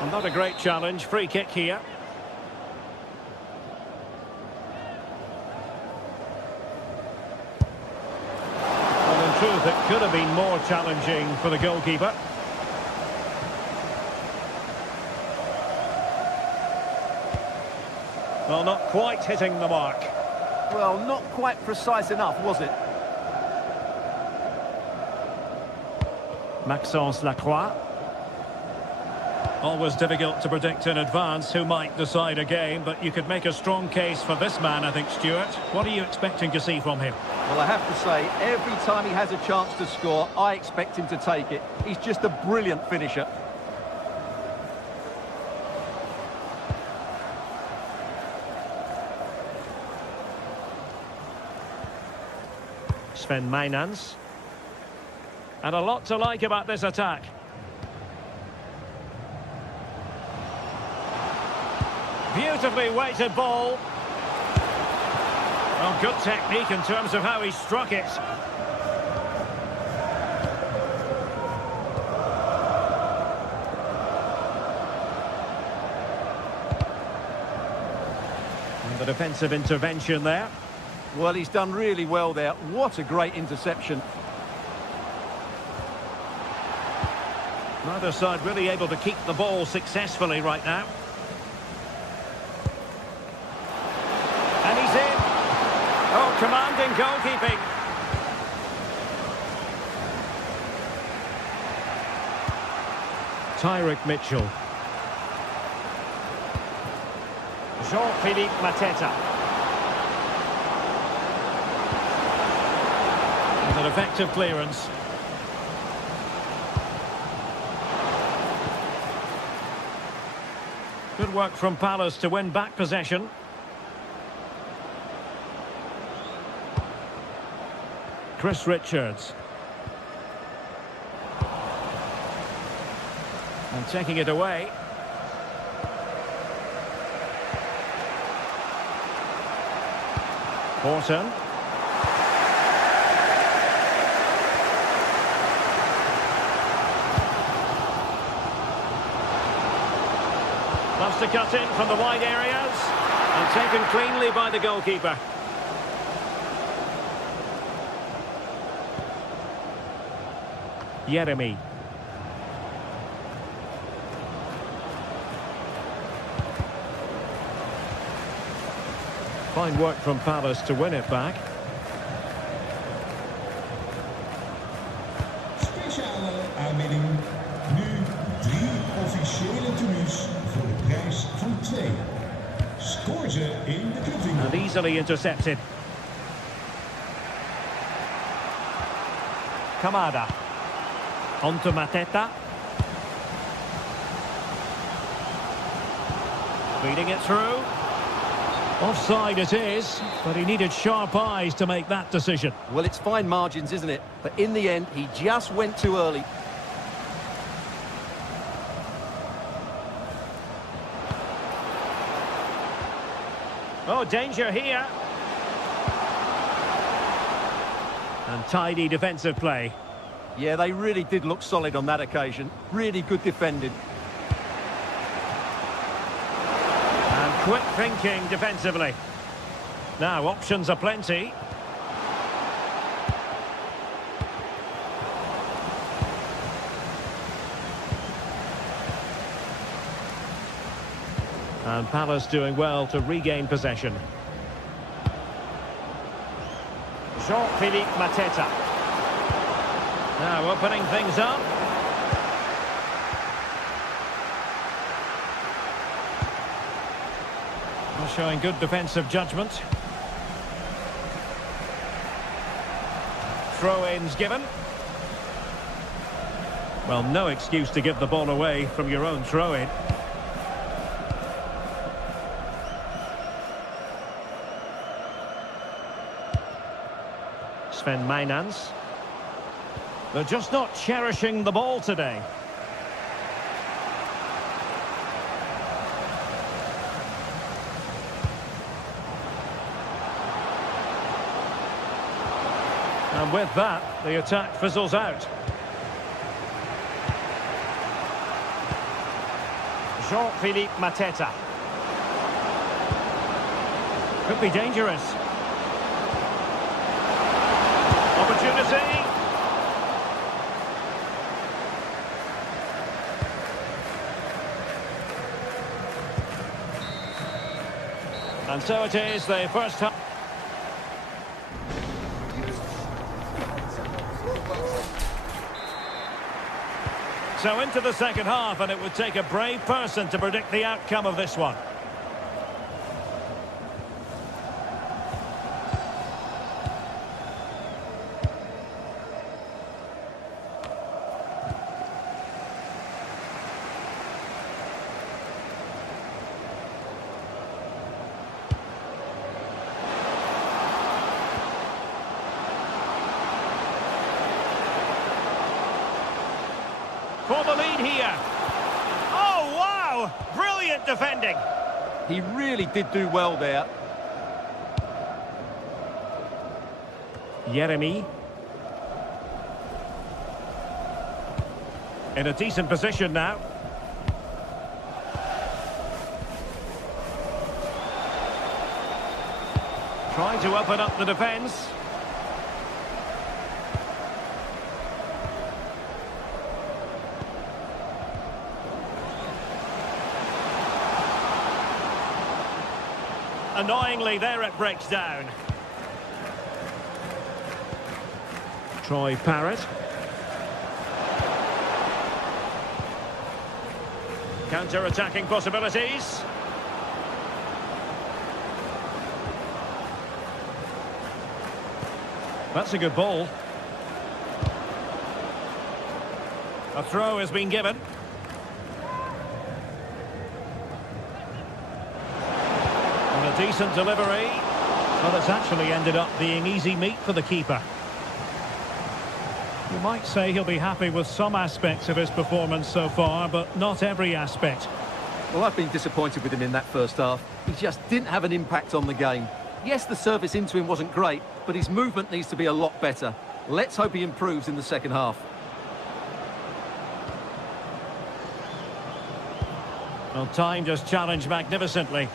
Well, not a great challenge. Free kick here. Well, in truth, it could have been more challenging for the goalkeeper. Well, not quite hitting the mark. Well, not quite precise enough, was it? Maxence Lacroix. Always difficult to predict in advance who might decide a game, but you could make a strong case for this man, I think, Stuart. What are you expecting to see from him? Well, I have to say, every time he has a chance to score, I expect him to take it. He's just a brilliant finisher. Sven Mainans. And a lot to like about this attack. Beautifully weighted ball. Well, good technique in terms of how he struck it. And the defensive intervention there. Well, he's done really well there. What a great interception. Neither side really able to keep the ball successfully right now. And he's in. Oh, commanding goalkeeping. Tyrick Mitchell. Jean-Philippe Mateta. With an effective clearance. Good work from Palace to win back possession. Chris Richards. And taking it away. Horton. Loves to cut in from the wide areas. And taken cleanly by the goalkeeper. Jeremy. Fine work from Palace to win it back. Speciale aanbieding. Nu 3 officiële tenues voor de prijs van 2. Scoor ze in de clubwinkel. And easily intercepted. Kamada. On to Mateta. Feeding it through. Offside it is, but he needed sharp eyes to make that decision. Well, it's fine margins, isn't it? But in the end, he just went too early. Oh, danger here. And tidy defensive play. Yeah, they really did look solid on that occasion. Really good defending. And quick thinking defensively. Now, options are plenty. And Palace doing well to regain possession. Jean-Philippe Mateta. Now opening things up. Well, showing good defensive judgment. Throw-ins given. Well, no excuse to give the ball away from your own throw-in. Sven Mainans. They're just not cherishing the ball today. And with that, the attack fizzles out. Jean-Philippe Mateta. Could be dangerous. Opportunity. And so it is, the first time. So into the second half, and it would take a brave person to predict the outcome of this one. For the lead here. Oh, wow! Brilliant defending. He really did do well there. Jeremy. In a decent position now. Trying to open up the defence. Annoyingly, there it breaks down. Troy Parrott. Counter-attacking possibilities. That's a good ball. A throw has been given. And a decent delivery. Well, it's actually ended up being easy meat for the keeper. You might say he'll be happy with some aspects of his performance so far, but not every aspect. Well, I've been disappointed with him in that first half. He just didn't have an impact on the game. Yes, the service into him wasn't great, but his movement needs to be a lot better. Let's hope he improves in the second half. Well, time just challenged magnificently.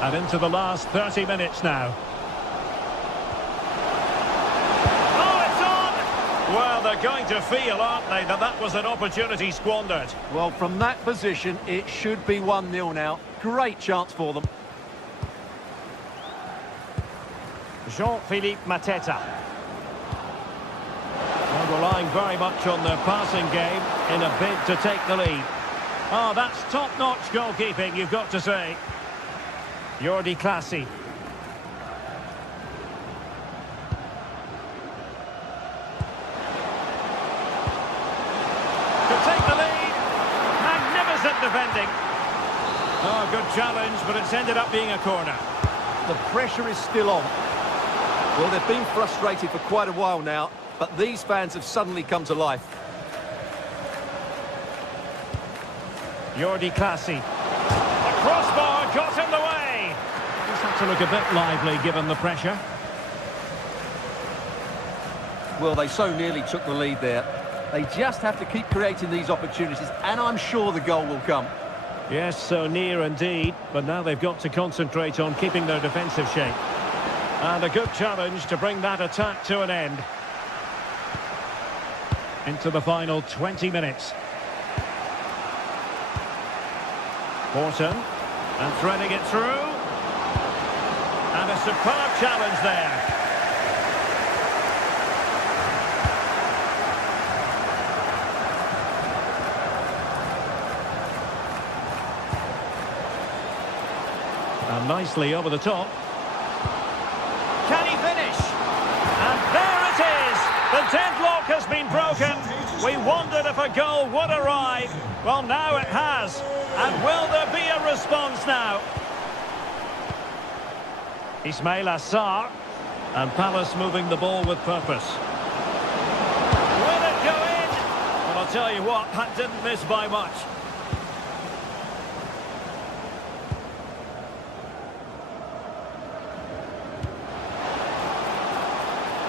And into the last 30 minutes now. Oh, it's on! Well, they're going to feel, aren't they, that that was an opportunity squandered. Well, from that position, it should be 1-0 now. Great chance for them. Jean-Philippe Mateta. Well, relying very much on their passing game in a bid to take the lead. Oh, that's top-notch goalkeeping, you've got to say. Jordi Clasie. To take the lead. Magnificent defending. Oh, good challenge, but it's ended up being a corner. The pressure is still on. Well, they've been frustrated for quite a while now, but these fans have suddenly come to life. Jordi Clasie. The crossbar got in the way. Just had to look a bit lively given the pressure. Well, they so nearly took the lead there. They just have to keep creating these opportunities, and I'm sure the goal will come. Yes, so near indeed, but now they've got to concentrate on keeping their defensive shape. And a good challenge to bring that attack to an end. Into the final 20 minutes. Horton, and threading it through. And a superb challenge there. And nicely over the top. Can he finish? And there it is! The deadlock has been broken. We wondered if a goal would arrive. Well, now it has. And will there be a response now? Ismail Assar. And Palace moving the ball with purpose. Will it go in? Well, I'll tell you what, that didn't miss by much.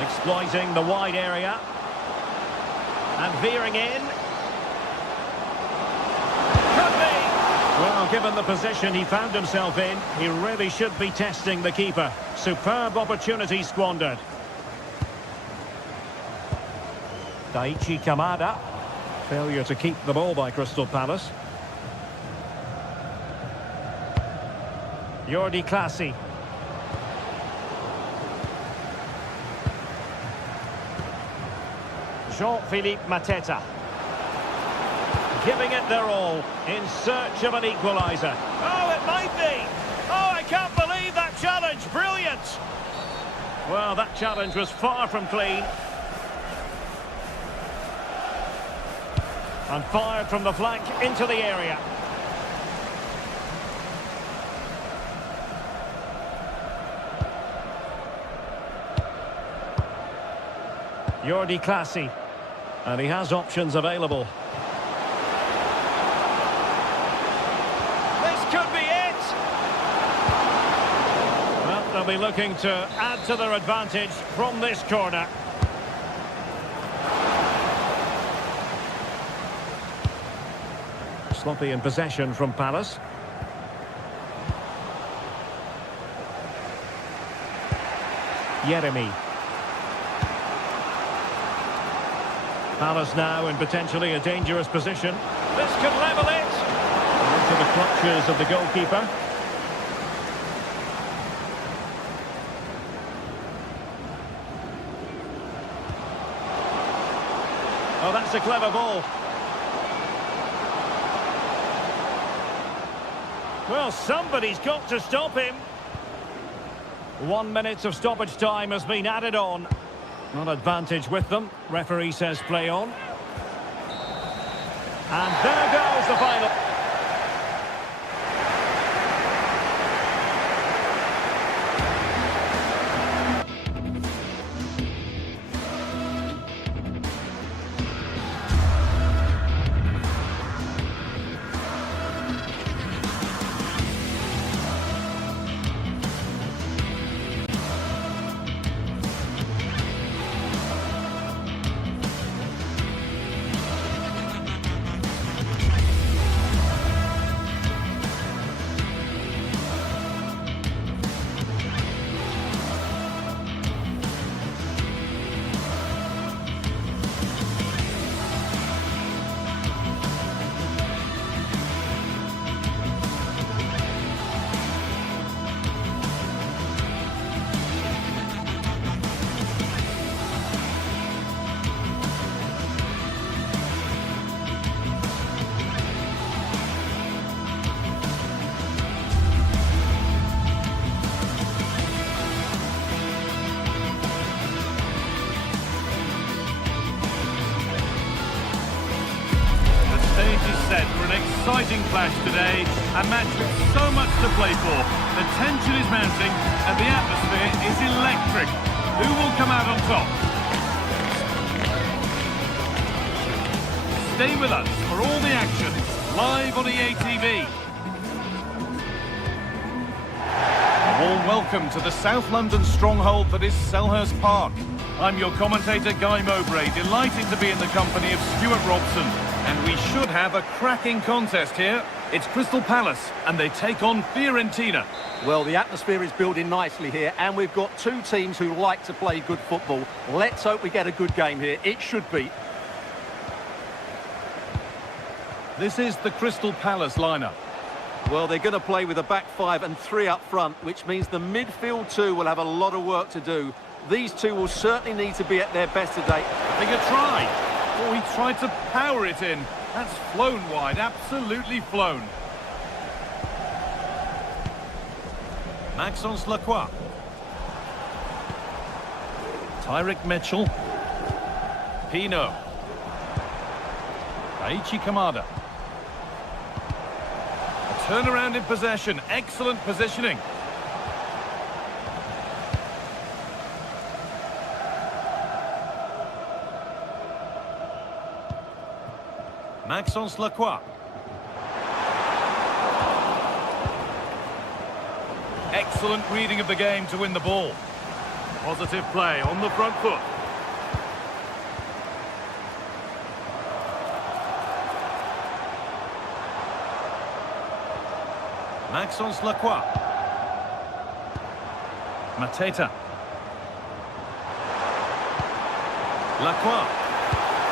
Exploiting the wide area. And veering in. Could be! Well, given the position he found himself in, he really should be testing the keeper. Superb opportunity squandered. Daichi Kamada. Failure to keep the ball by Crystal Palace. Jordi Clasie. Jean-Philippe Mateta. Giving it their all in search of an equaliser. Oh, it might be! Oh, I can't believe that challenge! Brilliant! Well, that challenge was far from clean. And fired from the flank into the area. Jordi Clasie. And he has options available. This could be it! Well, they'll be looking to add to their advantage from this corner. Sloppy in possession from Palace. Yeremi. Palace now in potentially a dangerous position. This could level it! Into the clutches of the goalkeeper. Oh, that's a clever ball. Well, somebody's got to stop him. 1 minute of stoppage time has been added on. Not advantage with them. Referee says play on. And there goes the final. Set for an exciting clash today, a match with so much to play for. The tension is mounting and the atmosphere is electric. Who will come out on top? Stay with us for all the action, live on EA TV. A warm welcome to the South London stronghold that is Selhurst Park. I'm your commentator, Guy Mowbray, delighted to be in the company of Stuart Robson. And we should have a cracking contest here. It's Crystal Palace, and they take on Fiorentina. Well, the atmosphere is building nicely here, and we've got two teams who like to play good football. Let's hope we get a good game here. It should be. This is the Crystal Palace lineup. Well, they're going to play with a back five and three up front, which means the midfield two will have a lot of work to do. These two will certainly need to be at their best today. Having a try. Oh, he tried to power it in. That's flown wide, absolutely flown. Maxence Lacroix. Tyrick Mitchell. Pino. Daichi Kamada. A turnaround in possession. Excellent positioning. Maxence Lacroix. Excellent reading of the game to win the ball. Positive play on the front foot. Maxence Lacroix. Mateta. Lacroix.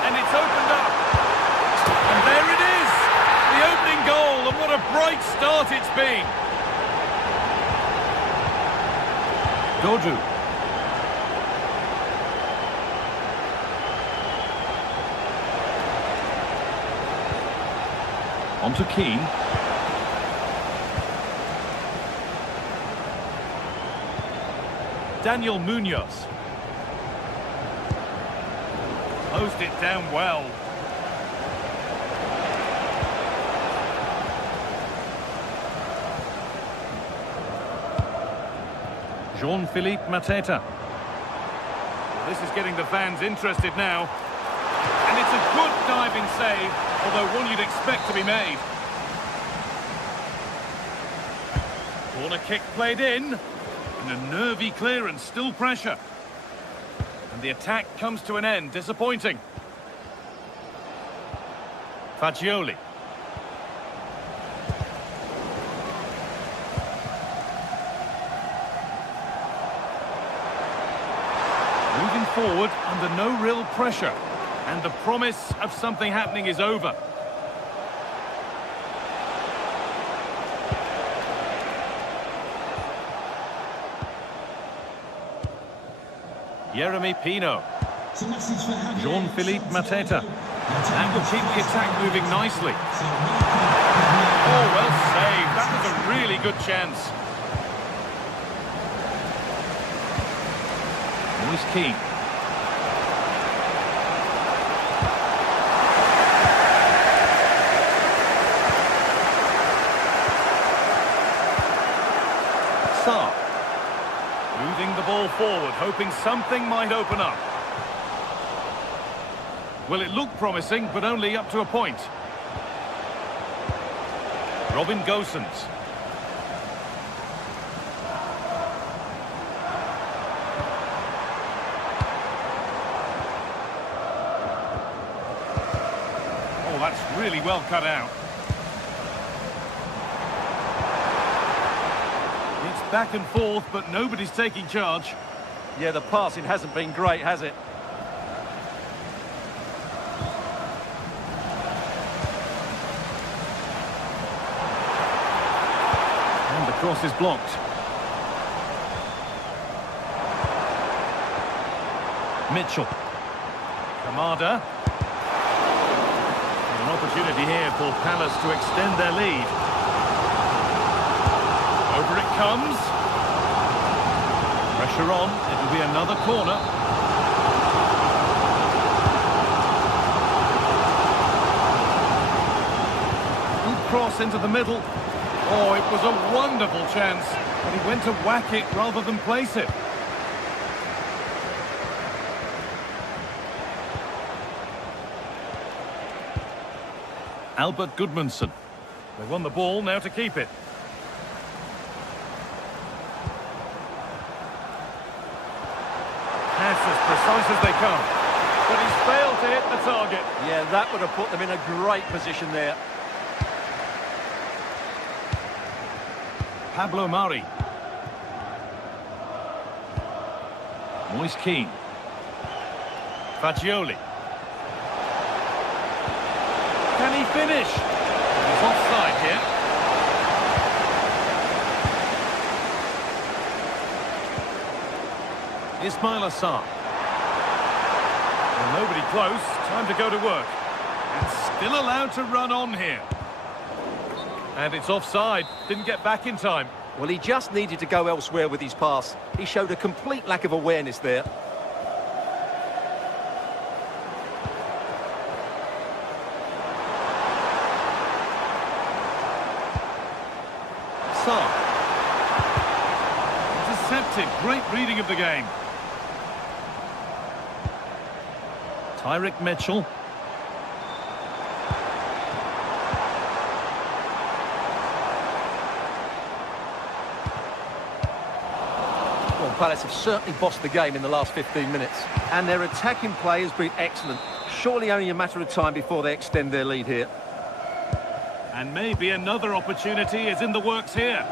And it's opened up. And there it is! The opening goal, and what a bright start it's been. Dodu. On to Keane. Daniel Munoz. Closed it down well. Jean-Philippe Mateta. This is getting the fans interested now. And it's a good diving save, although one you'd expect to be made. Corner kick played in. And a nervy clearance, still pressure. And the attack comes to an end, disappointing. Fagioli. Moving forward under no real pressure. And the promise of something happening is over. Jeremy Pino. Jean-Philippe Mateta. That will keep the attack moving nicely. Oh, well saved. That was a really good chance. Moise Keane. Sarr. Moving the ball forward, hoping something might open up. Well, it looked promising, but only up to a point. Robin Gosens. Oh, that's really well cut out. Back and forth, but nobody's taking charge. Yeah, the passing hasn't been great, has it? And the cross is blocked. Mitchell. Kamada. An opportunity here for Palace to extend their lead. Over it comes. Pressure on. It'll be another corner. Good cross into the middle. Oh, it was a wonderful chance. But he went to whack it rather than place it. Albert Goodmanson. They won the ball, now to keep it. As precise as they come, but he's failed to hit the target. Yeah, that would have put them in a great position there. Pablo Mari. Moise Keane. Fagioli. Can he finish? He's offside here. Ismail Assar. Well, nobody close. Time to go to work. And still allowed to run on here. And it's offside. Didn't get back in time. Well, he just needed to go elsewhere with his pass. He showed a complete lack of awareness there. Sarr. Intercepted. Great reading of the game. Tyrick Mitchell. Well, Palace have certainly bossed the game in the last 15 minutes. And their attacking play has been excellent. Surely only a matter of time before they extend their lead here. And maybe another opportunity is in the works here.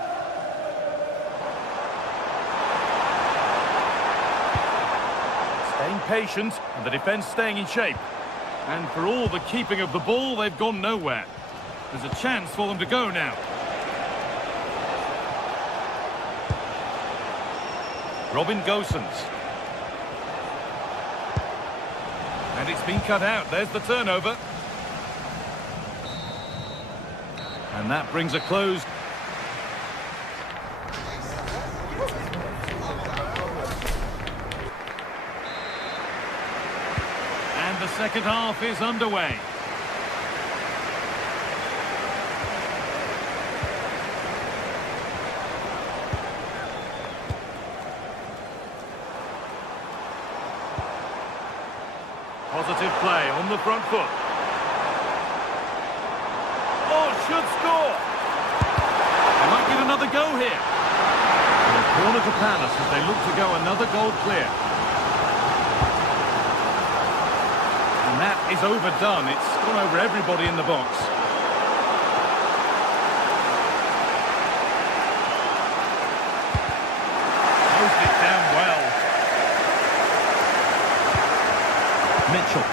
Staying patient and the defence staying in shape. And for all the keeping of the ball, they've gone nowhere. There's a chance for them to go now. Robin Gosens. And it's been cut out. There's the turnover. And that brings a close. And the second half is underway. Positive play on the front foot. Oh, should score. They might get another go here. And a corner to Palace as they look to go another goal clear. And that is overdone. It's gone over everybody in the box. Closed it down well. Mitchell.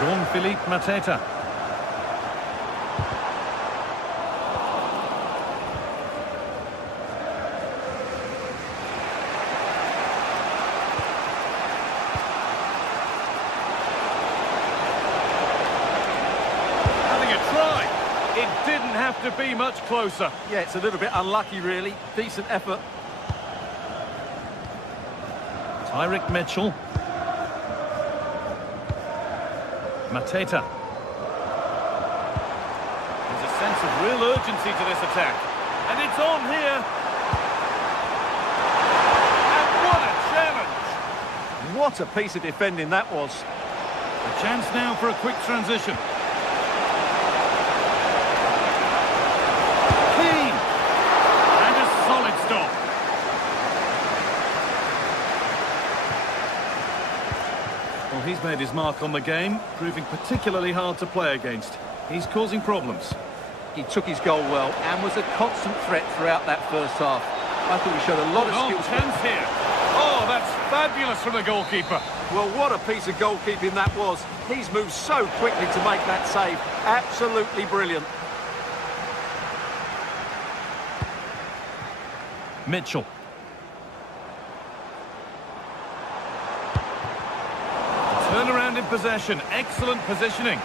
Jean-Philippe Mateta. Having a try. It didn't have to be much closer. Yeah, it's a little bit unlucky, really. Decent effort. Tyrick Mitchell. Mateta. There's a sense of real urgency to this attack. And it's on here. And what a challenge! What a piece of defending that was. A chance now for a quick transition. Keen! And a solid stop. Well, he's made his mark on the game, proving particularly hard to play against. He's causing problems. He took his goal well and was a constant threat throughout that first half. I thought he showed a lot of skills. Chance here. Oh, that's fabulous from the goalkeeper. Well, what a piece of goalkeeping that was. He's moved so quickly to make that save. Absolutely brilliant. Mitchell. Turnaround in possession. Excellent positioning.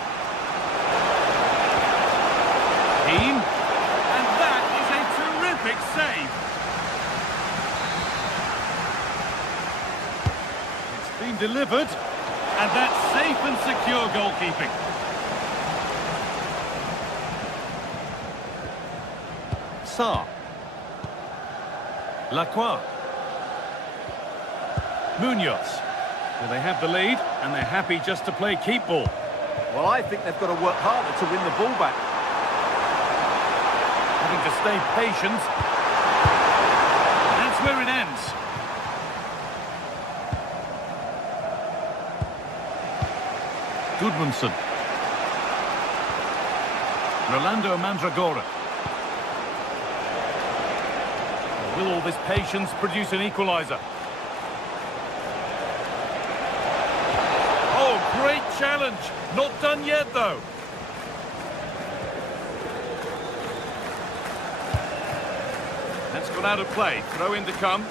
Keane. And that is a terrific save. It's been delivered. And that's safe and secure goalkeeping. Sarr. Lacroix. Munoz. Well, they have the lead, and they're happy just to play keep ball. Well, I think they've got to work harder to win the ball back. Having to stay patient. That's where it ends. Gudmundsson. Rolando Mandragora. Will all this patience produce an equaliser? Oh, great challenge. Not done yet, though. That's gone out of play. Throw in to come.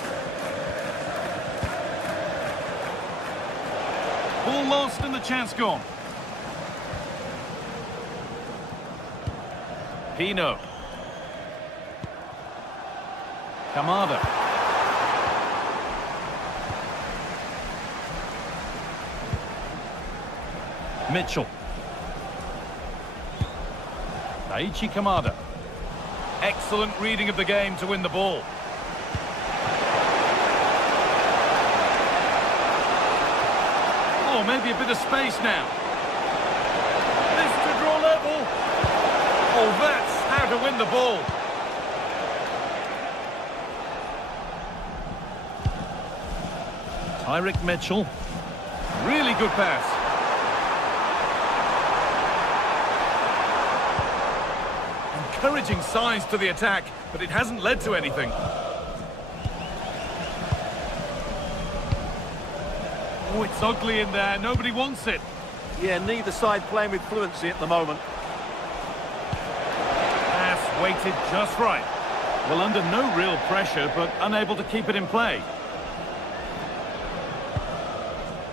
Ball lost and the chance gone. Pino. Kamada. Mitchell. Daichi Kamada. Excellent reading of the game to win the ball. Oh, maybe a bit of space now. This to draw level. Oh, that's how to win the ball. Tyrick Mitchell. Really good pass. Encouraging signs to the attack, but it hasn't led to anything. Oh, it's ugly in there. Nobody wants it. Yeah, neither side playing with fluency at the moment. Pass weighted just right. Well, under no real pressure, but unable to keep it in play.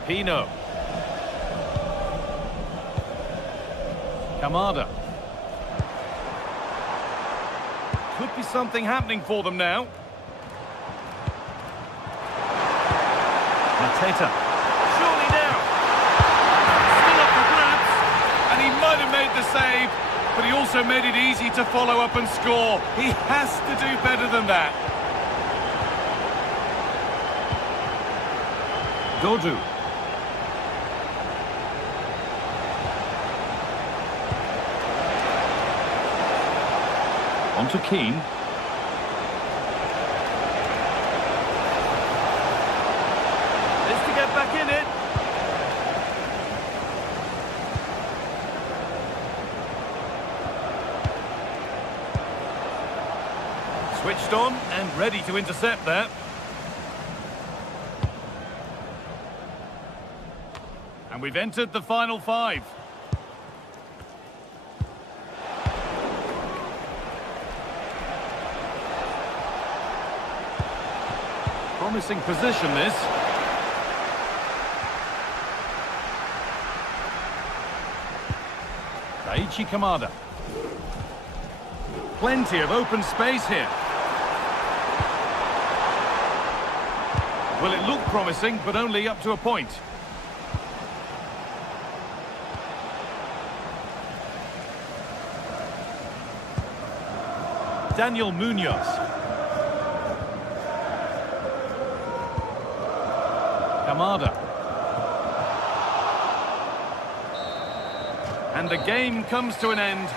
Pino. Kamada. Could be something happening for them now. Mateta. Surely now. Still up for grabs. And he might have made the save, but he also made it easy to follow up and score. He has to do better than that. Dodu. On to Keane. Is to get back in it. Switched on and ready to intercept there. And we've entered the final 5. Promising position, this. Daichi Kamada. Plenty of open space here. Well, it looked promising, but only up to a point. Daniel Munoz. Kamada. And the game comes to an end.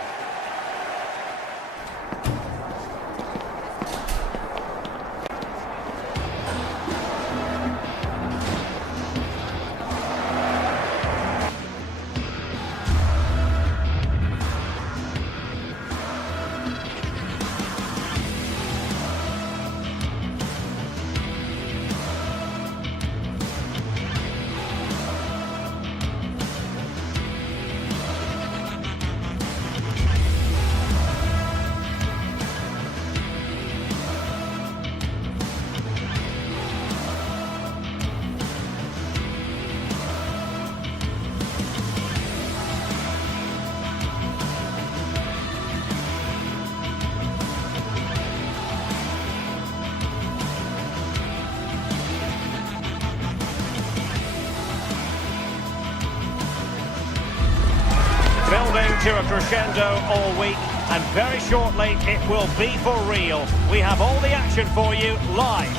Building to a crescendo all week, and very shortly it will be for real. We have all the action for you live.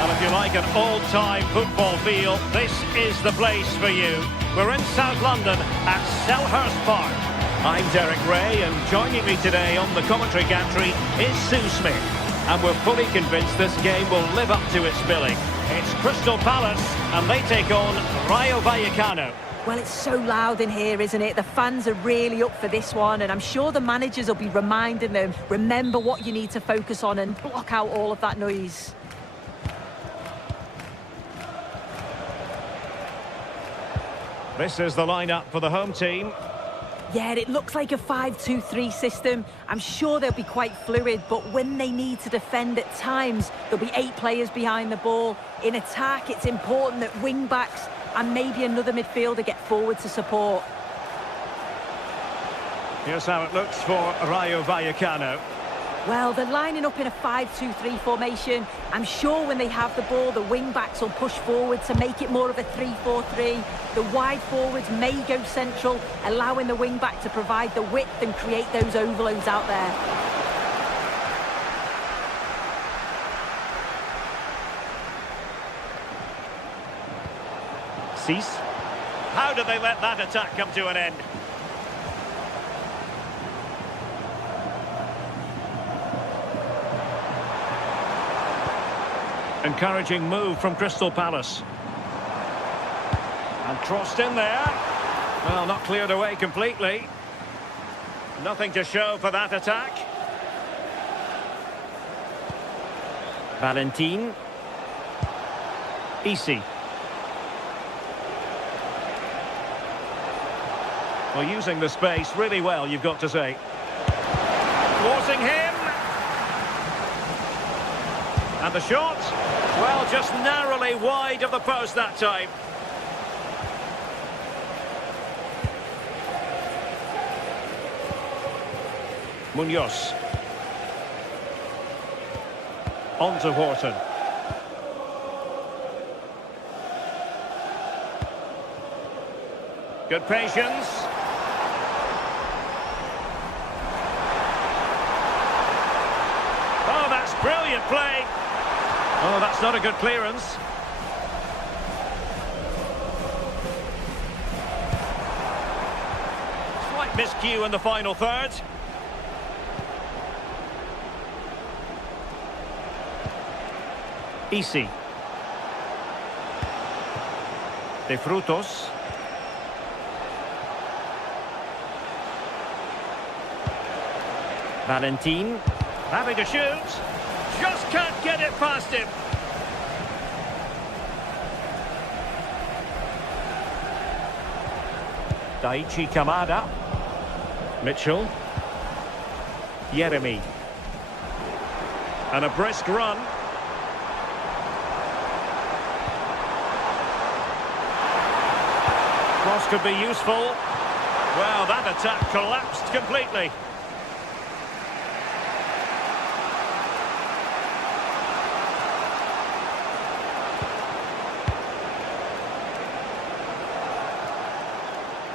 And if you like an old-time football feel, this is the place for you. We're in South London at Selhurst Park. I'm Derek Ray, and joining me today on the commentary gantry is Sue Smith. And we're fully convinced this game will live up to its billing. It's Crystal Palace, and they take on Rayo Vallecano. Well, it's so loud in here, isn't it? The fans are really up for this one, and I'm sure the managers will be reminding them, remember what you need to focus on and block out all of that noise. This is the lineup for the home team. Yeah, it looks like a 5-2-3 system. I'm sure they'll be quite fluid, but when they need to defend at times, there'll be 8 players behind the ball. In attack, it's important that wing-backs and maybe another midfielder get forward to support. Here's how it looks for Rayo Vallecano. Well, they're lining up in a 5-2-3 formation. I'm sure when they have the ball, the wing-backs will push forward to make it more of a 3-4-3. The wide forwards may go central, allowing the wing-back to provide the width and create those overloads out there. Cease. How did they let that attack come to an end? Encouraging move from Crystal Palace. And crossed in there. Well, not cleared away completely. Nothing to show for that attack. Valentin. Easy. Well, using the space really well, you've got to say. Forcing him. And the shot, well, just narrowly wide of the post that time. Munoz. On to Horton. Good patience. Oh, that's brilliant play. Oh, that's not a good clearance. Slight miscue in the final third. Easy. De Frutos. Valentin. Having to shoot. Just can't get it past him. Daichi Kamada. Mitchell. Yeremy. And a brisk run. Cross could be useful. Well, that attack collapsed completely.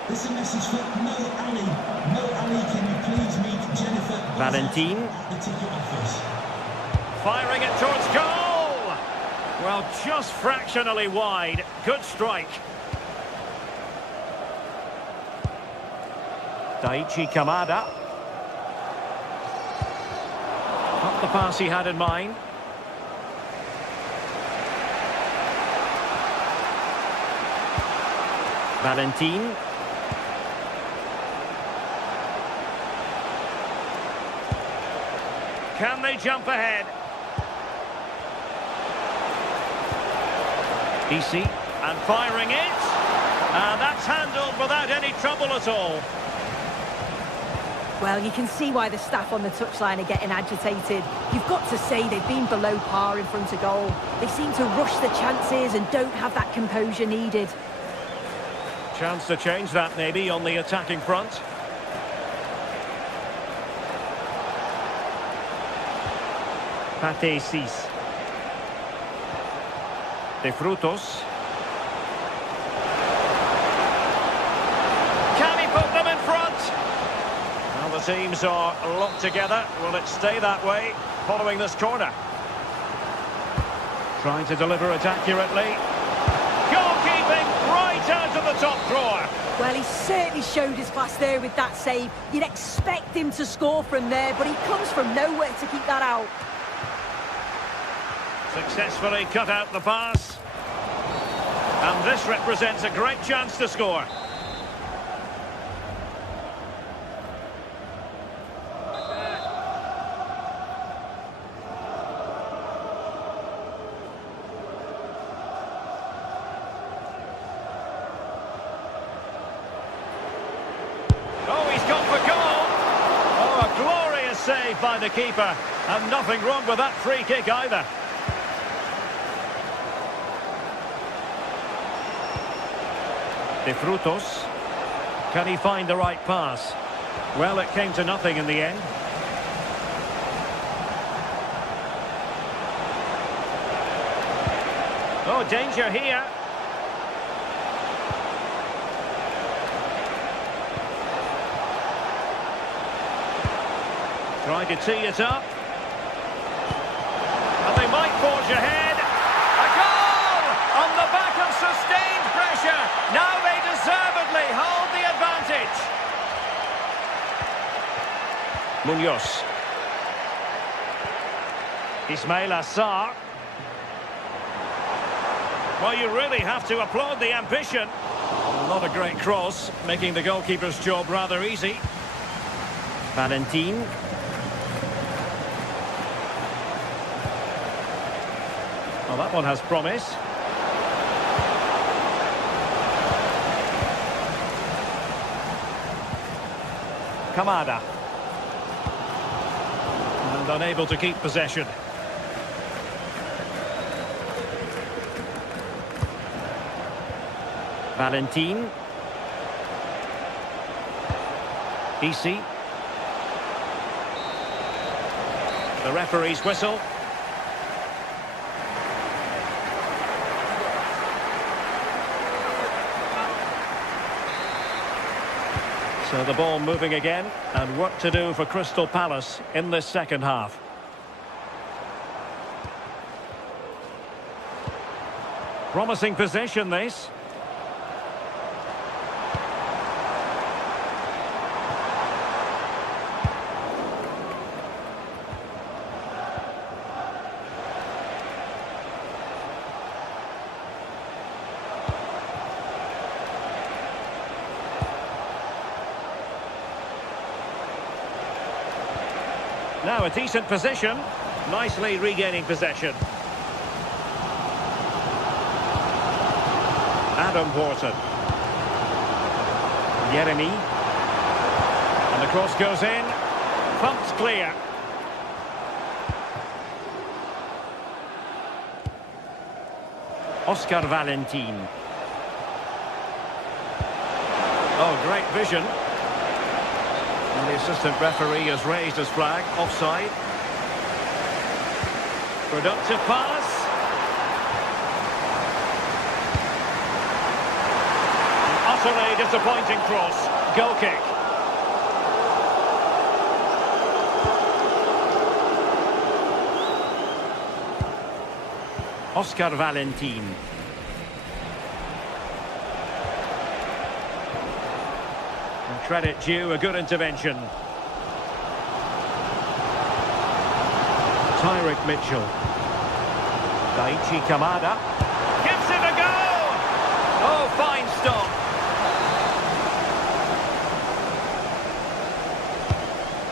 This is a message for Mo Ali. Mo Ali, can you please meet Jennifer Valentin. at the ticket office? Firing it towards goal. Well, just fractionally wide. Good strike. Daichi Kamada. Not the pass he had in mind. Valentin. Can they jump ahead? Easy. And firing it. And that's handled without any trouble at all. Well, you can see why the staff on the touchline are getting agitated. You've got to say they've been below par in front of goal. They seem to rush the chances and don't have that composure needed. Chance to change that maybe on the attacking front. Pate Cis. De Frutos. Can he put them in front? Well, the teams are locked together. Will it stay that way following this corner? Trying to deliver it accurately. Goalkeeping right out of the top drawer. Well, he certainly showed his class there with that save. You'd expect him to score from there, but he comes from nowhere to keep that out. Successfully cut out the pass. And this represents a great chance to score. Oh, he's gone for goal. Oh, a glorious save by the keeper. And nothing wrong with that free kick either. De Frutos. Can he find the right pass? Well, it came to nothing in the end. Oh, danger here. Trying to tee it up. And they might forge ahead. A goal! On the back of sustained pressure. Now they deservedly hold the advantage. Munoz. Ismail Assar. Well, you really have to applaud the ambition. Not a great cross, making the goalkeeper's job rather easy. Valentin. Well, that one has promise. Kamada. And unable to keep possession. Valentin. Easy. The referee's whistle. So the ball moving again, and work to do for Crystal Palace in this second half. Promising possession, this. Now a decent position, nicely regaining possession. Adam Wharton. Jeremy. And the cross goes in. Pumped clear. Oscar Valentin. Oh, great vision. And the assistant referee has raised his flag, offside. Productive pass. An utterly disappointing cross. Goal kick. Oscar Valentin. Credit due, a good intervention. Tyrick Mitchell. Daichi Kamada. Gives it a go! Oh, fine stop.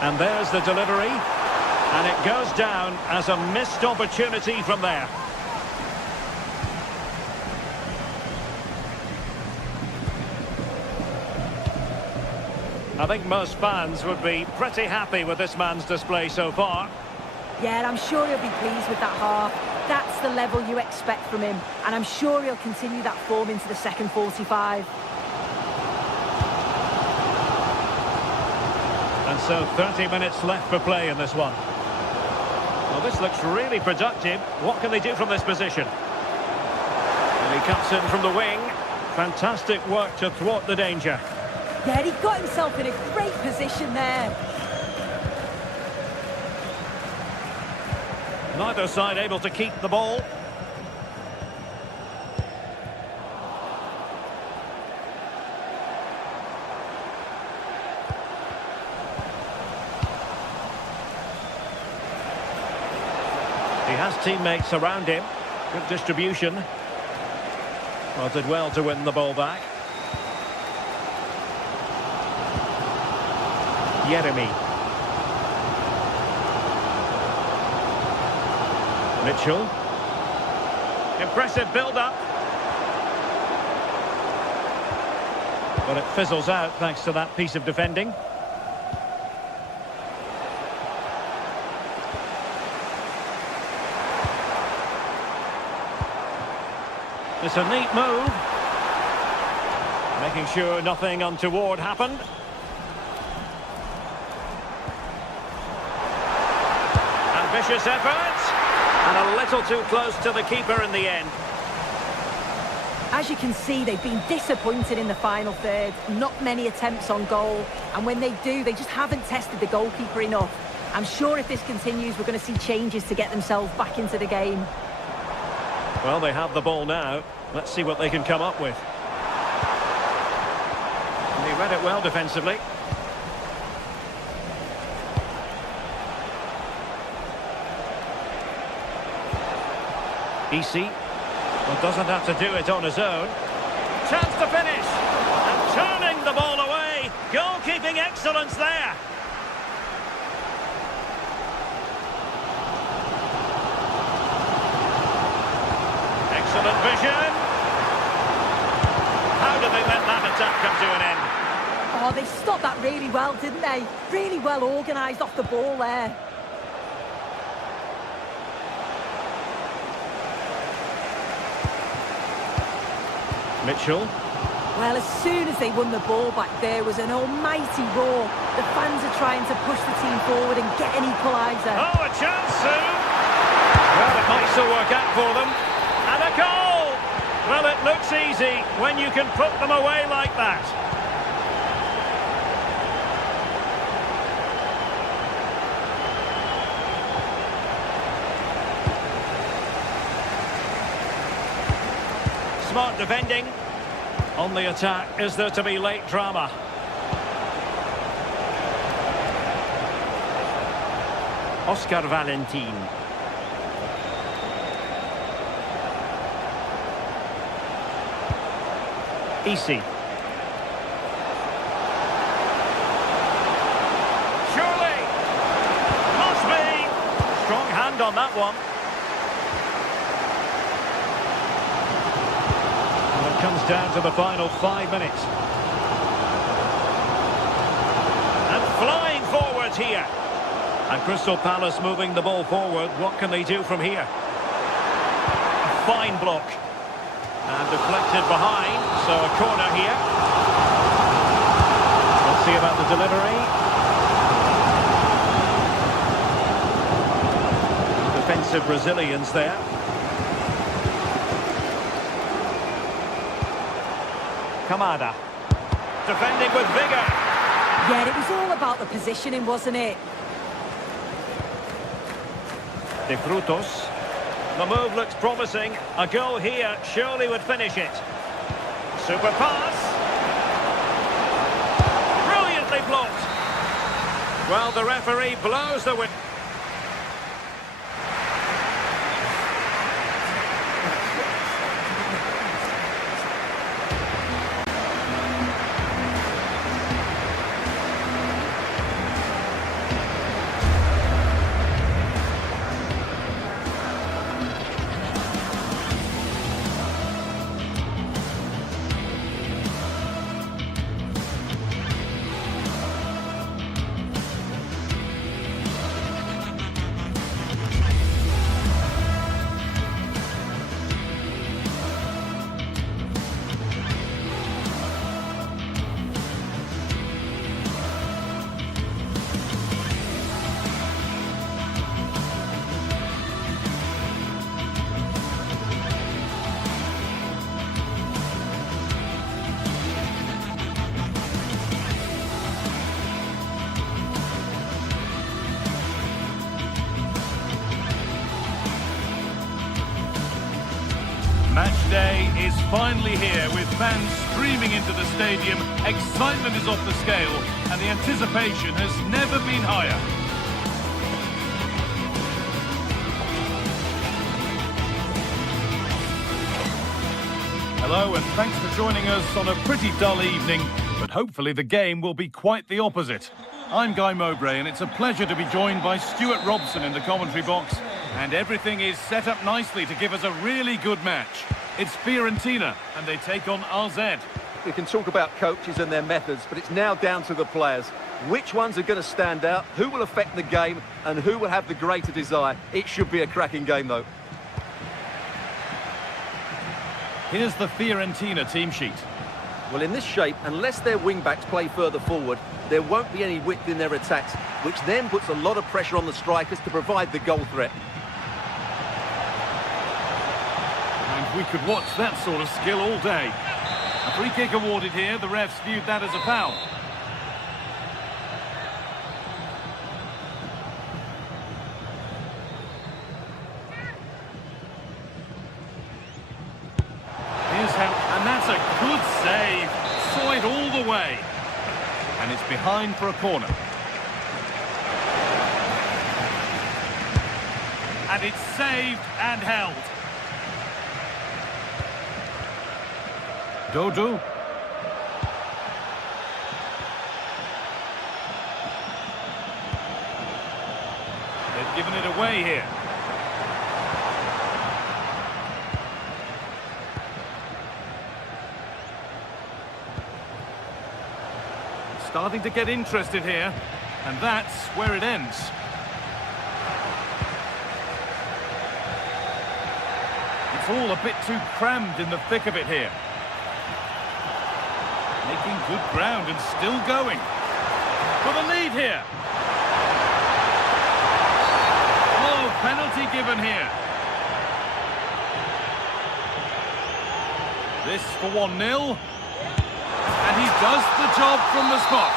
And there's the delivery. And it goes down as a missed opportunity from there. I think most fans would be pretty happy with this man's display so far. Yeah, I'm sure he'll be pleased with that half. That's the level you expect from him. And I'm sure he'll continue that form into the second 45. And so 30 minutes left for play in this one. Well, this looks really productive. What can they do from this position? And he cuts in from the wing. Fantastic work to thwart the danger. Yeah, he got himself in a great position there. Neither side able to keep the ball. He has teammates around him. Good distribution. Well, did well to win the ball back. Jeremy. Mitchell. Impressive build-up. But it fizzles out thanks to that piece of defending. It's a neat move. Making sure nothing untoward happened. Ambitious effort. And a little too close to the keeper in the end. As you can see, they've been disappointed in the final third. Not many attempts on goal. And when they do, they just haven't tested the goalkeeper enough. I'm sure if this continues, we're going to see changes to get themselves back into the game. Well, they have the ball now. Let's see what they can come up with. And he read it well defensively. Easy. Well, doesn't have to do it on his own. Chance to finish. And turning the ball away. Goalkeeping excellence there. Excellent vision. How did they let that attack come to an end? Oh, they stopped that really well, didn't they? Really well organised off the ball there. Mitchell. Well, as soon as they won the ball back, there was an almighty roar. The fans are trying to push the team forward and get an equaliser. Oh, a chance soon. Well, it might still work out for them. And a goal! Well, it looks easy when you can put them away like that. Smart defending. On the attack, is there to be late drama? Oscar Valentin. Easy. Surely. Must be. Strong hand on that one. And it comes down to the final 5 minutes. And flying forwards here. And Crystal Palace moving the ball forward. What can they do from here? A fine block. And deflected behind, so a corner here. Let's see about the delivery. Defensive resilience there. Kamada. Defending with vigour. Yeah, it was all about the positioning, wasn't it? De Frutos. The move looks promising. A goal here surely would finish it. Super pass. Brilliantly blocked. Well, the referee blows the whistle. Match day is finally here with fans streaming into the stadium. Excitement is off the scale and the anticipation has never been higher. Hello and thanks for joining us on a pretty dull evening, but hopefully the game will be quite the opposite. I'm Guy Mowbray and it's a pleasure to be joined by Stuart Robson in the commentary box. And everything is set up nicely to give us a really good match. It's Fiorentina, and they take on RZ. We can talk about coaches and their methods, but it's now down to the players. Which ones are going to stand out, who will affect the game, and who will have the greater desire? It should be a cracking game, though. Here's the Fiorentina team sheet. Well, in this shape, unless their wing-backs play further forward, there won't be any width in their attacks, which then puts a lot of pressure on the strikers to provide the goal threat. We could watch that sort of skill all day. A free kick awarded here. The refs viewed that as a foul. Here's how, and that's a good save. Saw it all the way. And it's behind for a corner. And it's saved and held. Dodo. They've given it away here. Starting to get interested here, and that's where it ends. It's all a bit too crammed in the thick of it here. Making good ground and still going. For the lead here. Oh, penalty given here. This for 1-0. And he does the job from the spot.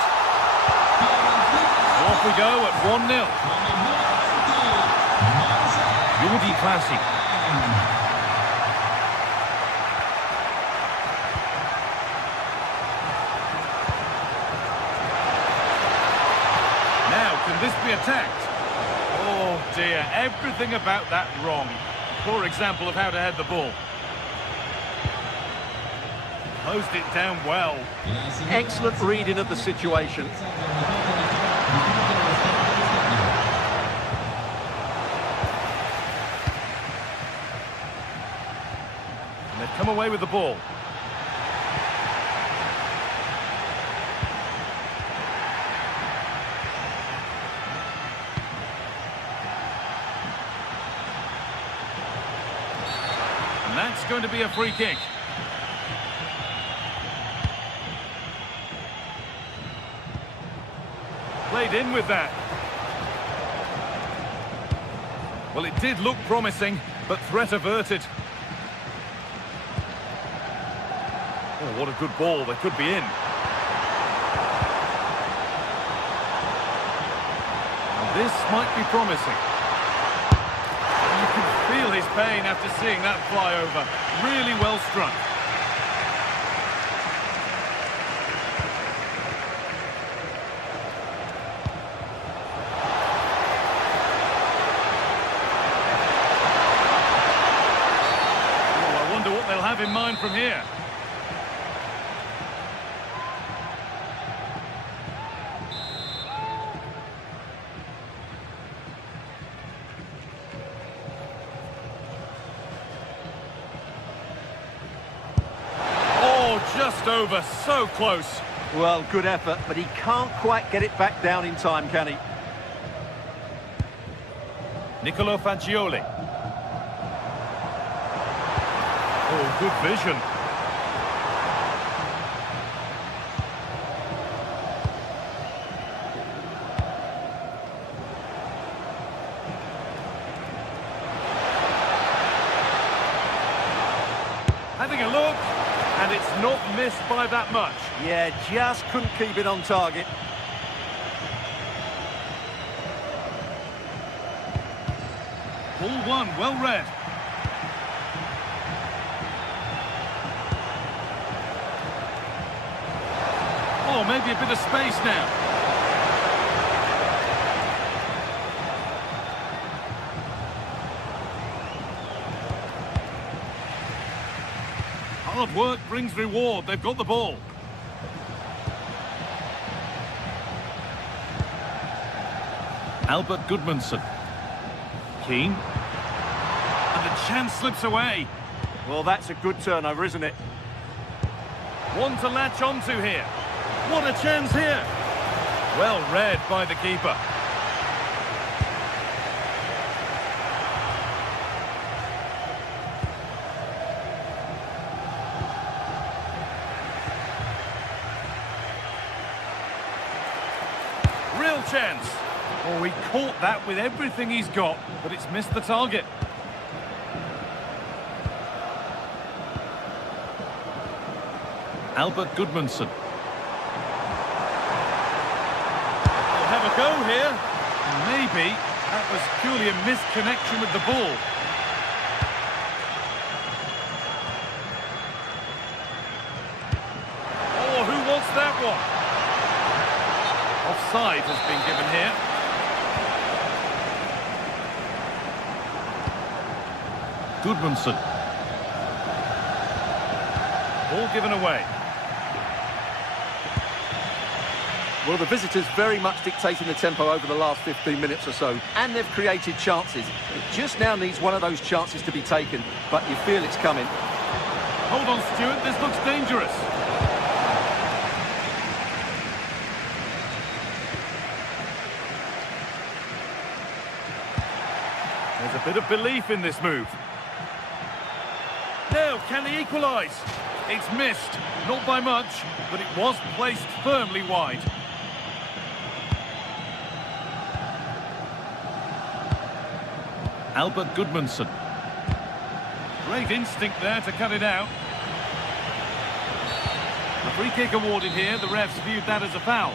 Off we go at 1-0. Jordi Classic. Now, can this be attacked? Oh dear, everything about that wrong. Poor example of how to head the ball. Closed it down well. Excellent reading of the situation. And they've come away with the ball. And that's going to be a free kick. Played in with that. Well, it did look promising, but threat averted. Oh, what a good ball. They could be in. And this might be promising. You can feel his pain after seeing that fly over. Really well struck. They'll have in mind from here. Oh, just over, so close. Well, good effort, but he can't quite get it back down in time, can he? Nicolo Fagioli. Oh, good vision. Having a look, and it's not missed by that much. Yeah, just couldn't keep it on target. Ball one, well read. Oh, maybe a bit of space now. Hard work brings reward. They've got the ball. Albert Gudmundsson. Keane. And the chance slips away. Well, that's a good turnover, isn't it? One to latch onto here. What a chance here. Well read by the keeper. Real chance. Oh, he caught that with everything he's got, but it's missed the target. Albert Gudmundsson. Have a go here. Maybe that was purely a misconnection with the ball. Oh, who wants that one? Offside has been given here. Gudmundsson. Ball given away. Well, the visitors very much dictating the tempo over the last 15 minutes or so, and they've created chances. It just now needs one of those chances to be taken, but you feel it's coming. Hold on, Stuart, this looks dangerous. There's a bit of belief in this move. Now, can he equalise? It's missed, not by much, but it was placed firmly wide. Albert Gudmundsson. Great instinct there to cut it out. A free kick awarded here. The refs viewed that as a foul.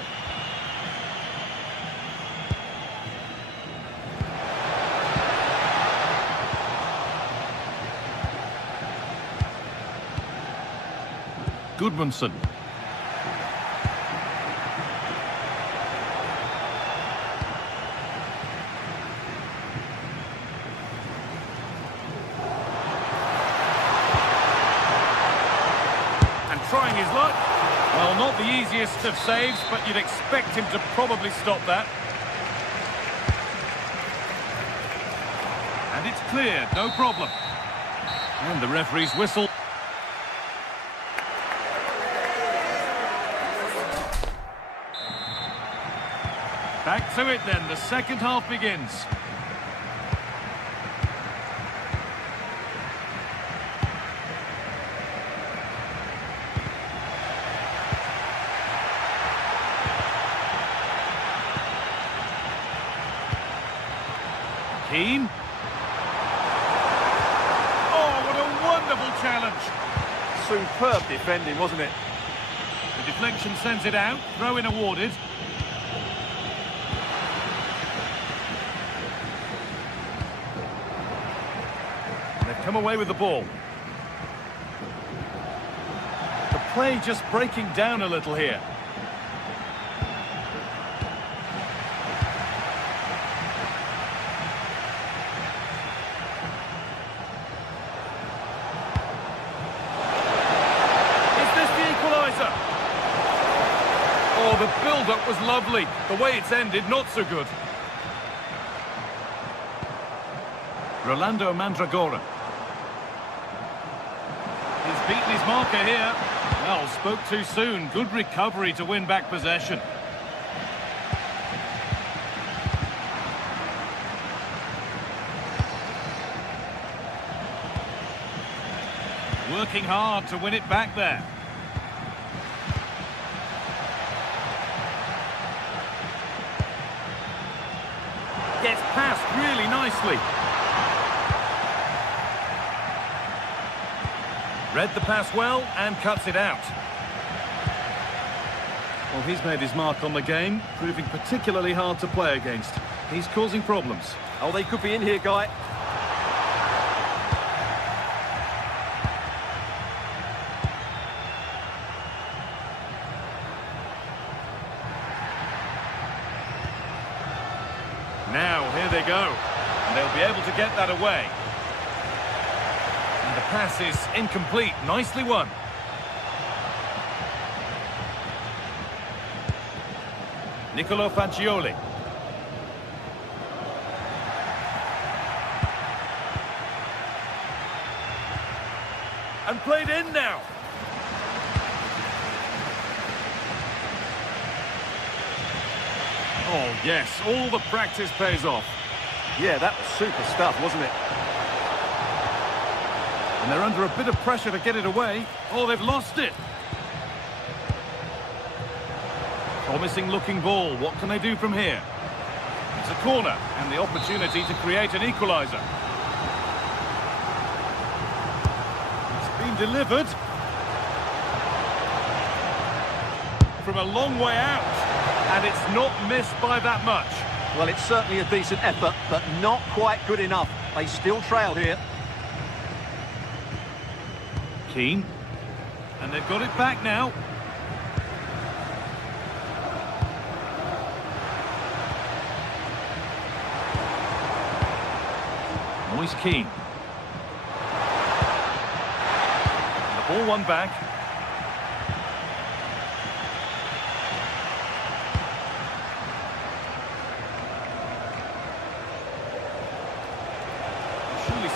Gudmundsson. Trying his luck. Well, not the easiest of saves, but you'd expect him to probably stop that. And it's clear, no problem. And the referee's whistle. Back to it then, the second half begins. Keane. Oh, what a wonderful challenge. Superb defending, wasn't it? The deflection sends it out. Throw-in awarded. And they've come away with the ball. The play just breaking down a little here. Oh, the build-up was lovely. The way it's ended, not so good. Rolando Mandragora. He's beaten his marker here. Well, spoke too soon. Good recovery to win back possession. Working hard to win it back there. Gets past really nicely. Read the pass well and cuts it out. Well, he's made his mark on the game, proving particularly hard to play against. He's causing problems. Oh, they could be in here, Guy. Now, here they go. And they'll be able to get that away. And the pass is incomplete. Nicely won. Nicolo Fagioli. And played in now. Oh, yes, all the practice pays off. Yeah, that was super stuff, wasn't it? And they're under a bit of pressure to get it away. Oh, they've lost it. Promising looking ball. What can they do from here? It's a corner and the opportunity to create an equaliser. It's been delivered. From a long way out. And it's not missed by that much. Well, it's certainly a decent effort, but not quite good enough. They still trail here. Keane. And they've got it back now. Moise Keane. And the ball won back.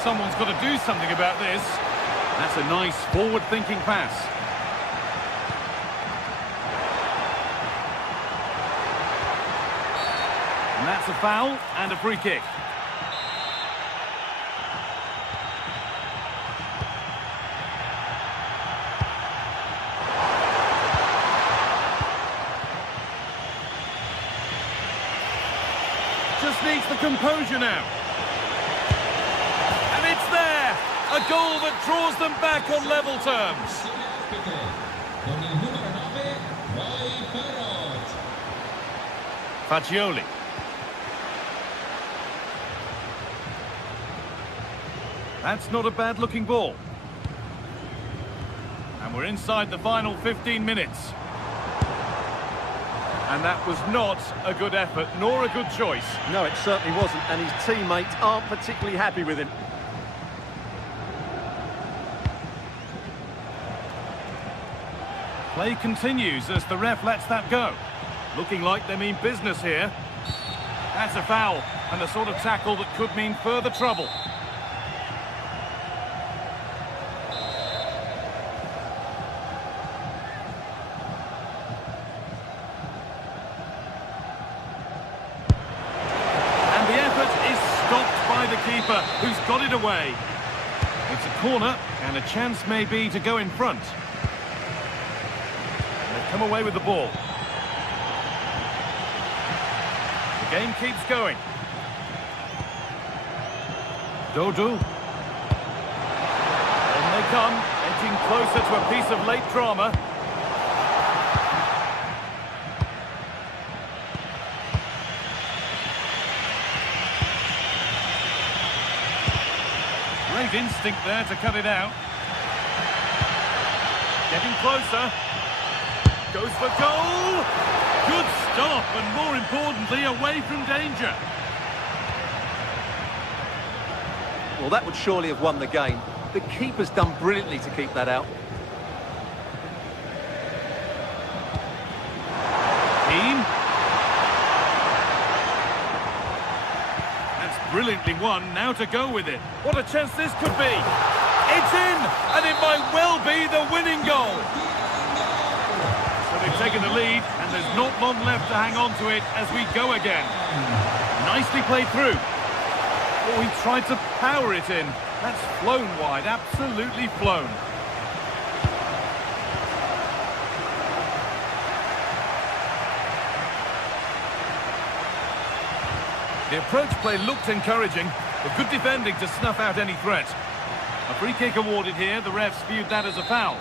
someone's got to do something about this. That's a nice forward-thinking pass. And that's a foul and a free kick. Just needs the composure now. And it's there! A goal that draws them back on level terms. Fagioli. That's not a bad-looking ball. And we're inside the final 15 minutes. And that was not a good effort, nor a good choice. No, it certainly wasn't, and his teammates aren't particularly happy with him. Play continues as the ref lets that go. Looking like they mean business here. That's a foul, and the sort of tackle that could mean further trouble. Keeper who's got it away. It's a corner and a chance maybe to go in front. And they've come away with the ball. The game keeps going. Dodo. On they come, edging closer to a piece of late drama. Great instinct there to cut it out. Getting closer. Goes for goal. Good stop, and more importantly, away from danger. Well, that would surely have won the game. The keeper's done brilliantly to keep that out. Keane. Brilliantly won, now to go with it. What a chance this could be. It's in, and it might well be the winning goal. So they've taken the lead, and there's not long left to hang on to it as we go again. Nicely played through. Oh, he tried to power it in. That's flown wide, absolutely flown. The approach play looked encouraging, but good defending to snuff out any threat. A free kick awarded here, the refs viewed that as a foul.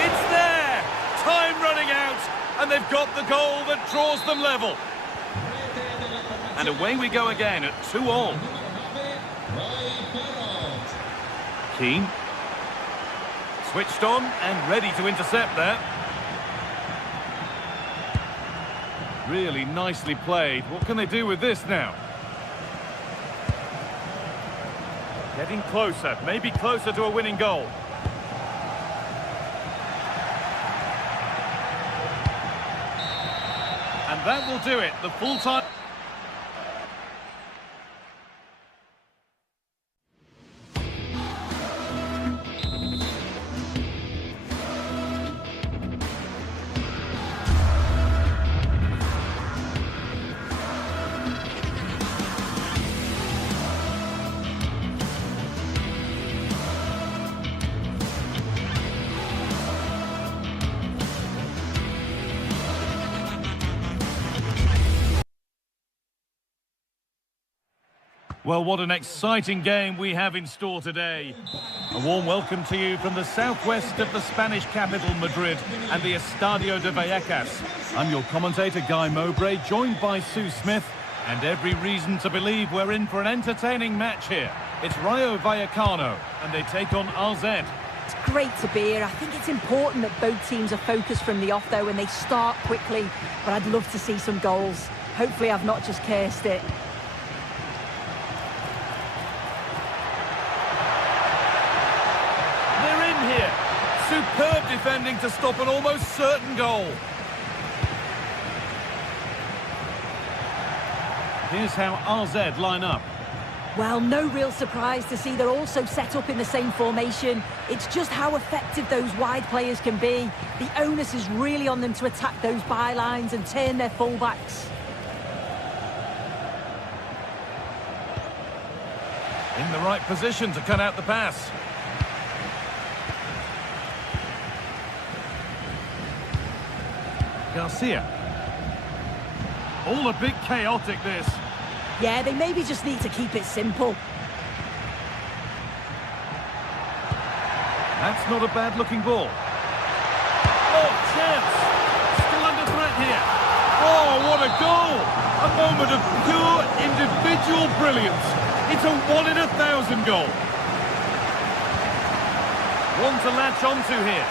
It's there! Time running out, and they've got the goal that draws them level. And away we go again at 2-2. Keane. Switched on and ready to intercept there. Really nicely played. What can they do with this now? Getting closer, maybe closer to a winning goal. And that will do it, the full time. Well, what an exciting game we have in store today. A warm welcome to you from the southwest of the Spanish capital, Madrid, and the Estadio de Vallecas. I'm your commentator, Guy Mowbray, joined by Sue Smith, and every reason to believe we're in for an entertaining match here. It's Rayo Vallecano, and they take on RZ. It's great to be here. I think it's important that both teams are focused from the off, though, and they start quickly. But I'd love to see some goals. Hopefully I've not just cursed it. Superb defending to stop an almost certain goal. Here's how RZ line up. Well, no real surprise to see they're also set up in the same formation. It's just how effective those wide players can be. The onus is really on them to attack those bylines and turn their fullbacks. In the right position to cut out the pass. Garcia. All a bit chaotic, this. Yeah, they maybe just need to keep it simple. That's not a bad-looking ball. Oh, chance! Still under threat here. Oh, what a goal! A moment of pure individual brilliance. It's a 1 in 1,000 goal. One to latch onto here.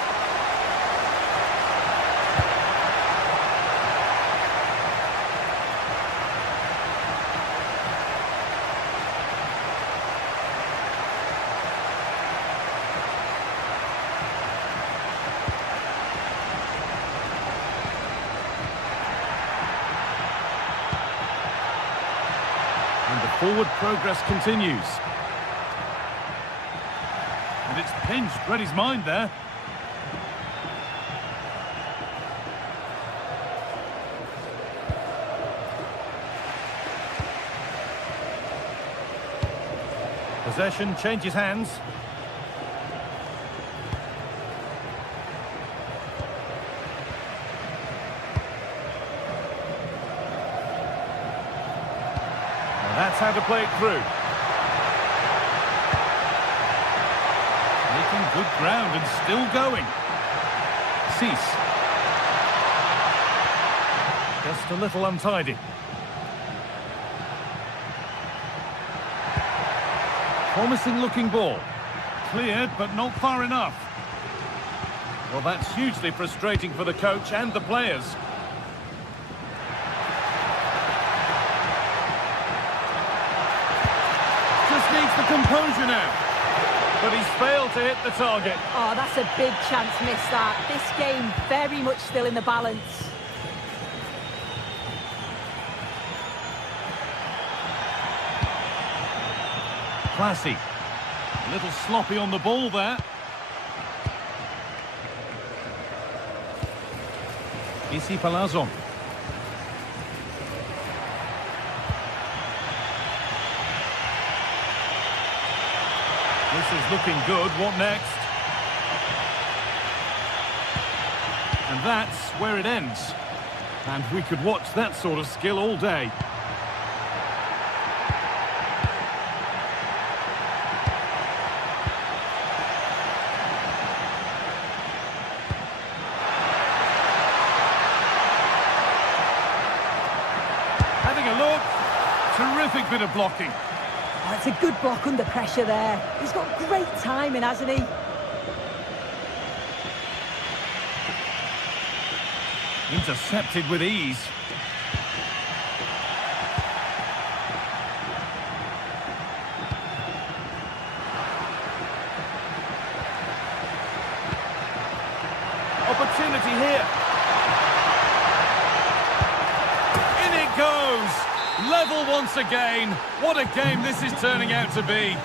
And the forward progress continues. And it's pinched Reddy's mind there. Possession changes hands. That's how to play it through. Making good ground and still going. Cease. Just a little untidy. Promising looking ball. Cleared, but not far enough. Well, that's hugely frustrating for the coach and the players. Needs the composure now, but he's failed to hit the target. Oh, that's a big chance missed that. This game very much still in the balance. Classy. A little sloppy on the ball there. Isi Palazon. This is looking good. What next? And that's where it ends. And we could watch that sort of skill all day. Having a look. Terrific bit of blocking. Oh, it's a good block under pressure there. He's got great timing, hasn't he? Intercepted with ease. Opportunity here. In it goes. Level once again. What a game this is turning out to be.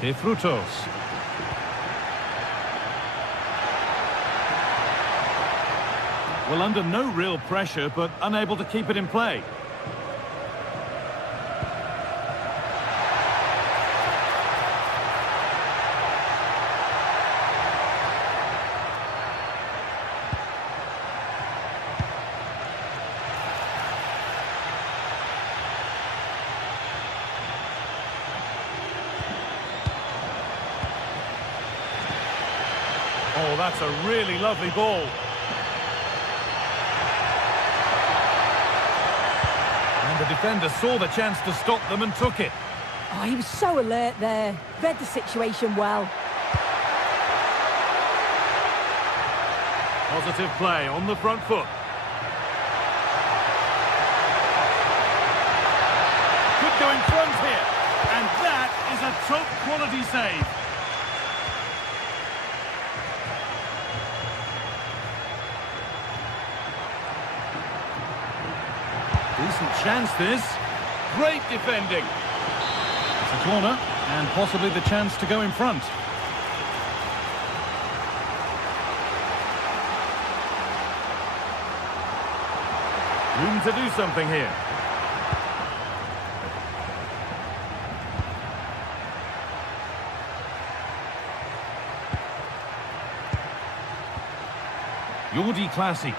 De Frutos. Well, under no real pressure, but unable to keep it in play. Oh, that's a really lovely ball. And the defender saw the chance to stop them and took it. Oh, he was so alert there. Read the situation well. Positive play on the front foot. Good going a top quality save. Decent chance this. Great defending. It's a corner and possibly the chance to go in front. Room to do something here. Jordi Classy.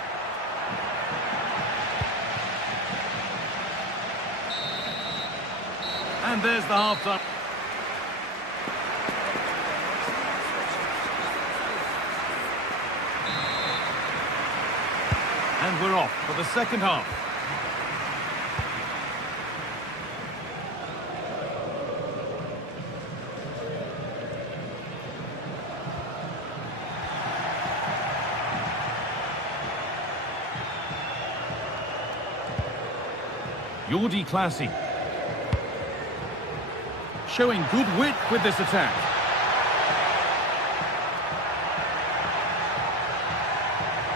And there's the half-time. And we're off for the second half. Jordi Classy. Showing good wit with this attack.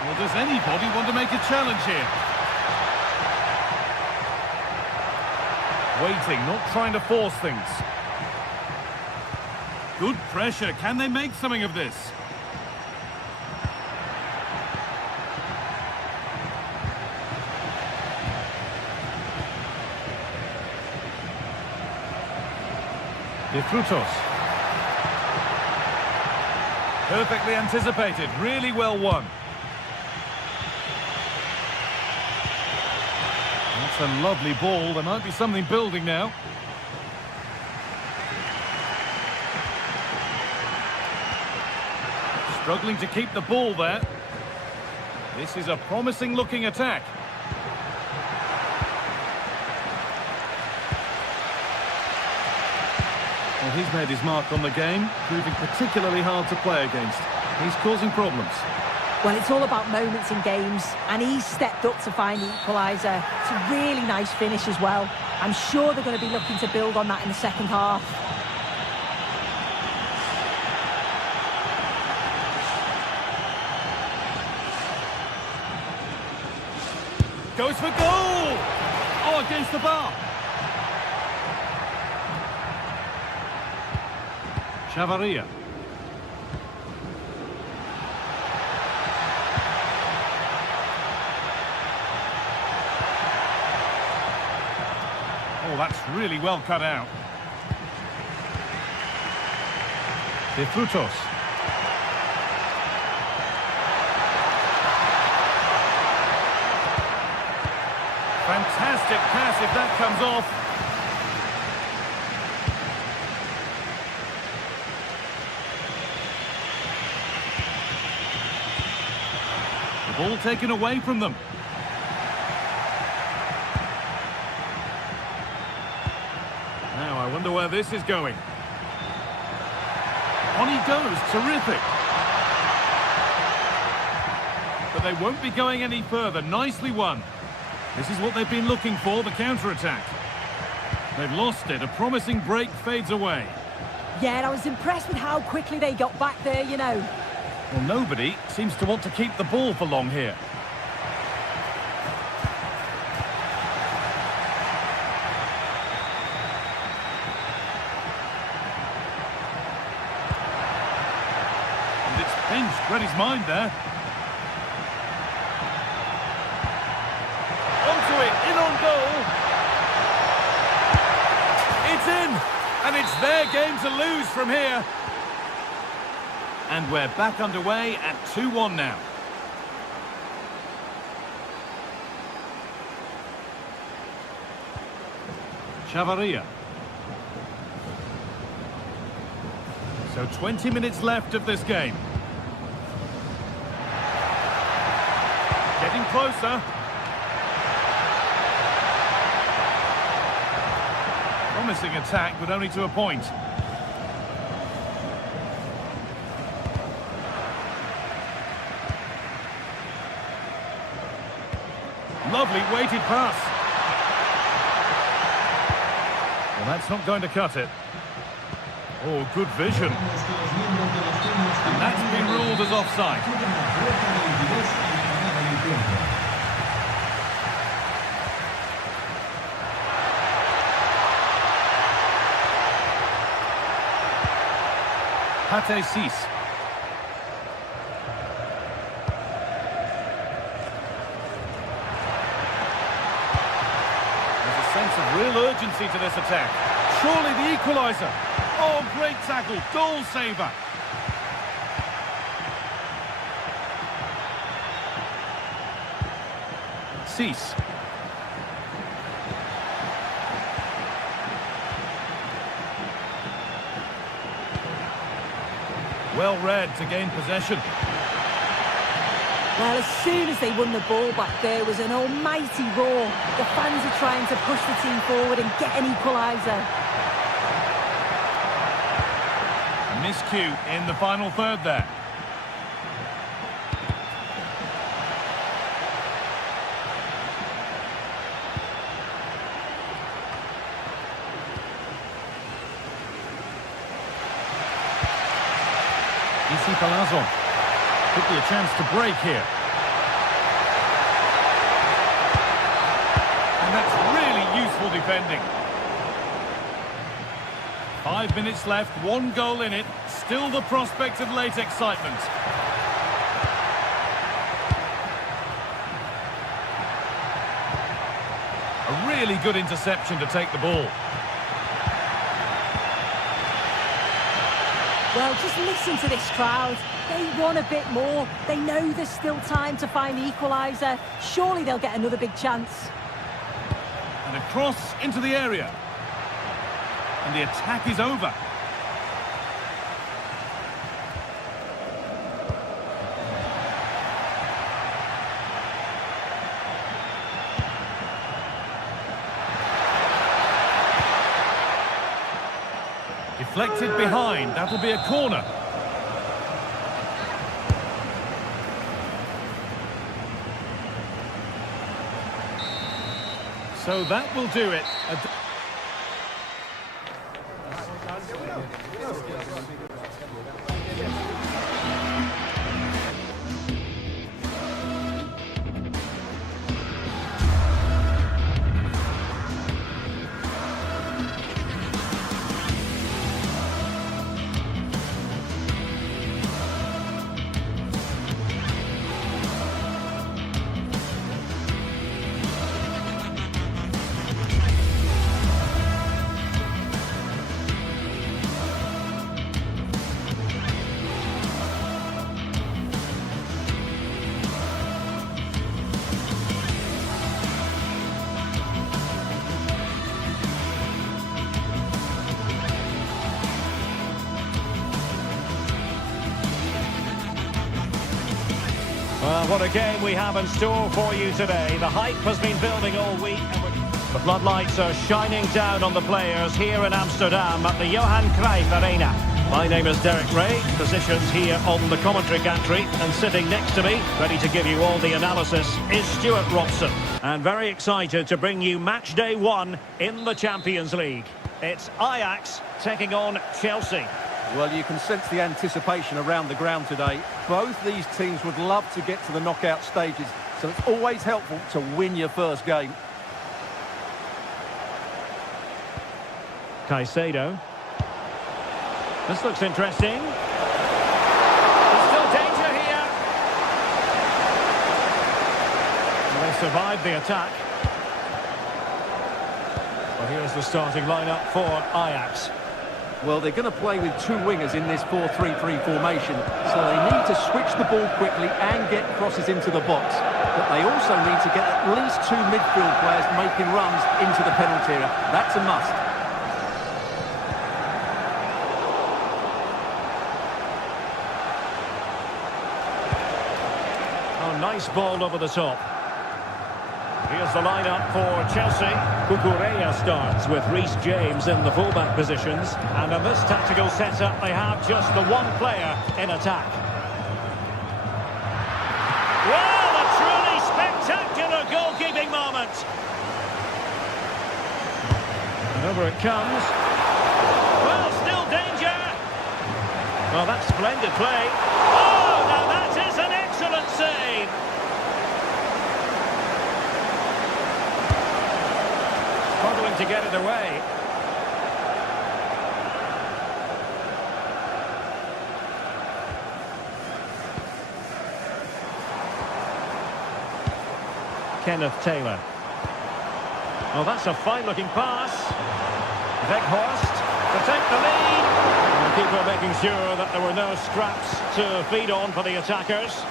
Well, does anybody want to make a challenge here? Waiting, not trying to force things. Good pressure. Can they make something of this? De Frutos. Perfectly anticipated, really well won. That's a lovely ball, there might be something building now. Struggling to keep the ball there. This is a promising looking attack. Well, he's made his mark on the game, proving particularly hard to play against. He's causing problems. Well, it's all about moments in games, and he's stepped up to find the equaliser. It's a really nice finish as well. I'm sure they're going to be looking to build on that in the second half. Goes for goal! Oh, against the bar. Chavaria. Oh, that's really well cut out. De Frutos. Fantastic pass if that comes off. Ball taken away from them. Now I wonder where this is going. On he goes, terrific. But they won't be going any further. Nicely won. This is what they've been looking for, the counter-attack. They've lost it. A promising break fades away. Yeah, I was impressed with how quickly they got back there, you know. Well, nobody seems to want to keep the ball for long here. And it's pinched. Read his mind there. Onto it, in on goal. It's in, and it's their game to lose from here. And we're back underway at 2-1 now. Chavaria. So 20 minutes left of this game. Getting closer. Promising attack, but only to a point. Lovely weighted pass. Well, that's not going to cut it. Oh, good vision. And that's been ruled as offside. Pate Cis. There's a sense of real urgency to this attack. Surely the equaliser. Oh, great tackle, goal saver. Cis. Well read to gain possession. Well, as soon as they won the ball back, there was an almighty roar. The fans are trying to push the team forward and get an equaliser. Miscue in the final third there. Isi Palazzo. Could be a chance to break here. And that's really useful defending. 5 minutes left, 1 goal in it. Still the prospect of late excitement. A really good interception to take the ball. Well, just listen to this crowd. They want a bit more. They know there's still time to find the equaliser. Surely they'll get another big chance. And a cross into the area. And the attack is over. Deflected behind, that'll be a corner. So that will do it. Well, what a game we have in store for you today. The hype has been building all week. The floodlights are shining down on the players here in Amsterdam at the Johan Cruyff Arena. My name is Derek Ray, positioned here on the commentary gantry, and sitting next to me, ready to give you all the analysis, is Stuart Robson. And very excited to bring you match day 1 in the Champions League. It's Ajax taking on Chelsea. Well, you can sense the anticipation around the ground today. Both these teams would love to get to the knockout stages, so it's always helpful to win your first game. Caicedo. This looks interesting. There's still danger here. They survived the attack. Well, here's the starting lineup for Ajax. Well, they're going to play with 2 wingers in this 4-3-3 formation, so they need to switch the ball quickly and get crosses into the box. But they also need to get at least 2 midfield players making runs into the penalty area. That's a must. Oh, nice ball over the top. Here's the lineup for Chelsea. Cucurella starts with Reece James in the fullback positions. And in this tactical setup, they have just the one player in attack. Well, a truly spectacular goalkeeping moment. And over it comes. Well, still danger. Well, that's splendid play. Oh, now that is an excellent save. Struggling to get it away. Kenneth Taylor. Oh, that's a fine-looking pass. Weghorst to take the lead. And the keeper making sure that there were no scraps to feed on for the attackers.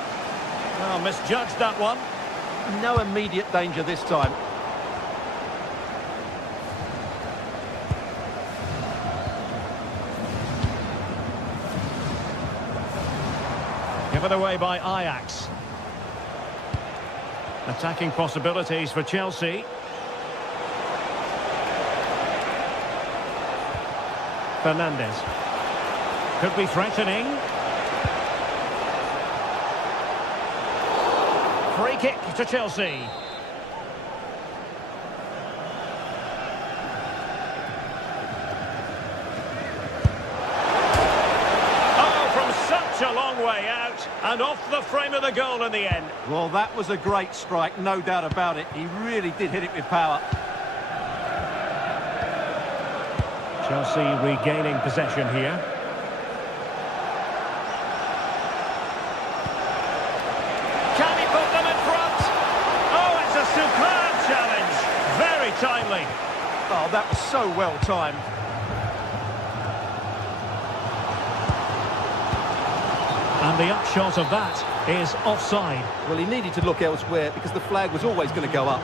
Well, misjudged that one. No immediate danger this time. Given away by Ajax. Attacking possibilities for Chelsea. Fernandes. Could be threatening. Free kick to Chelsea. Oh, from such a long way out. And off the frame of the goal in the end. Well, that was a great strike, no doubt about it. He really did hit it with power. Chelsea regaining possession here. Can he put them in front? Oh, it's a superb challenge. Very timely. Oh, that was so well timed. And the upshot of that is offside. Well, he needed to look elsewhere because the flag was always going to go up.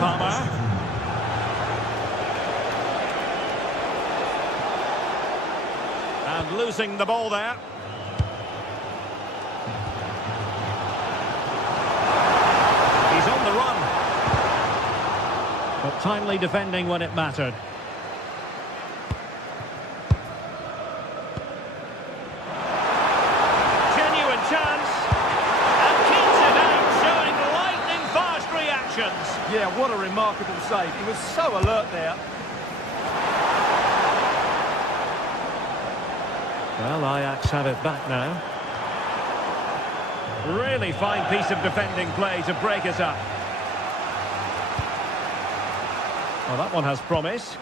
Palmer. And losing the ball there. He's on the run. But timely defending when it mattered. Yeah, what a remarkable save. He was so alert there. Well, Ajax have it back now. Really fine piece of defending play to break us up. Well, that one has promise.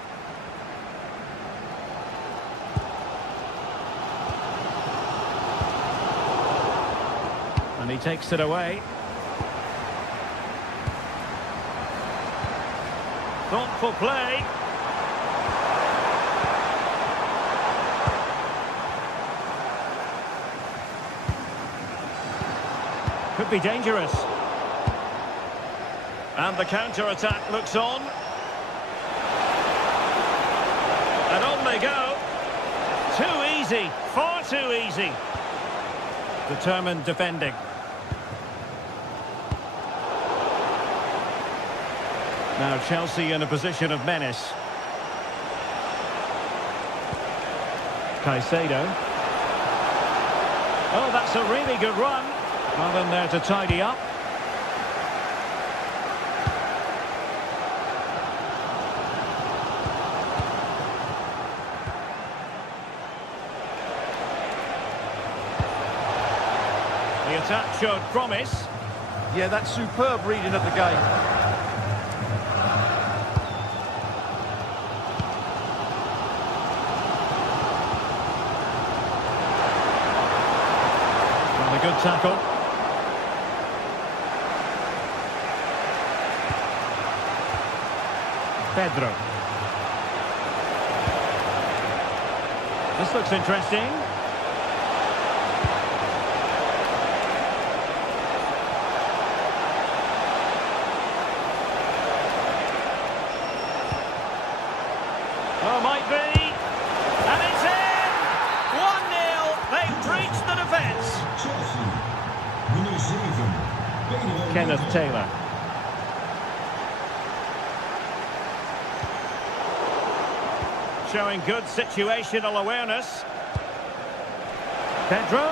And he takes it away. Thoughtful play. Could be dangerous. And the counter-attack looks on. And on they go. Too easy. Far too easy. Determined defending. Now Chelsea in a position of menace. Caicedo. Oh, that's a really good run. Not in there to tidy up. The attack showed promise. Yeah, that's superb reading of the game. Good tackle. Pedro. This looks interesting. Oh, might be. And it's in! 1-0. They've breached the defence. Kenneth Taylor. Showing good situational awareness. Pedro.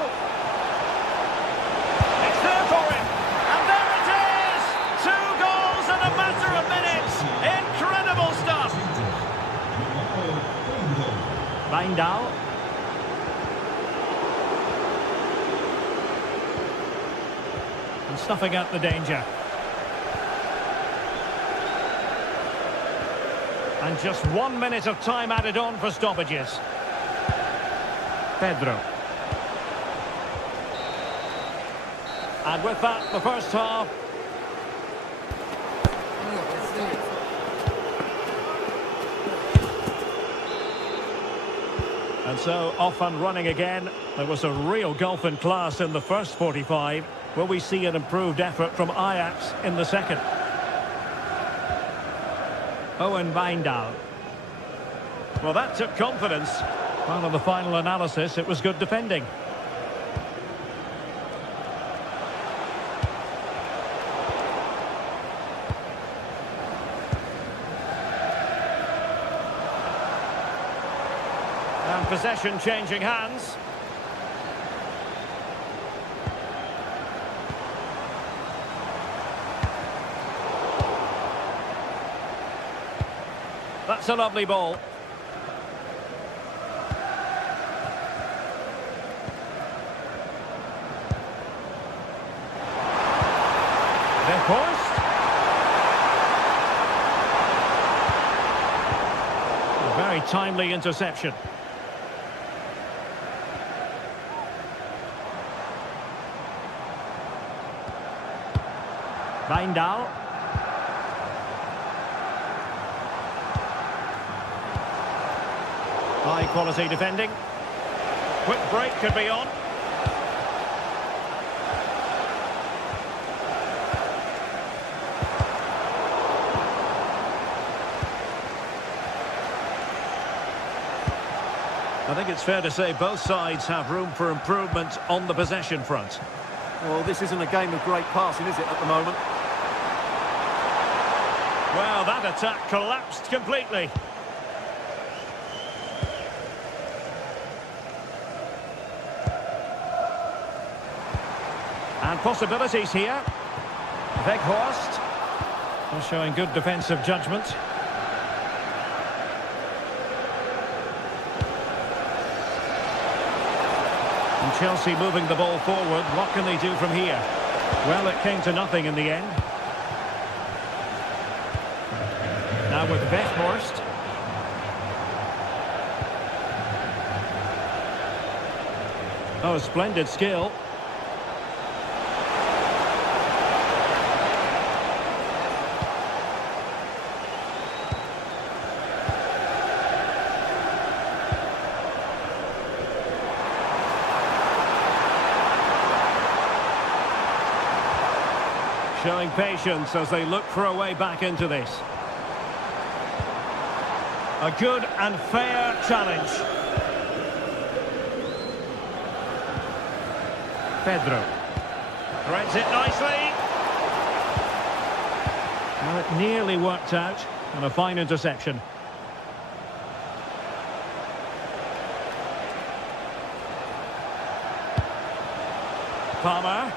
It's there for him. And there it is! 2 goals in a matter of minutes. Incredible stuff. Wijndal. And snuffing out the danger. And just 1 minute of time added on for stoppages. Pedro. And with that, the first half. And so, off and running again. There was a real gulf in class in the first 45. Will we see an improved effort from Ajax in the second? Owen Wijndal. Well, that took confidence. Well, in the final analysis, it was good defending. And possession changing hands. That's a lovely ball. Weghorst. A very timely interception. Wijndal. High quality defending. Quick break could be on. I think it's fair to say both sides have room for improvement on the possession front. Well, this isn't a game of great passing, is it, at the moment? Well, that attack collapsed completely. And possibilities here. Weghorst. They're showing good defensive judgment. And Chelsea moving the ball forward. What can they do from here? Well, it came to nothing in the end. Now with Weghorst. Oh, splendid skill. Showing patience as they look for a way back into this. A good and fair challenge. Pedro. Threads it nicely. Well, it nearly worked out. And a fine interception. Palmer.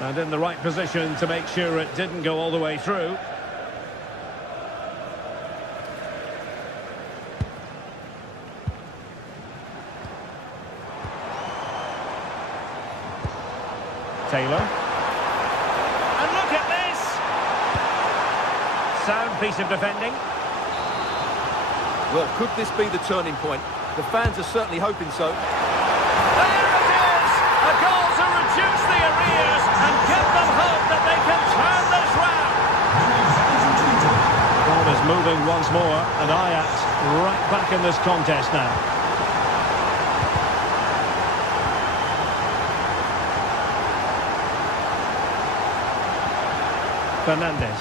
And in the right position to make sure it didn't go all the way through. Taylor. And look at this! Sound piece of defending. Well, could this be the turning point? The fans are certainly hoping so. There it is! A goal to reduce the arrears and give them hope that they can turn this round. The ball is moving once more, and Ajax right back in this contest now. Fernandez.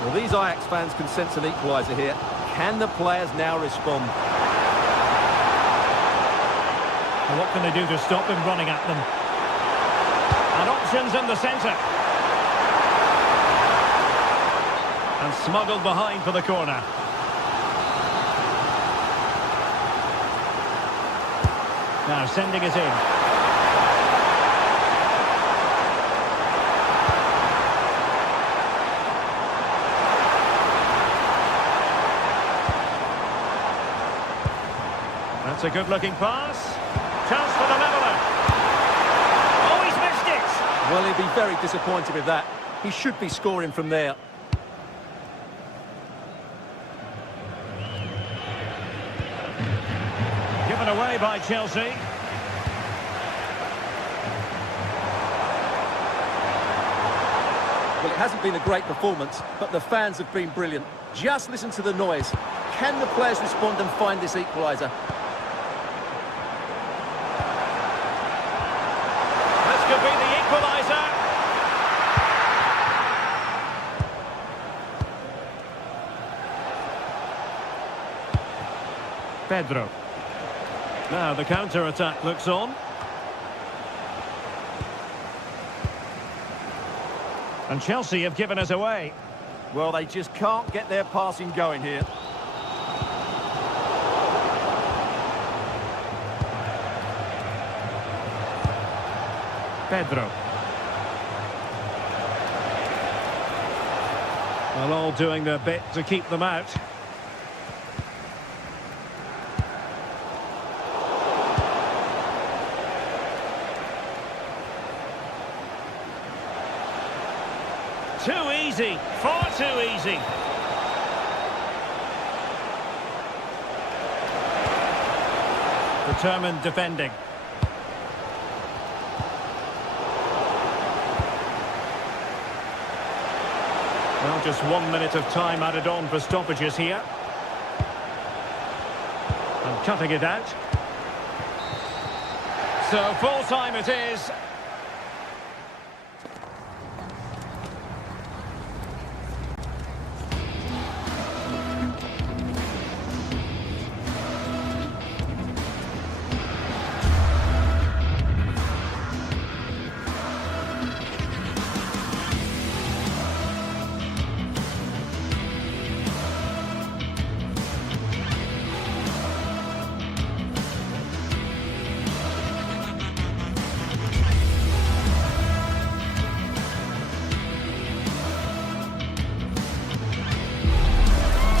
Well, these Ajax fans can sense an equaliser here. Can the players now respond? And what can they do to stop him running at them? And options in the centre. And smuggled behind for the corner. Now sending it in. That's a good-looking pass. Chance for the leveller. Oh, he's missed it! Well, he'll be very disappointed with that. He should be scoring from there. Given away by Chelsea. Well, it hasn't been a great performance, but the fans have been brilliant. Just listen to the noise. Can the players respond and find this equaliser? This could be the equaliser. Pedro. Now the counter-attack looks on. And Chelsea have given us away. Well, they just can't get their passing going here. Pedro. Well, all doing their bit to keep them out. Too easy, far too easy. Determined defending. Well, just 1 minute of time added on for stoppages here. And cutting it out. So full time it is.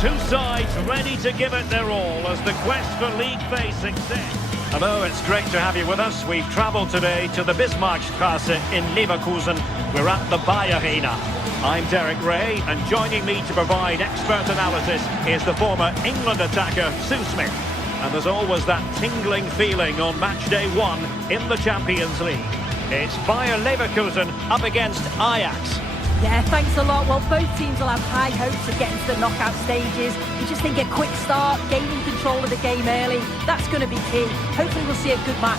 Two sides ready to give it their all as the quest for league phase success. Hello, it's great to have you with us. We've travelled today to the Bismarckstrasse in Leverkusen. We're at the Bayer Arena. I'm Derek Ray, and joining me to provide expert analysis is the former England attacker Sue Smith. And there's always that tingling feeling on match day 1 in the Champions League. It's Bayer Leverkusen up against Ajax. Yeah, thanks a lot. Well, both teams will have high hopes of getting to the knockout stages. You just think a quick start, gaining control of the game early, that's going to be key. Hopefully we'll see a good match.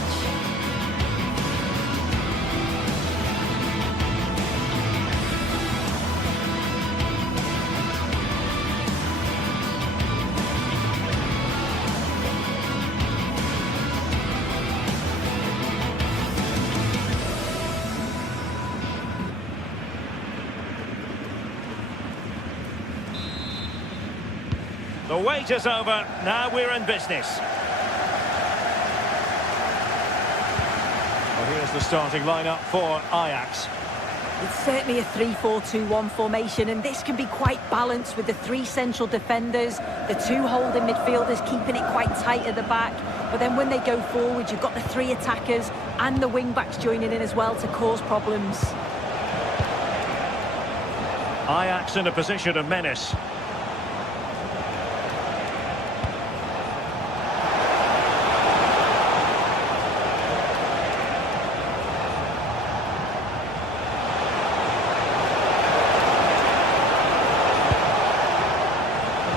The wait is over, now we're in business. Well, here's the starting lineup for Ajax. It's certainly a 3-4-2-1 formation, and this can be quite balanced with the three central defenders, the two holding midfielders keeping it quite tight at the back. But then when they go forward, you've got the three attackers and the wing-backs joining in as well to cause problems. Ajax in a position of menace.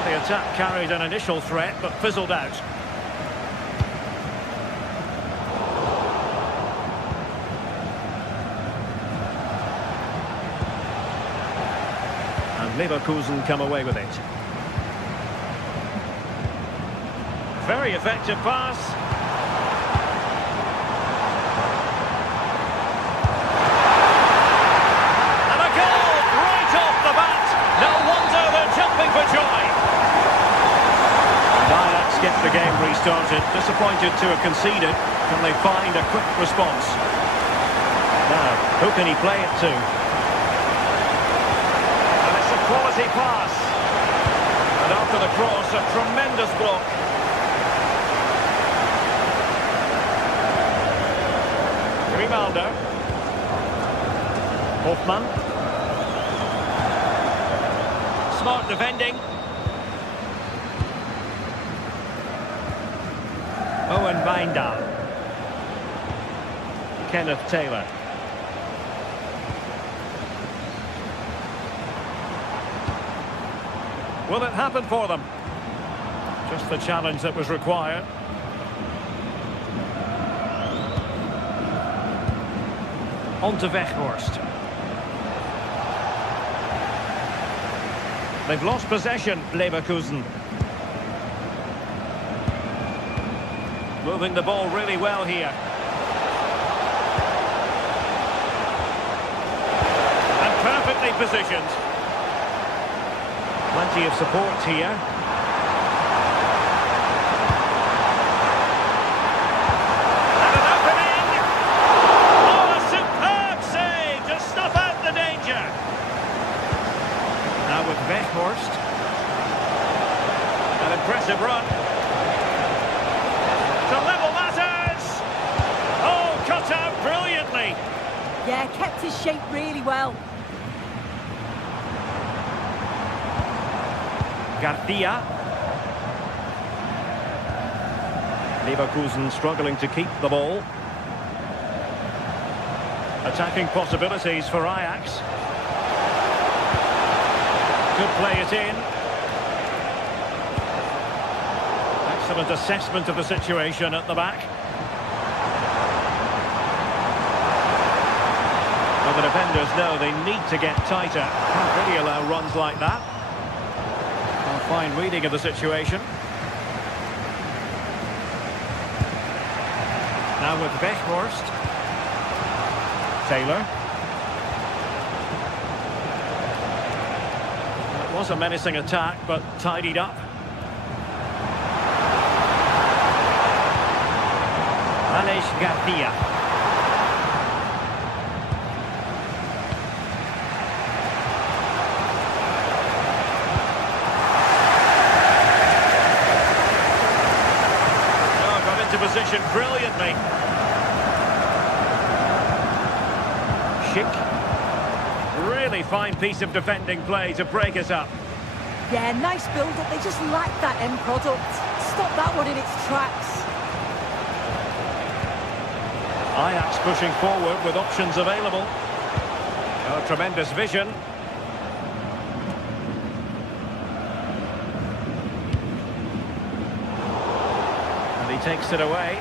The attack carried an initial threat, but fizzled out. And Leverkusen come away with it. Very effective pass. And a goal right off the bat. No wonder they're jumping for joy. Ajax get the game restarted. started. Disappointed to have conceded. Can they find a quick response? Now, who can he play it to? And it's a quality pass. And after the cross, a tremendous block. Grimaldo. Hoffmann. Smart defending. Owen Wijndal. Kenneth Taylor. Will it happen for them? Just the challenge that was required. On to Weghorst. They've lost possession, Leverkusen. Moving the ball really well here. And perfectly positioned. Plenty of support here. And an opening! Oh, a superb save to snuff out the danger. Now with Weghorst. An impressive run. To level matters! Oh, cut out brilliantly! Yeah, kept his shape really well. Garcia. Leverkusen struggling to keep the ball. Attacking possibilities for Ajax. Could play it in. Excellent assessment of the situation at the back. Well, the defenders know they need to get tighter. Can't really allow runs like that. A fine reading of the situation. Now with Weghorst. Taylor. It was a menacing attack, but tidied up. Alex Garcia. Oh, got into position brilliantly. Schick. Really fine piece of defending play to break us up. Yeah, nice build-up. They just lack that end product. Stop that one in its tracks. Ajax pushing forward with options available. Oh, tremendous vision. And he takes it away.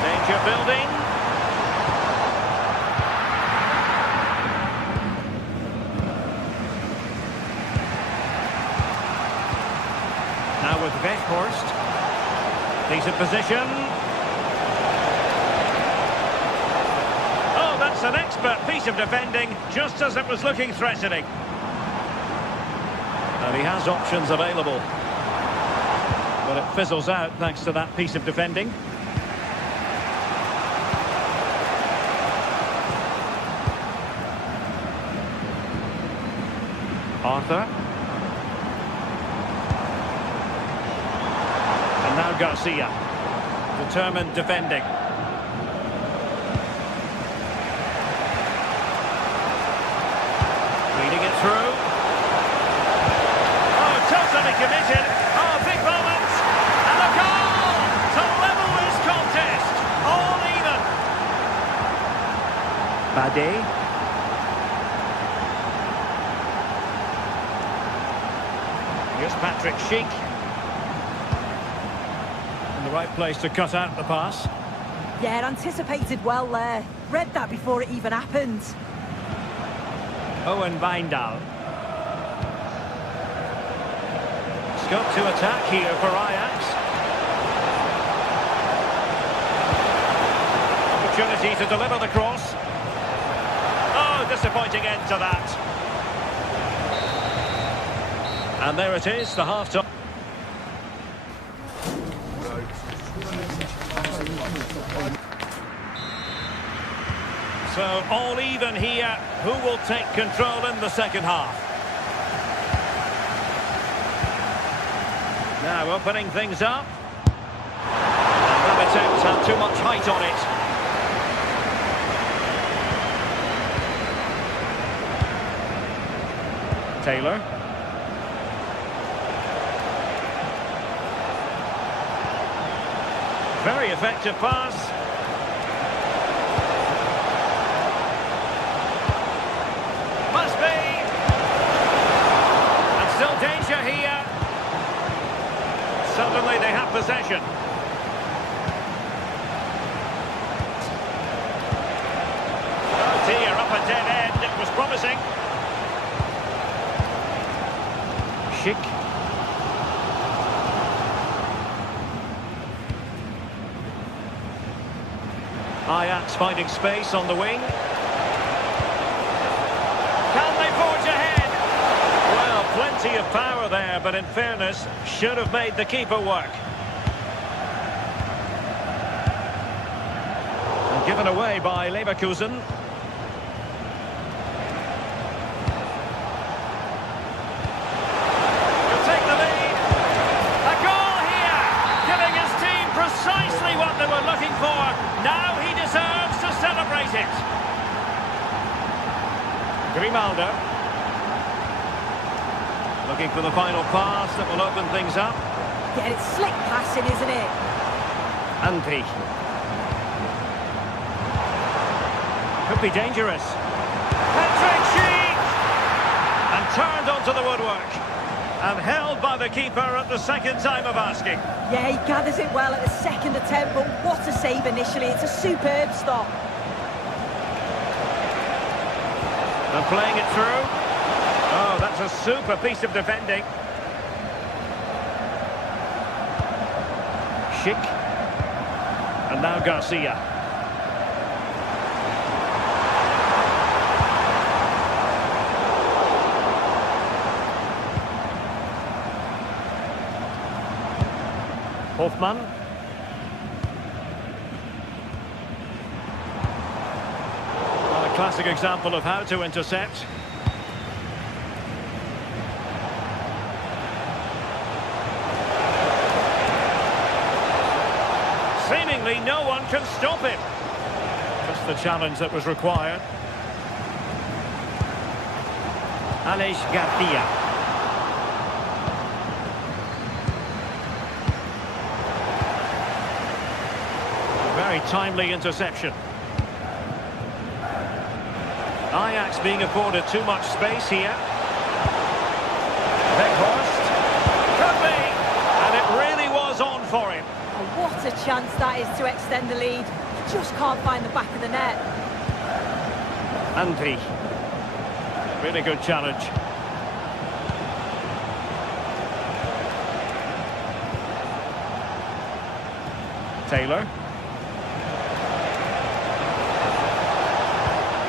Danger building. Now with Weghorst. Decent position. Oh, that's an expert piece of defending, just as it was looking threatening. And he has options available. But it fizzles out thanks to that piece of defending. Arthur. And now Garcia. Determined defending. Reading it through. Oh, totally committed. Oh, big moment. And a goal to level this contest. All even. Bade. Here's Patrick Schick. In the right place to cut out the pass. Yeah, anticipated well there. Read that before it even happened. Owen Wijndal. Scope to attack here for Ajax. Opportunity to deliver the cross. Oh, disappointing end to that. And there it is, the half-time. So all even here. Who will take control in the second half? Now opening things up. And that attempt had too much height on it. Taylor. Very effective pass. Must be. And still danger here. Suddenly they have possession. Oh dear, up a dead end. It was promising. Schick. Ajax finding space on the wing. Can they forge ahead? Well, plenty of power there, but in fairness, should have made the keeper work. And given away by Leverkusen. He'll take the lead. A goal here, giving his team precisely what they were looking for. Now he deserves to celebrate it. Grimaldo. Looking for the final pass that will open things up. Yeah, it's slick passing, isn't it? Antti. Could be dangerous. Patrick Schick! And turned onto the woodwork. And held by the keeper at the second time of asking. Yeah, he gathers it well at the second attempt, but what a save initially. It's a superb stop. They're playing it through. Oh, that's a super piece of defending. Schick. And now Garcia. Hoffmann. Well, a classic example of how to intercept. Seemingly no one can stop him. Just the challenge that was required. Aleix Garcia. Very timely interception. Ajax being afforded too much space here. Weghorst. Could be. And it really was on for him. Oh, what a chance that is to extend the lead. Just can't find the back of the net. Antti. Really good challenge. Taylor.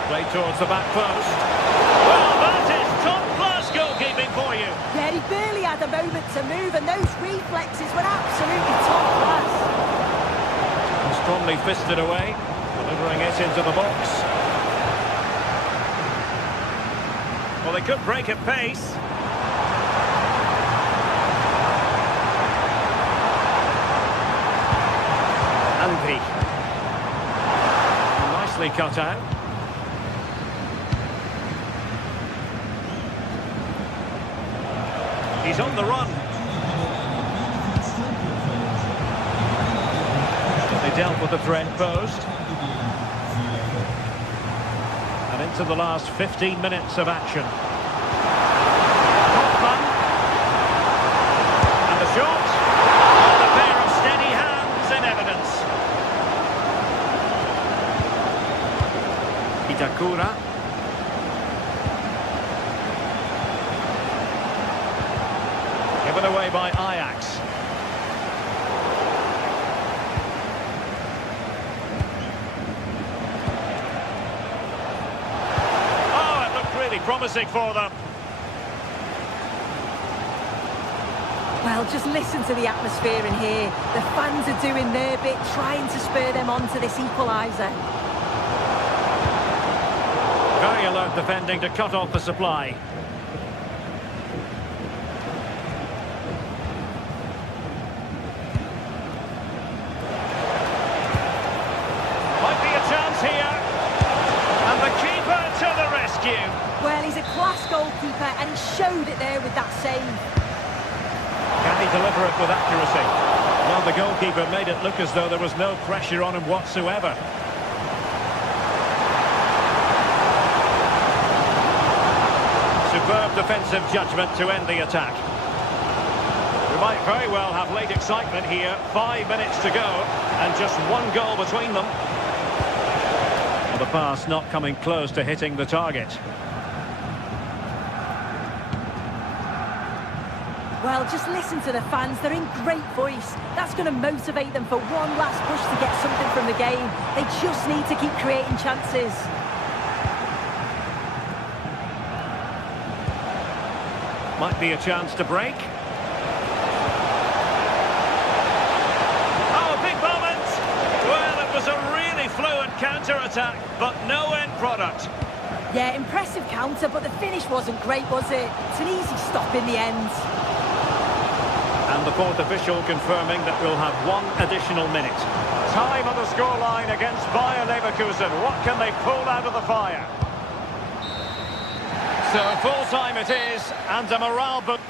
Play towards the back post. Well, that is top-class goalkeeping for you. Yeah, he barely had a moment to move, and those reflexes were absolutely top class. Strongly fisted away, delivering it into the box. Well, they could break at pace. Antti. Nicely cut out. He's on the run. They dealt with the threat posed. And into the last 15 minutes of action. Hoffmann. And the shot. And a pair of steady hands in evidence. Itakura. Given away by Ajax. Oh, it looked really promising for them. Well, just listen to the atmosphere in here. The fans are doing their bit, trying to spur them on to this equaliser. Very alert defending to cut off the supply. Might be a chance here. And the keeper to the rescue. Well, he's a class goalkeeper and he showed it there with that save. Can he deliver it with accuracy? Well, the goalkeeper made it look as though there was no pressure on him whatsoever. Superb defensive judgment to end the attack. We might very well have late excitement here. 5 minutes to go and just one goal between them. Well, the pass not coming close to hitting the target. Well, just listen to the fans. They're in great voice. That's going to motivate them for one last push to get something from the game. They just need to keep creating chances. Might be a chance to break. Oh, big moment! Well, it was a really fluid counter-attack, but no end product. Yeah, impressive counter, but the finish wasn't great, was it? It's an easy stop in the end. And the fourth official confirming that we'll have one additional minute. Time on the scoreline against Bayer Leverkusen. What can they pull out of the fire? So full time it is, and a morale boost.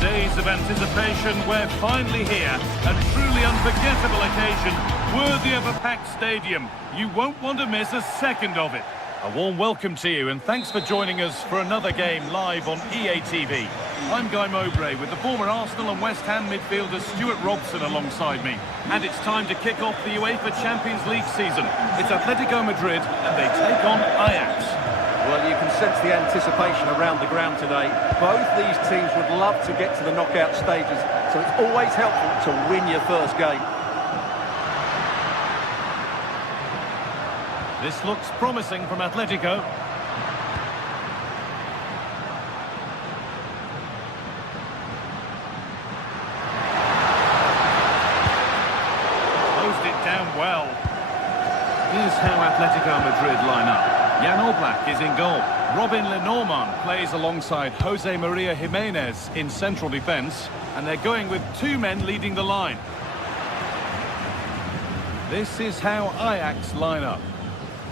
Days of anticipation, we're finally here. A truly unforgettable occasion, worthy of a packed stadium. You won't want to miss a second of it. A warm welcome to you, and thanks for joining us for another game live on EA TV. I'm Guy Mowbray with the former Arsenal and West Ham midfielder Stuart Robson alongside me. And it's time to kick off the UEFA Champions League season. It's Atletico Madrid, and they take on Ajax. Well, you can sense the anticipation around the ground today. Both these teams would love to get to the knockout stages, so it's always helpful to win your first game. This looks promising from Atletico. Closed it down well. Here's how Atletico Madrid line up. Jan Oblak is in goal. Robin Lenormand plays alongside Jose Maria Jimenez in central defence, and they're going with two men leading the line. This is how Ajax line up.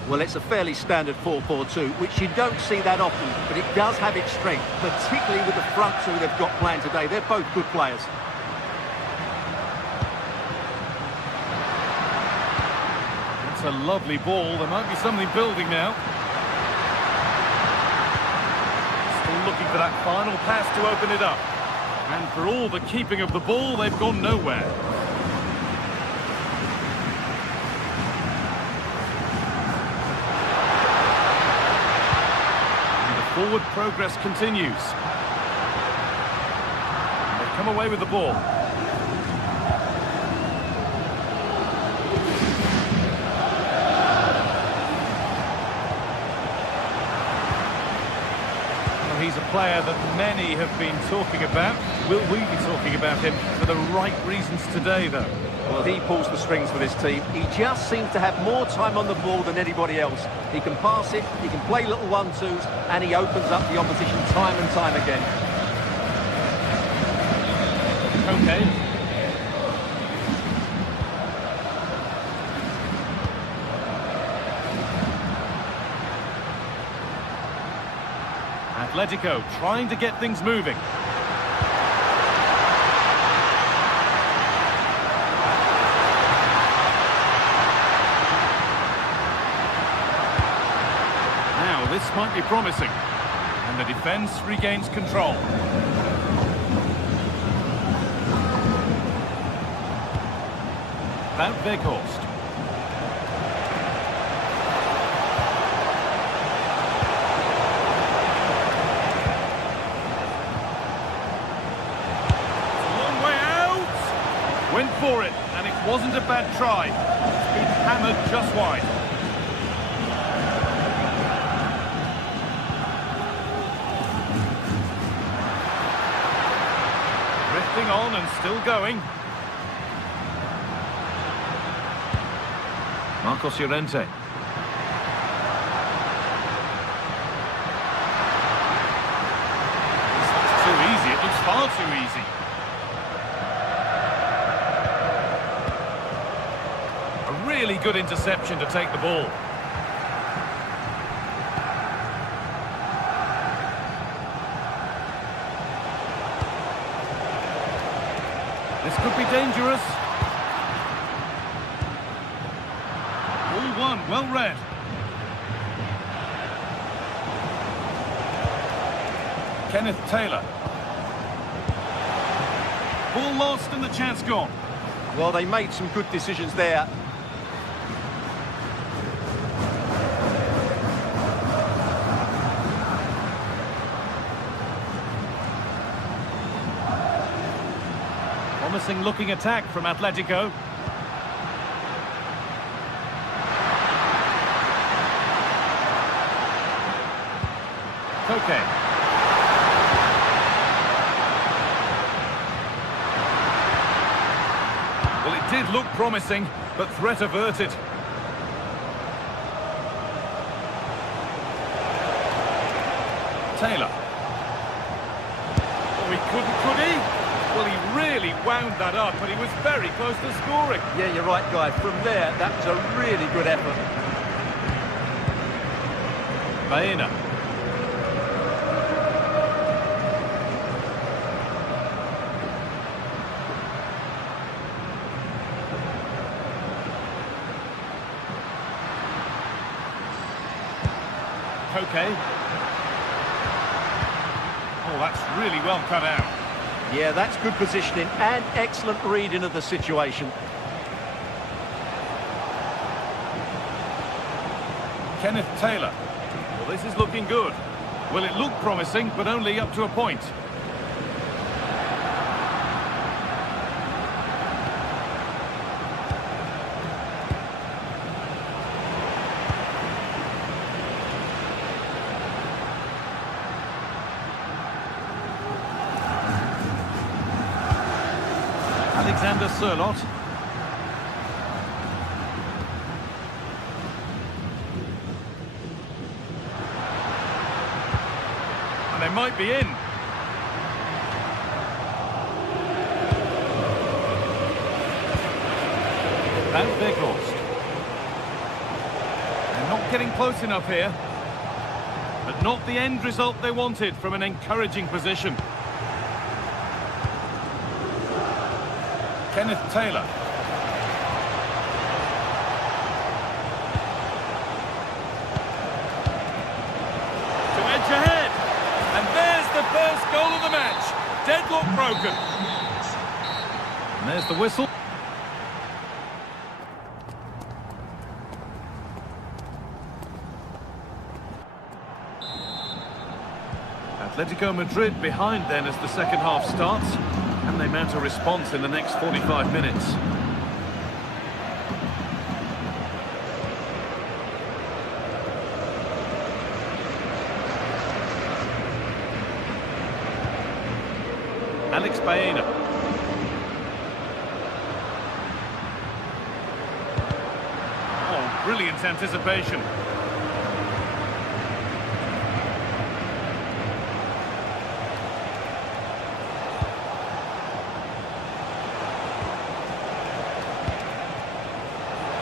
Well, it's a fairly standard 4-4-2, which you don't see that often, but it does have its strength, particularly with the front two they've got playing today. They're both good players. It's a lovely ball. There might be something building now. looking for that final pass to open it up. And for all the keeping of the ball, they've gone nowhere. And the forward progress continues. And they come away with the ball. He's a player that many have been talking about. Will we be talking about him for the right reasons today, though? Well, he pulls the strings for this team. He just seems to have more time on the ball than anybody else. He can pass it, he can play little one-twos, and he opens up the opposition time and time again. Okay. Atletico trying to get things moving. Now this might be promising. And the defence regains control. Wout Weghorst. Went for it, and it wasn't a bad try. It's been hammered just wide. Drifting on and still going. Marcos Llorente. This looks too easy. It looks far too easy. Really good interception to take the ball. This could be dangerous. Ball one, well read. Kenneth Taylor. Ball lost and the chance gone. Well, they made some good decisions there. Promising looking attack from Atletico. Koke. Well, it did look promising, but threat averted. Taylor. Oh, he couldn't, could he? Well, he really wound that up, but he was very close to scoring. Yeah, you're right, Guy. From there, that was a really good effort. Baena. Koke. Oh, that's really well cut out. Yeah, that's good positioning and excellent reading of the situation. Kenneth Taylor. Well, this is looking good. Well, it looked promising, but only up to a point. Alexander Sørloth. And they might be in. Wout Weghorst. They're not getting close enough here. But not the end result they wanted from an encouraging position. Kenneth Taylor. To edge ahead. And there broken. And there's the whistle. Atletico Madrid behind then as the second half starts, and they mount a response in the next 45 minutes. Alex Baena. Oh, brilliant anticipation.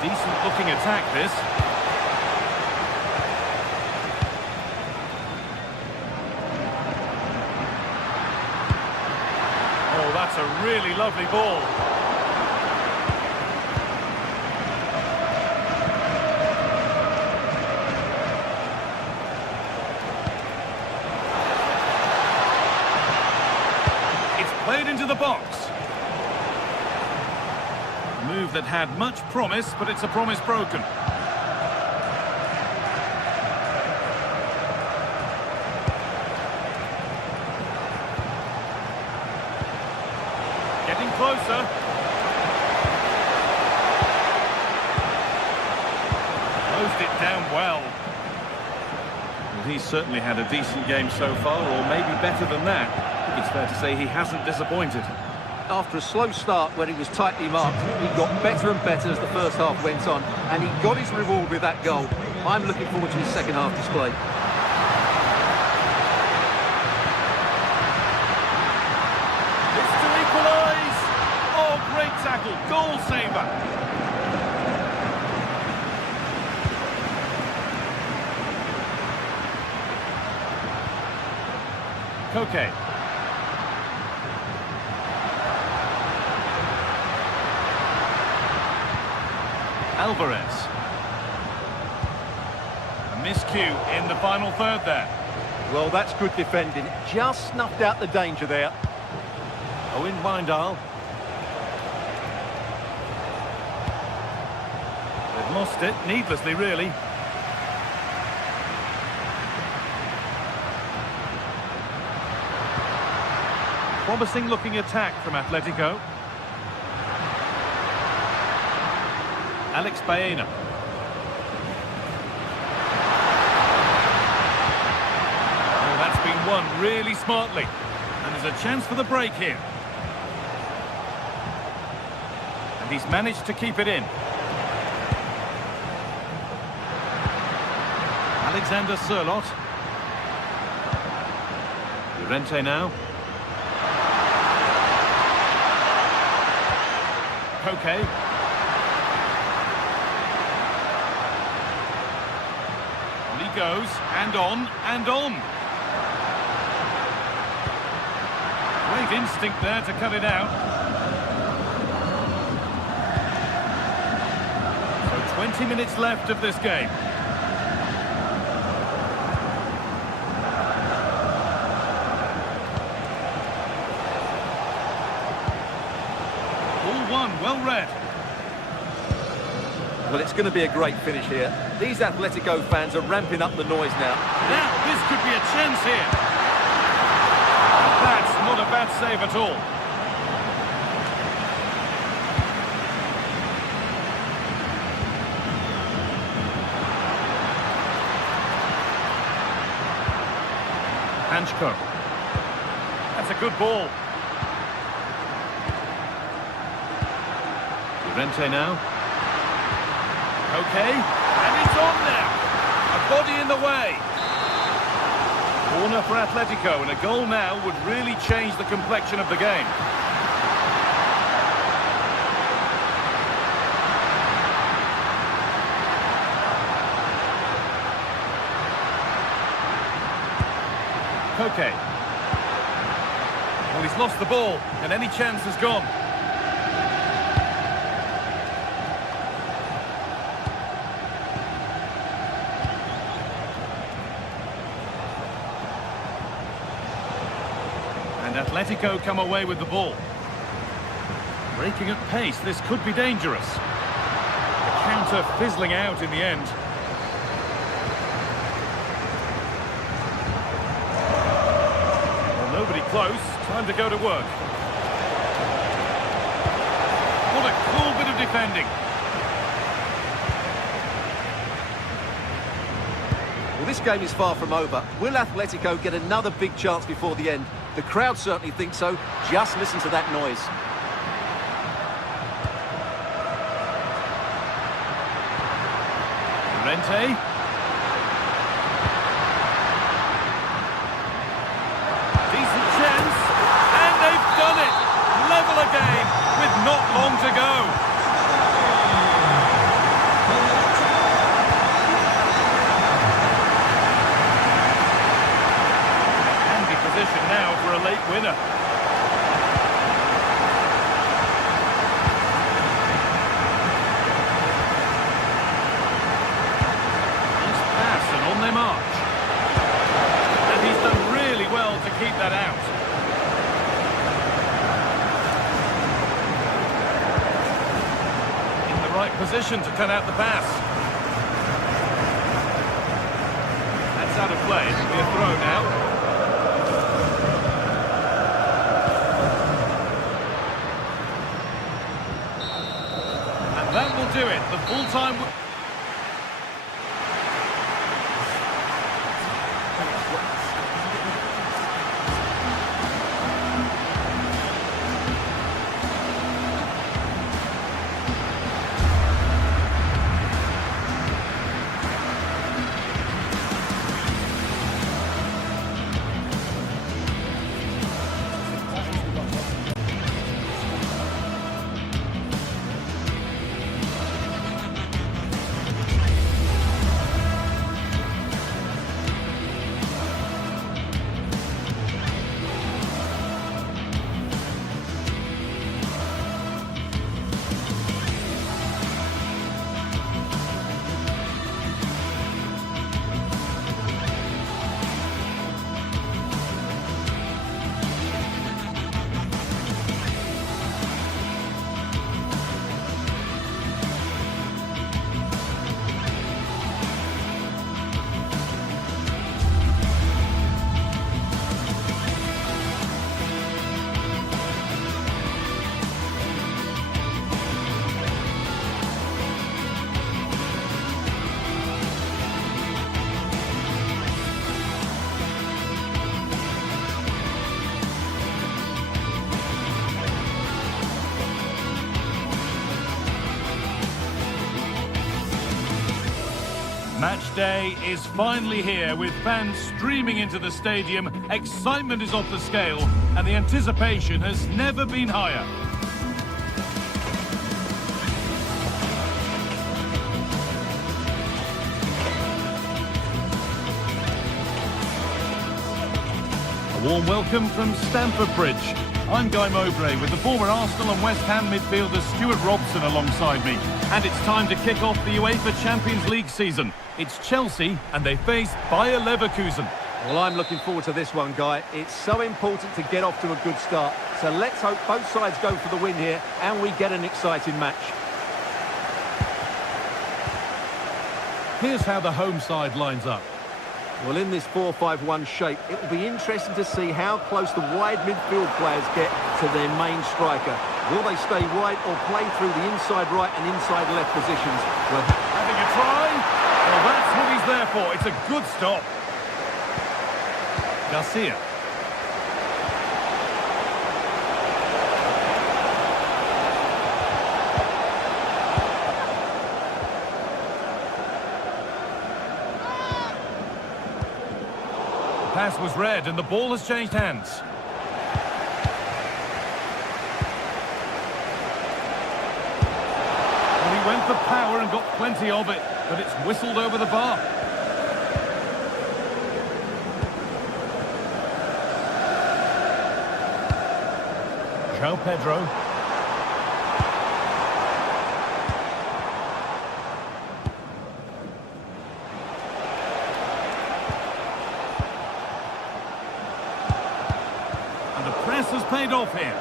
Decent looking attack, this. Oh, that's a really lovely ball. It's played into the box. Move that had much promise, but it's a promise broken. Getting closer. Closed it down well. Well, he's certainly had a decent game so far, or maybe better than that. I think it's fair to say he hasn't disappointed. After a slow start when he was tightly marked, he got better and better as the first half went on, and he got his reward with that goal. I'm looking forward to his second half display. It's to equalise! Oh, great tackle, goal saver! Koke. Alvarez. A miscue in the final third there. Well, that's good defending. Just snuffed out the danger there. Owen Wijndal. They've lost it, needlessly really. Promising looking attack from Atletico. Alex Baena. Oh, that's been won really smartly. And there's a chance for the break here. And he's managed to keep it in. Alexander Sørloth. Llorente now. Koke. Goes, and on, and on. Great instinct there to cut it out. So 20 minutes left of this game. Ball one, well read. Well, it's going to be a great finish here. These Atletico fans are ramping up the noise now. Now, this could be a chance here. That's not a bad save at all. Hanchko. That's a good ball. Llorente now. Okay, and it's on now. A body in the way. Corner for Atletico, and a goal now would really change the complexion of the game. Koke. Well, he's lost the ball, and any chance is gone. Atletico come away with the ball. Breaking at pace, this could be dangerous. The counter fizzling out in the end. Well, nobody close. Time to go to work. What a cool bit of defending. Well, this game is far from over. Will Atletico get another big chance before the end? The crowd certainly think so. Just listen to that noise. Rente. Decent chance. And they've done it. Level again with not long to go. Handy position now for a late winner. On their march. And he's done really well to keep that out. In the right position to turn out the pass. That's out of play. It'll be a throw now. And that will do it. The full-time... Match day is finally here with fans streaming into the stadium. Excitement is off the scale and the anticipation has never been higher. A warm welcome from Stamford Bridge. I'm Guy Mowbray with the former Arsenal and West Ham midfielder Stuart Robson alongside me. And it's time to kick off the UEFA Champions League season. It's Chelsea and they face Bayer Leverkusen. Well, I'm looking forward to this one, Guy. It's so important to get off to a good start. So let's hope both sides go for the win here and we get an exciting match. Here's how the home side lines up. Well, in this 4-5-1 shape, it will be interesting to see how close the wide midfield players get to their main striker. Will they stay wide or play through the inside right and inside left positions? Well, having a try? Well, that's what he's there for. It's a good stop. Garcia. The pass was read and the ball has changed hands. Well, he went for power and got plenty of it, but it's whistled over the bar. João Pedro. paid off here.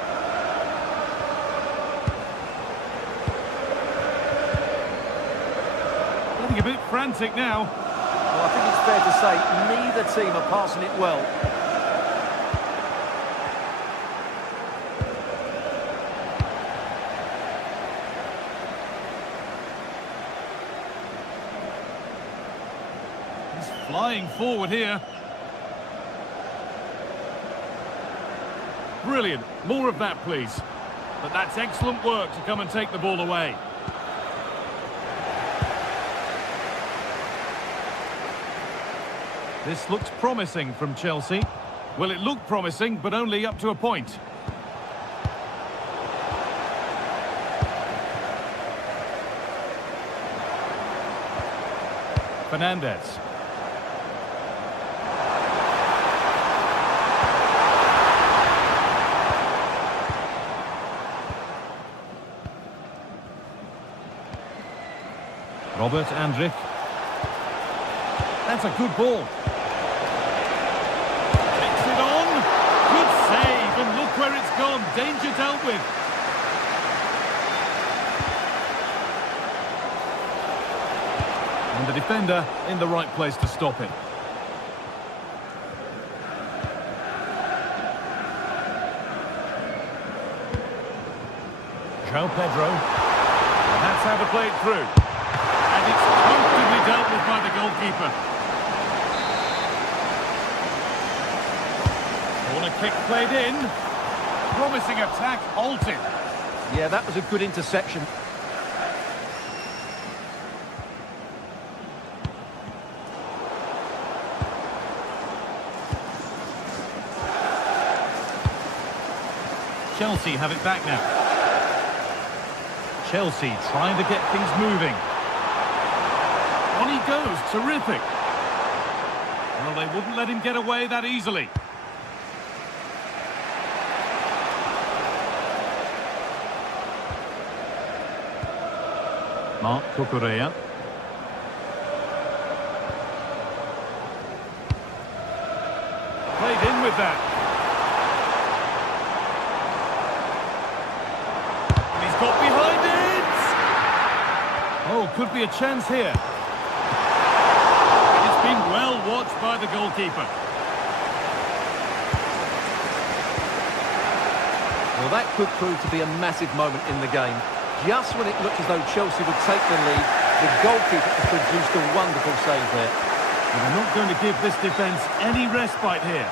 Getting a bit frantic now. Well, I think it's fair to say neither team are passing it well. He's flying forward here. Brilliant. More of that, please. But that's excellent work to come and take the ball away. This looks promising from Chelsea. Well, it looked promising, but only up to a point. Fernandez. Robert Andrich. That's a good ball. Takes it on. Good save, and look where it's gone. Danger dealt with. And the defender in the right place to stop it. João Pedro. And that's how to play it through. And it's comfortably dealt with by the goalkeeper. Corner kick played in. Promising attack halted. Yeah, that was a good interception. Chelsea have it back now. Chelsea trying to get things moving. On he goes, terrific. Well, they wouldn't let him get away that easily. Marc Cucurella. Played in with that. And he's got behind it! Oh, could be a chance here. It's been well watched by the goalkeeper. Well, that could prove to be a massive moment in the game. Just when it looked as though Chelsea would take the lead, the goalkeeper has produced a wonderful save there. And they're not going to give this defence any respite here.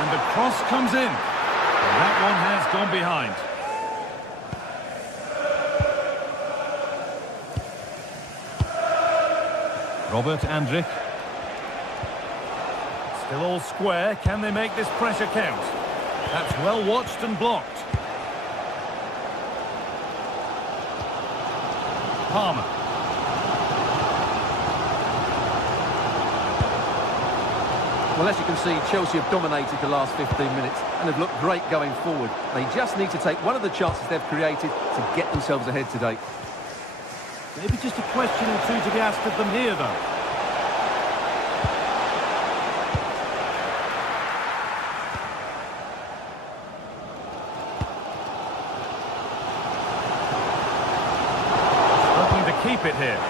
And the cross comes in. And that one has gone behind. Robert Andrich. Still all square. Can they make this pressure count? That's well watched and blocked. Palmer. Well, as you can see, Chelsea have dominated the last 15 minutes and have looked great going forward. They just need to take one of the chances they've created to get themselves ahead today. Maybe just a question or two to be asked of them here, though. Struggling to keep it here.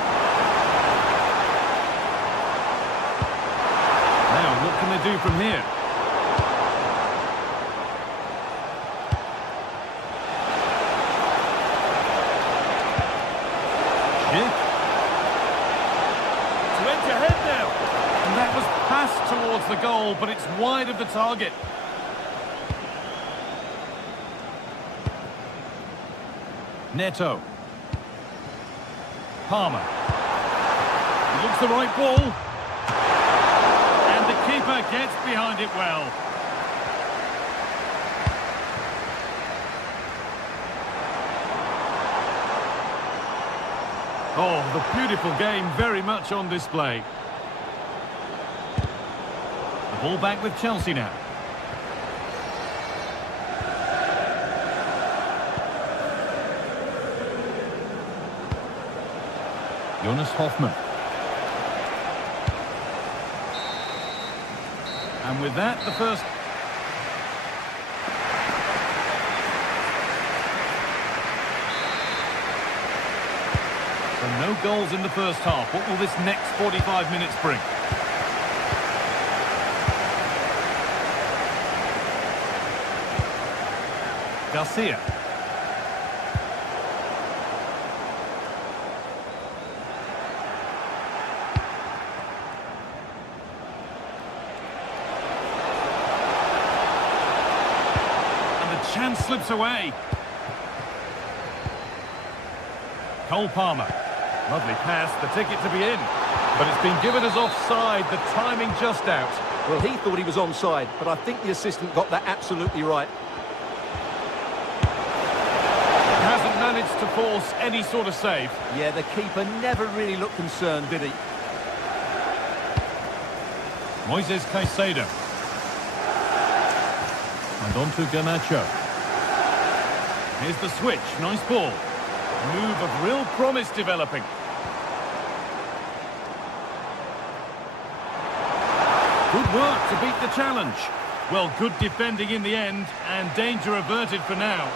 Now, what can they do from here? To edge ahead now. And that was passed towards the goal, but it's wide of the target. Neto. Palmer. He looks the right ball. And the keeper gets behind it well. Oh, the beautiful game very much on display. The ball back with Chelsea now. Jonas Hoffmann. And with that, the first... So no goals in the first half. What will this next 45 minutes bring? Garcia. Chance slips away. Cole Palmer. Lovely pass, the ticket to be in. But it's been given as offside, the timing just out. Well, he thought he was onside, but I think the assistant got that absolutely right. Hasn't managed to force any sort of save. Yeah, the keeper never really looked concerned, did he? Moises Caicedo. And on to Garnacho. Here's the switch, nice ball. Move of real promise developing. Good work to beat the challenge. Well, good defending in the end, and danger averted for now.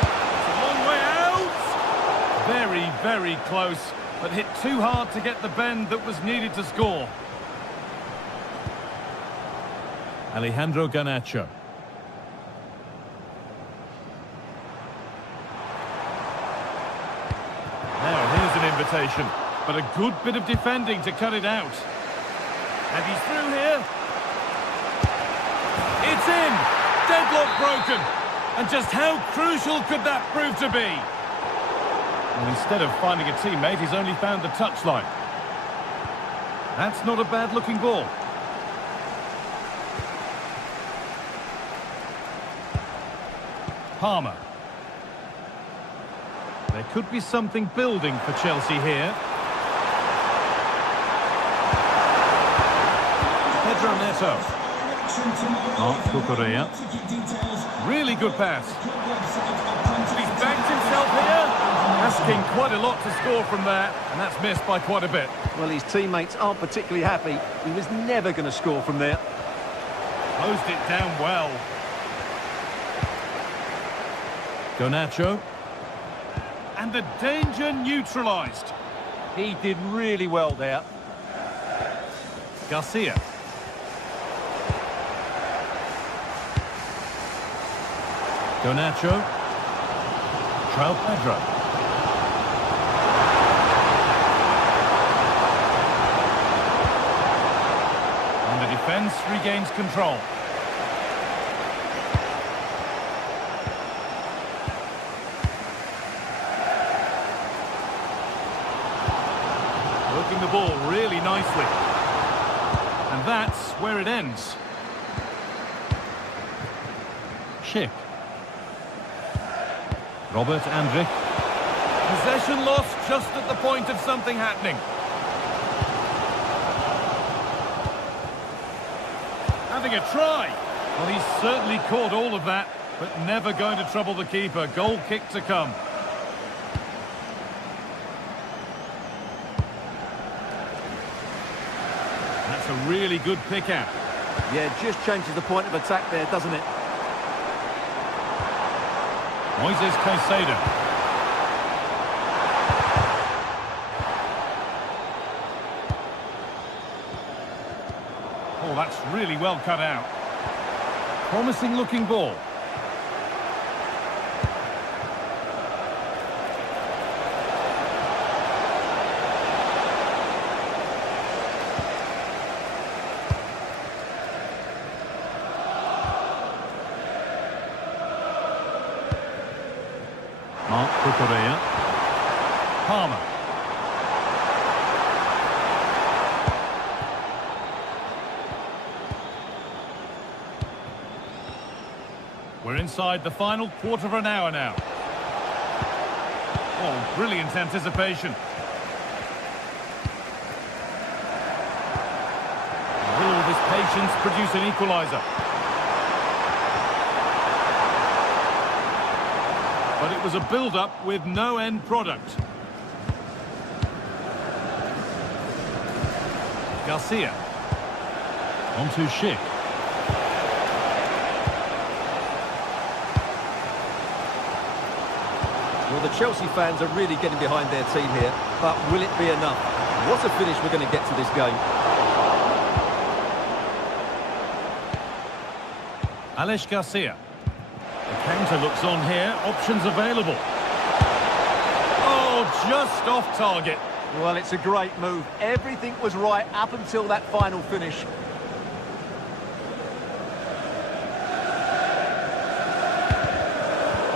It's a long way out! Very, very close, but hit too hard to get the bend that was needed to score. Alejandro Garnacho. Now, here's an invitation, but a good bit of defending to cut it out. And he's through here. It's in! Deadlock broken! And just how crucial could that prove to be? Well, instead of finding a teammate, he's only found the touchline. That's not a bad-looking ball. Palmer. There could be something building for Chelsea here. Pedro Neto. Cucurella. Really good pass. He's backed himself here. Asking quite a lot to score from there, and that's missed by quite a bit. Well, his teammates aren't particularly happy. He was never going to score from there. Closed it down well. Garnacho. And the danger neutralised. He did really well there. Garcia. Garnacho. João Pedro. And the defence regains control. Working the ball really nicely. And that's where it ends. Schick. Robert Andrich. Possession lost just at the point of something happening. Having a try. Well, he's certainly caught all of that, but never going to trouble the keeper. Goal kick to come. That's a really good pick out. Yeah, just changes the point of attack there, doesn't it? Moises Caicedo. Oh, that's really well cut out. Promising looking ball. Cucurella. Palmer. We're inside the final quarter of an hour now. Oh, brilliant anticipation. Will all this patience produce an equaliser? But it was a build-up with no end product. Garcia. On to Schick. Well, the Chelsea fans are really getting behind their team here, but will it be enough? What a finish we're going to get to this game. Alex Garcia. The counter looks on here. Options available. Oh, just off target. Well, it's a great move. Everything was right up until that final finish.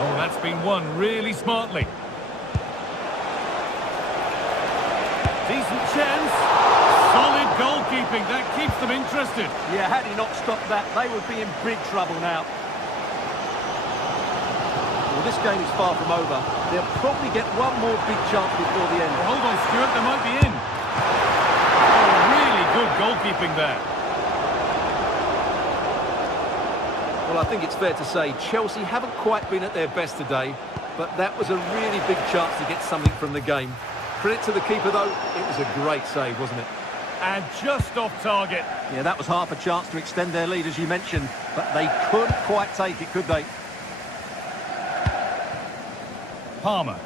Oh, that's been won really smartly. Decent chance. Solid goalkeeping. That keeps them interested. Yeah, had he not stopped that, they would be in big trouble now. Well, this game is far from over. They'll probably get one more big chance before the end. Hold on, Stuart, they might be in. Oh, really good goalkeeping there. Well, I think it's fair to say Chelsea haven't quite been at their best today, but that was a really big chance to get something from the game. Credit to the keeper, though. It was a great save, wasn't it? And just off target. Yeah, that was half a chance to extend their lead, as you mentioned, but they couldn't quite take it, could they? Palmer.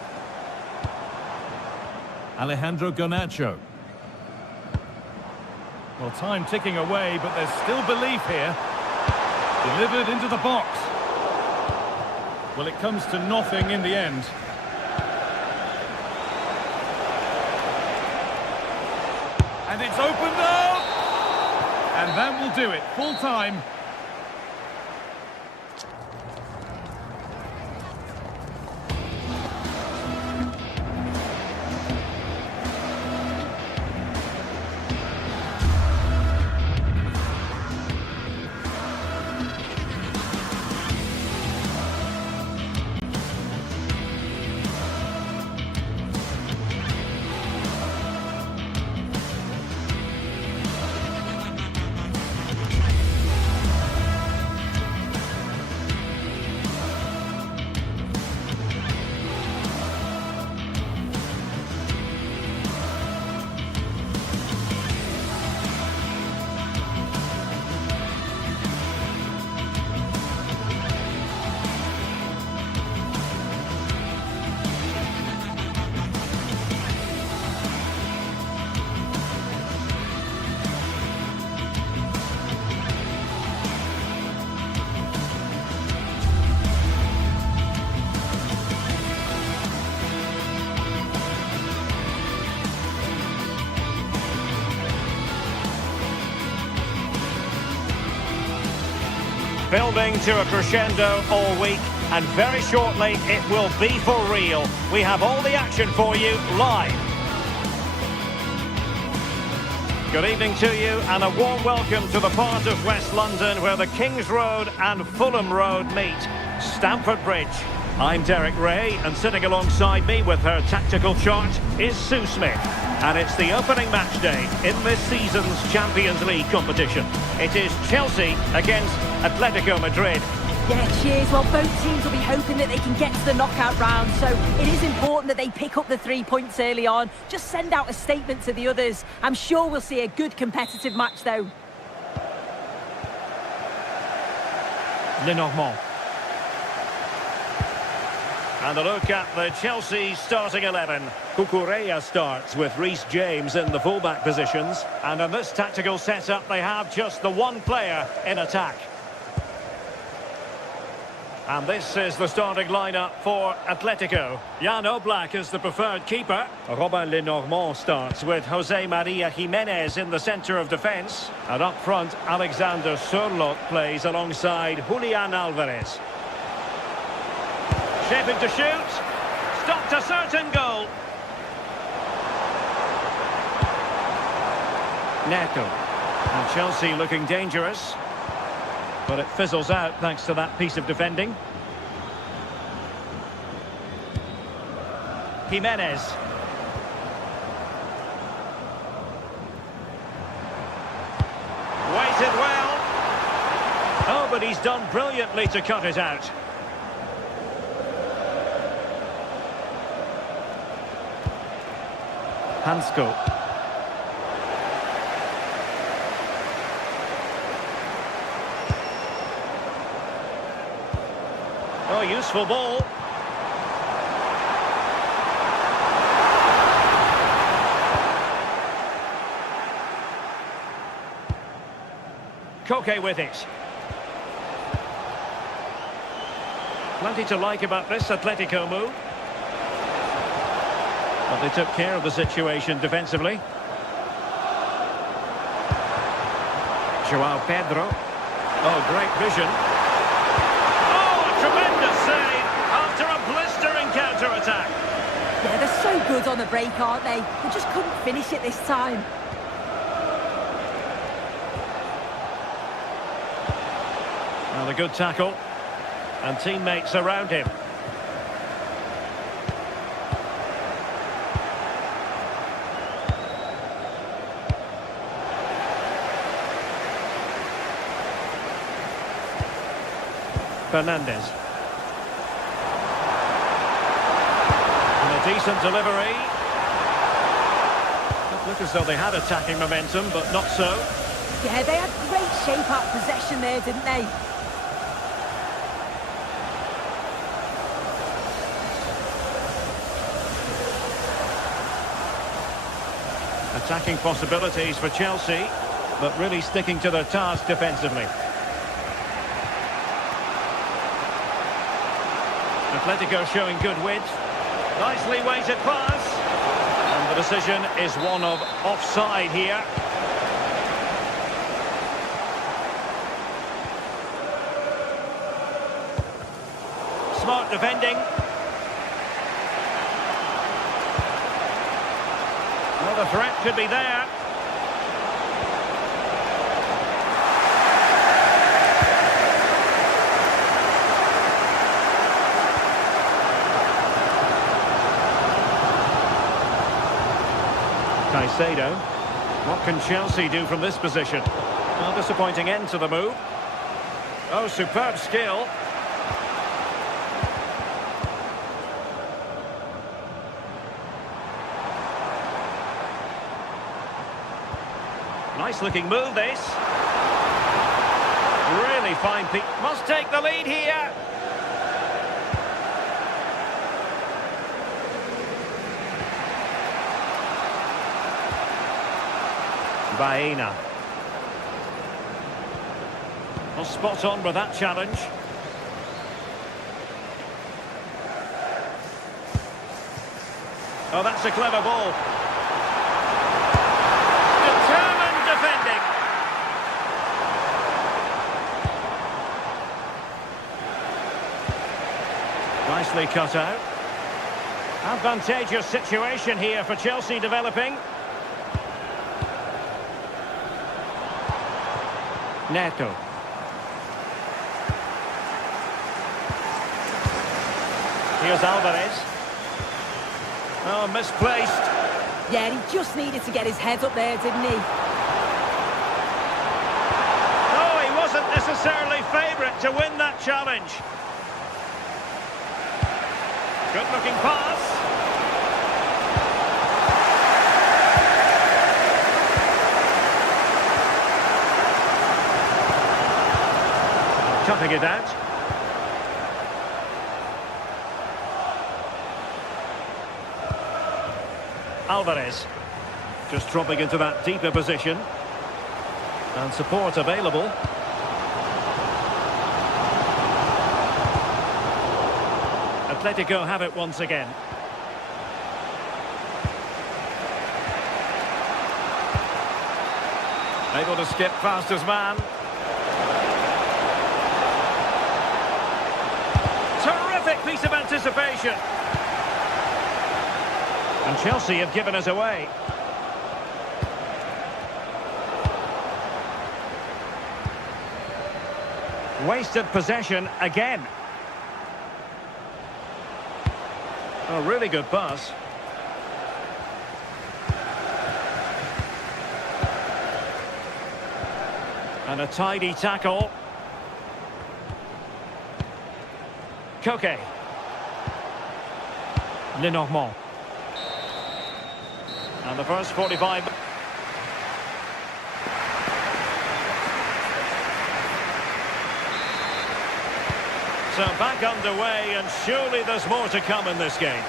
Alejandro Garnacho. Well, time ticking away, but there's still belief here. Delivered into the box. Well, it comes to nothing in the end. And it's opened up! And that will do it. Full time. Building to a crescendo all week, and very shortly it will be for real. We have all the action for you live. Good evening to you, and a warm welcome to the part of West London where the Kings Road and Fulham Road meet, Stamford Bridge. I'm Derek Ray, and sitting alongside me with her tactical chart is Sue Smith. And it's the opening match day in this season's Champions League competition. It is Chelsea against Atletico Madrid. Yeah, cheers. Well, both teams will be hoping that they can get to the knockout round, so it is important that they pick up the 3 points early on. Just send out a statement to the others. I'm sure we'll see a good competitive match, though. Lenormand. And a look at the Chelsea starting 11. Cucurella starts with Reece James in the fullback positions. And in this tactical setup, they have just the one player in attack. And this is the starting lineup for Atletico. Jan Oblak is the preferred keeper. Robin Lenormand starts with Jose Maria Jimenez in the centre of defence. And up front, Alexander Sørloth plays alongside Julian Alvarez. Shaping to shoot. Stopped a certain goal. Neto. And Chelsea looking dangerous. But it fizzles out thanks to that piece of defending. Jimenez. Waited well. Oh, but he's done brilliantly to cut it out. Hansko. Oh, useful ball. Koke with it. Plenty to like about this Atletico move. But they took care of the situation defensively. Joao Pedro. Oh, great vision. Oh, a tremendous save after a blistering counter-attack. Yeah, they're so good on the break, aren't they? They just couldn't finish it this time. Well, a good tackle. And teammates around him. Fernandez. And a decent delivery. It looked as though they had attacking momentum, but not so. Yeah, they had great shape out possession there, didn't they? Attacking possibilities for Chelsea, but really sticking to their task defensively. Atletico showing good width. Nicely weighted pass. And the decision is one of offside here. Smart defending. Well, the threat could be there. Caicedo. What can Chelsea do from this position? Well, disappointing end to the move. Oh, superb skill. Nice looking move, this. Really fine pick. Must take the lead here. Baena. Well, spot on with that challenge. Oh, that's a clever ball. Determined defending. Nicely cut out. Advantageous situation here for Chelsea developing. Neto. Here's Alvarez. Oh, misplaced. Yeah, he just needed to get his head up there, didn't he? Oh, he wasn't necessarily favourite to win that challenge. Good looking pass. Cutting it out. Alvarez. Just dropping into that deeper position. And support available. Atletico have it once again. Able to skip past his man. Terrific piece of anticipation. And Chelsea have given us away. Wasted possession again. Oh, really good pass. And a tidy tackle. Koke. Lenormand. And the first 45... So back underway, and surely there's more to come in this game.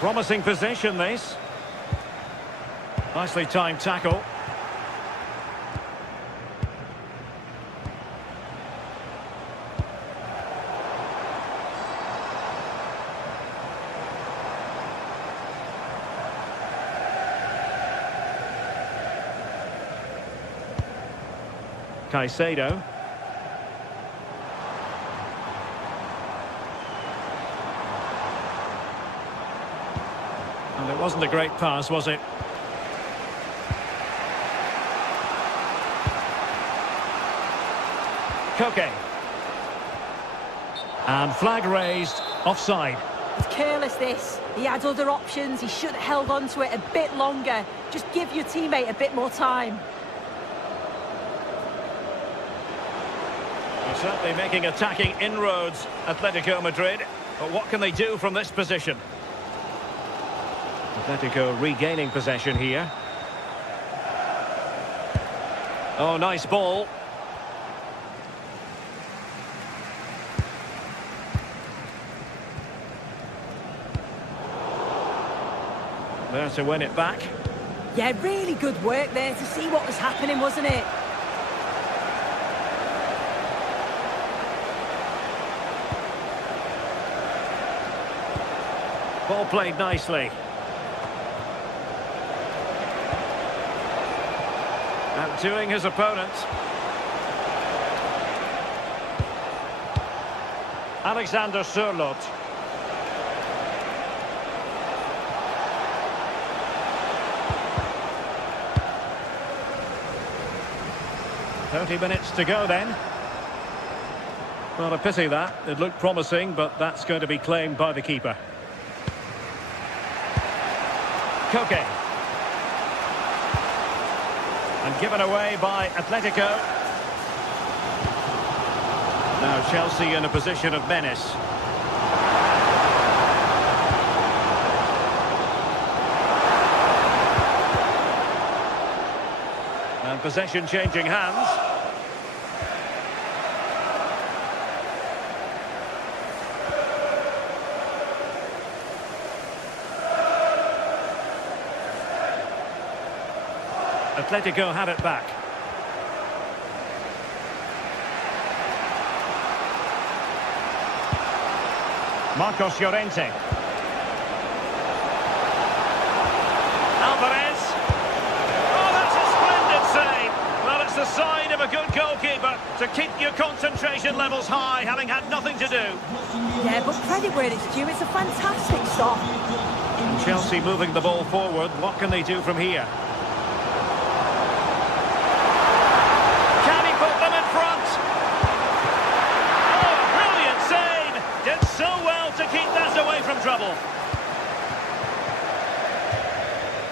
Promising possession, this. Nicely timed tackle. Caicedo. And it wasn't a great pass, was it? Koke. And flag raised, offside. It's careless, this. He had other options. He should have held on to it a bit longer. Just give your teammate a bit more time. They're certainly making attacking inroads, Atletico Madrid. But what can they do from this position? Atletico regaining possession here. Oh, nice ball. There to win it back. Yeah, really good work there to see what was happening, wasn't it? Ball played nicely. Outdoing his opponent. Alexander Sørloth. "20 minutes to go then." Well, a pity that. It looked promising, but that's going to be claimed by the keeper. Koke. And given away by Atletico. Now Chelsea in a position of menace. And possession changing hands. Atletico have it back. Marcos Llorente. Alvarez. Oh, that's a splendid save. Well, it's the sign of a good goalkeeper to keep your concentration levels high, having had nothing to do. Yeah, but credit where it's due. It's a fantastic stop. And Chelsea moving the ball forward. What can they do from here? Can he put them in front? Oh, brilliant save. Did so well to keep that away from trouble.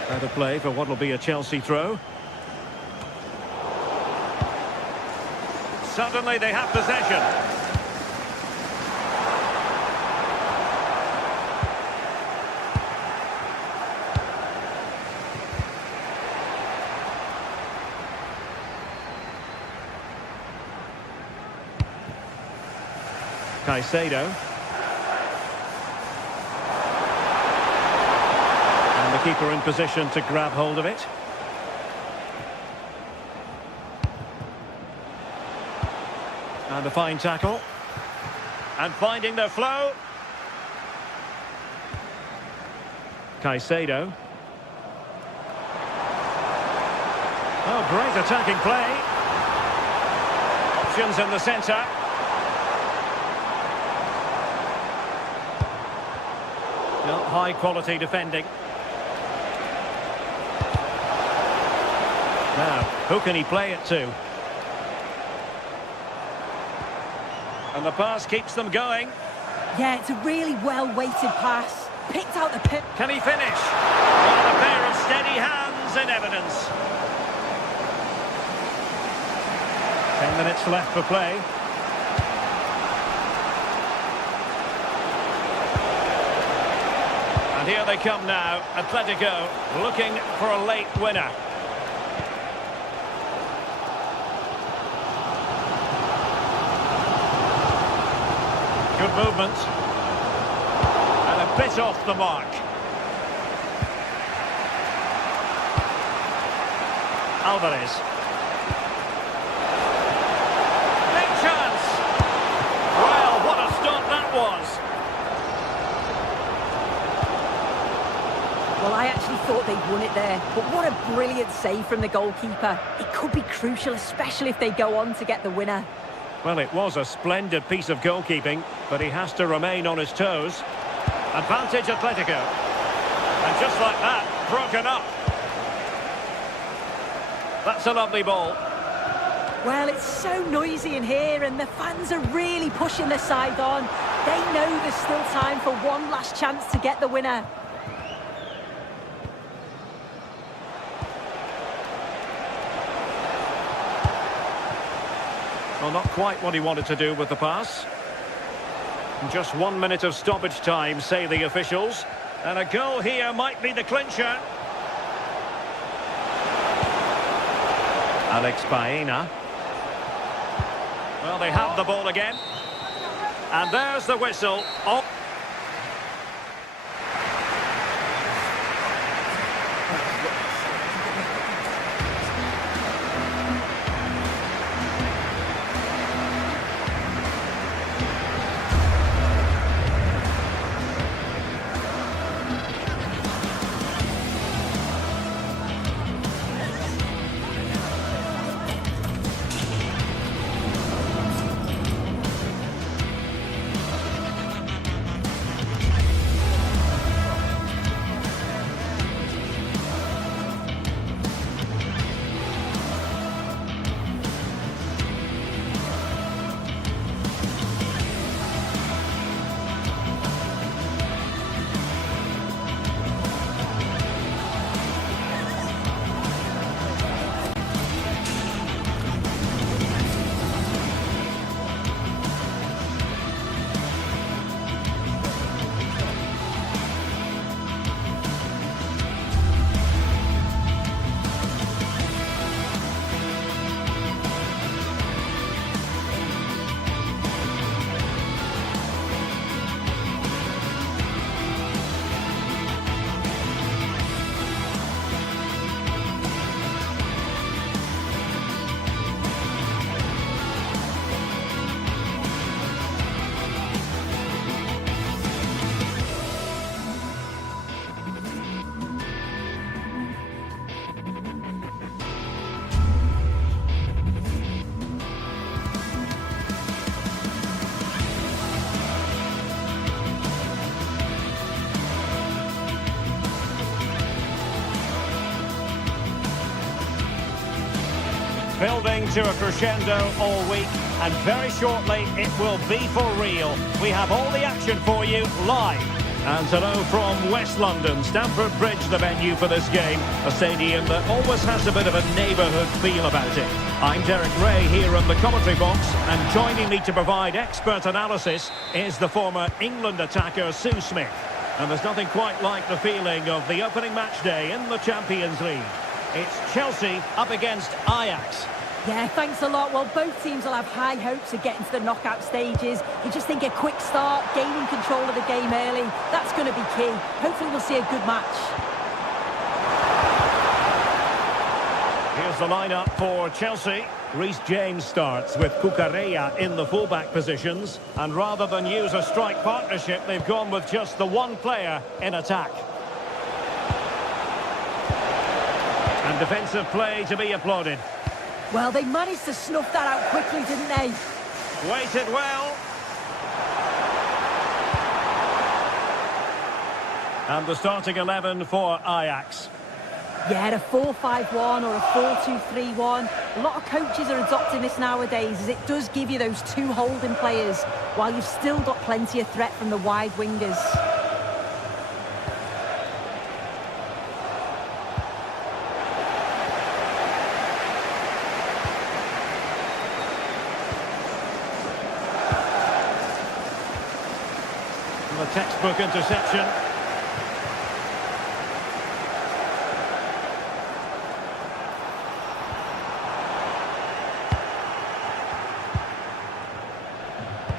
Better play for what will be a Chelsea throw. Suddenly they have possession. Caicedo. And the keeper in position to grab hold of it. And a fine tackle. And finding their flow. Caicedo. Oh, great attacking play. Options in the centre. Well, high quality defending. Now, who can he play it to? And the pass keeps them going. Yeah, it's a really well-weighted pass. Picked out the pit. Can he finish? Well, a pair of steady hands in evidence. 10 minutes left for play. And here they come now. Atletico looking for a late winner. Good movement. And a bit off the mark. Alvarez. Big chance. Well, what a stop that was. Well, I actually thought they'd won it there, but what a brilliant save from the goalkeeper. It could be crucial, especially if they go on to get the winner. Well, it was a splendid piece of goalkeeping, but he has to remain on his toes. Advantage Atletico. And just like that, broken up. That's a lovely ball. Well, it's so noisy in here, and the fans are really pushing their side on. They know there's still time for one last chance to get the winner. Well, not quite what he wanted to do with the pass. Just 1 minute of stoppage time, say the officials. And a goal here might be the clincher. Alex Baena. Well, they have the ball again. And there's the whistle. Oh. Building to a crescendo all week, and very shortly it will be for real. We have all the action for you live. And hello from West London, Stamford Bridge, the venue for this game. A stadium that always has a bit of a neighbourhood feel about it. I'm Derek Ray here in the commentary box, and joining me to provide expert analysis is the former England attacker Sue Smith. And there's nothing quite like the feeling of the opening match day in the Champions League. It's Chelsea up against Ajax. Yeah, thanks a lot. Well, both teams will have high hopes of getting to the knockout stages. You just think a quick start, gaining control of the game early, that's going to be key. Hopefully we'll see a good match. Here's the lineup for Chelsea. Reece James starts with Cucurella in the fullback positions. And rather than use a strike partnership, they've gone with just the one player in attack. And defensive play to be applauded. Well, they managed to snuff that out quickly, didn't they? Waited well. And the starting 11 for Ajax. Yeah, a 4-5-1 or a 4-2-3-1. A lot of coaches are adopting this nowadays, as it does give you those two holding players, while you've still got plenty of threat from the wide wingers. The textbook interception.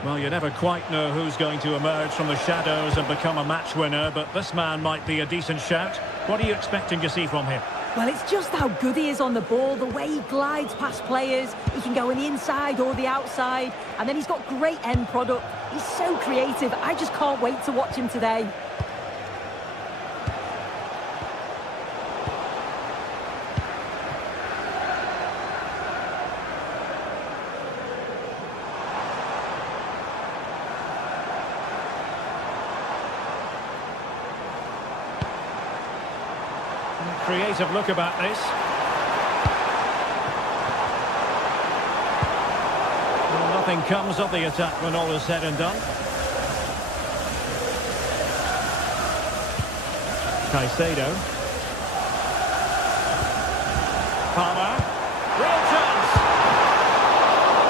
Well, you never quite know who's going to emerge from the shadows and become a match winner, but this man might be a decent shout. What are you expecting to see from him? Well, it's just how good he is on the ball, the way he glides past players. He can go on the inside or the outside, and then he's got great end product. He's so creative. I just can't wait to watch him today. Creative look about this. Well, nothing comes of the attack when all is said and done. Caicedo. Palmer. Real chance.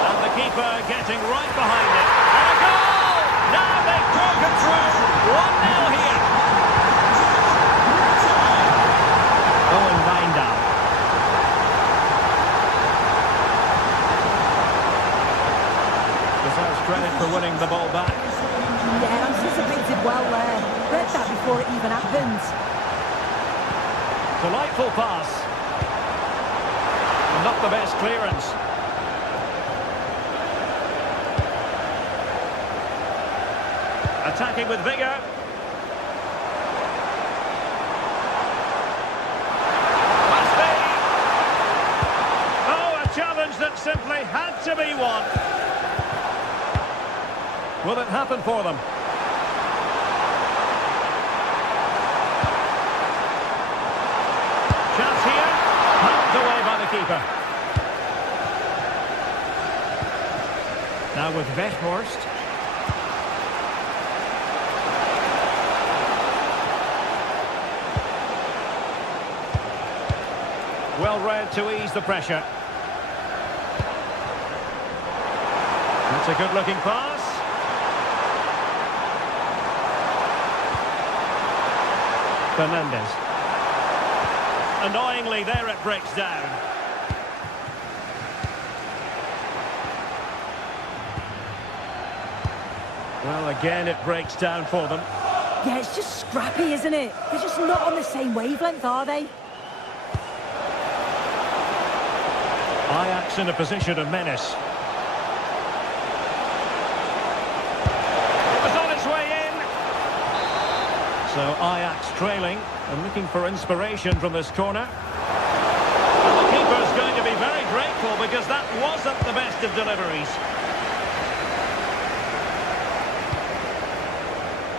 And the keeper getting right behind it. And a goal! Now they've broken through. 1-0 here. Credit for winning the ball back. Yeah, anticipated well there. Read that before it even happened. Delightful pass. Not the best clearance. Attacking with vigour. Must be. Oh, a challenge that simply had to be won. Will it happen for them? Chance here. Knocked away by the keeper. Now with Weghorst. Well read to ease the pressure. That's a good-looking pass. Fernandez. Annoyingly, there it breaks down. Well, again, it breaks down for them. Yeah, it's just scrappy, isn't it? They're just not on the same wavelength, are they? Ajax in a position of menace. It was on its way in. So Ajax trailing and looking for inspiration from this corner. And the keeper's going to be very grateful because that wasn't the best of deliveries.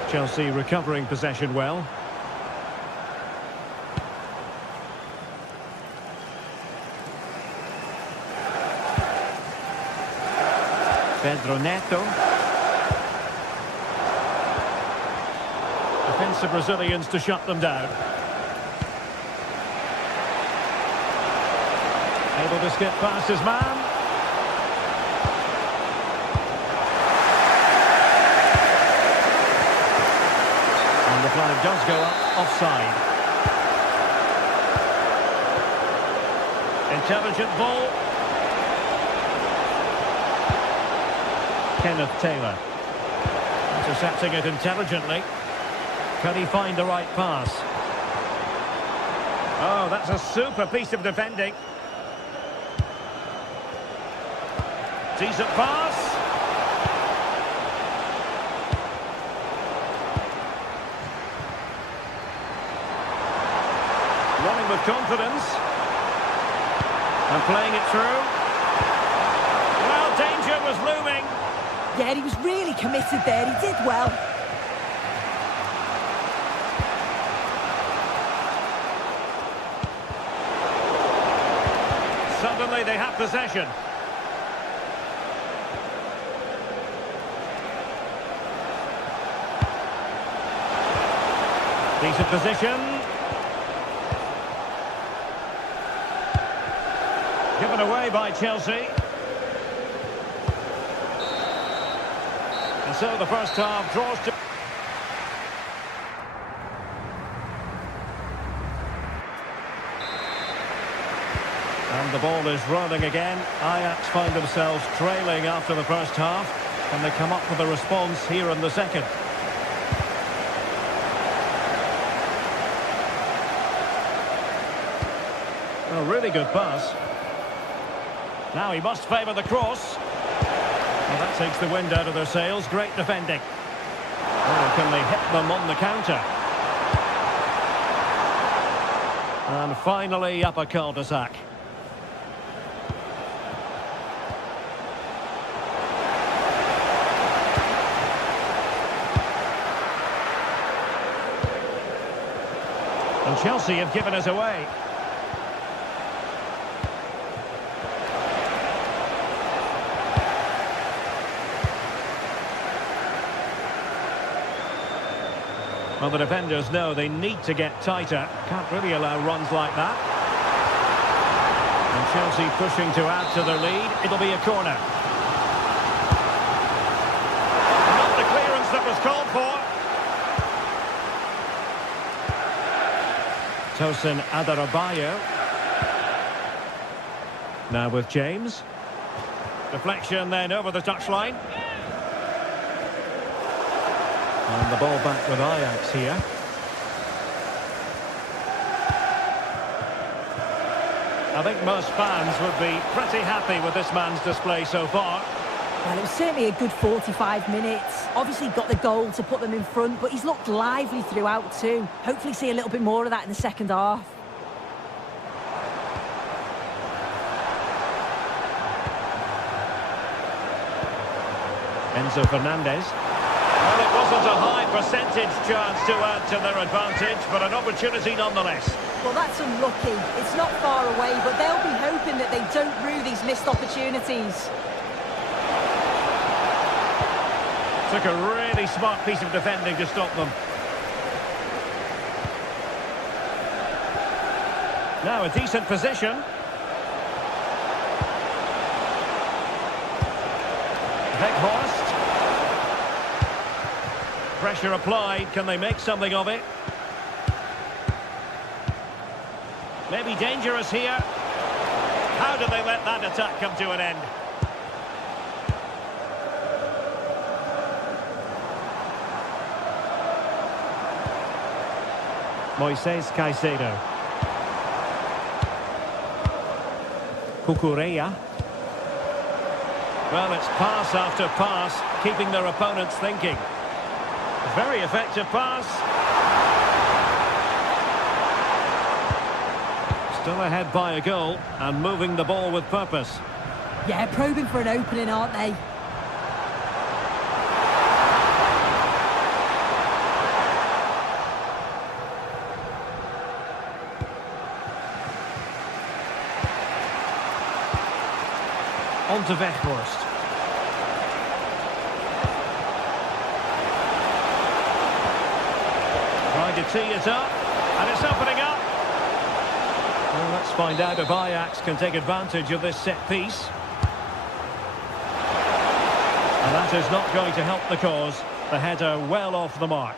Chelsea recovering possession well. Pedro Neto. Defensive Brazilians to shut them down. Able to skip past his man. And the flag does go up offside. Intelligent ball. Kenneth Taylor. Intercepting it intelligently. Can he find the right pass? Oh, that's a super piece of defending. Decent pass. Running with confidence. And playing it through. Well, danger was looming. Yeah, he was really committed there. He did well. Suddenly they have possession. Decent position. Given away by Chelsea. And so the first half draws to... And the ball is rolling again. Ajax find themselves trailing after the first half. And they come up with a response here in the second. Pretty good pass. Now he must favour the cross. Well, that takes the wind out of their sails. Great defending. Oh, can they hit them on the counter? And finally up a cul-de-sac. And Chelsea have given us away. Well, the defenders know they need to get tighter. Can't really allow runs like that. And Chelsea pushing to add to their lead. It'll be a corner. Not the clearance that was called for. Tosin Adarabioyo. Now with James. Deflection then over the touchline. And the ball back with Ajax here. I think most fans would be pretty happy with this man's display so far. Well, it was certainly a good 45 minutes. Obviously got the goal to put them in front, but he's looked lively throughout too. Hopefully see a little bit more of that in the second half. Enzo Fernandez. Well, it wasn't a high percentage chance to add to their advantage, but an opportunity nonetheless. Well, that's unlucky. It's not far away, but they'll be hoping that they don't rue these missed opportunities. Took a really smart piece of defending to stop them. Now a decent position. Weghorst. Pressure applied. Can they make something of it? Maybe dangerous here. How do they let that attack come to an end? Moises Caicedo. Cucurella. Well, it's pass after pass, keeping their opponents thinking. Very effective pass. Still ahead by a goal and moving the ball with purpose. Yeah, probing for an opening, aren't they? On to Weghorst. Trying to tee it up, and it's opening up. Well, let's find out if Ajax can take advantage of this set piece. And that is not going to help the cause. The header well off the mark.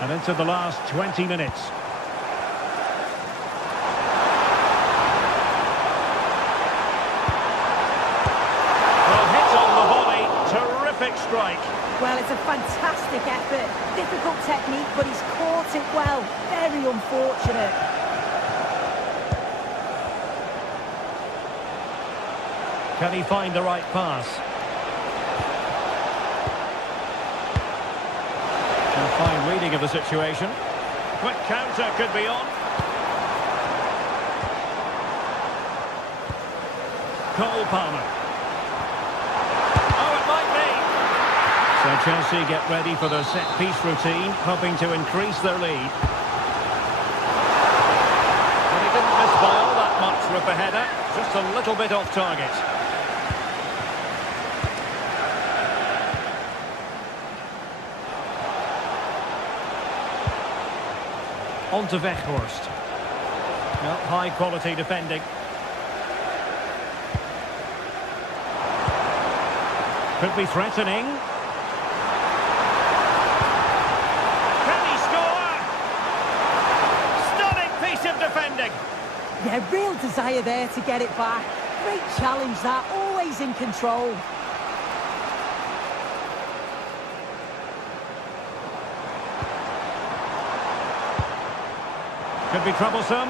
And into the last 20 minutes. Strike. Well, it's a fantastic effort. Difficult technique, but he's caught it well. Very unfortunate. Can he find the right pass? A fine reading of the situation. Quick counter could be on. Cole Palmer. So Chelsea get ready for their set-piece routine, hoping to increase their lead. And he didn't miss by all that much with the header, just a little bit off target. On to Weghorst. Well, high-quality defending. Could be threatening. Yeah, real desire there to get it back. Great challenge that, always in control. Could be troublesome.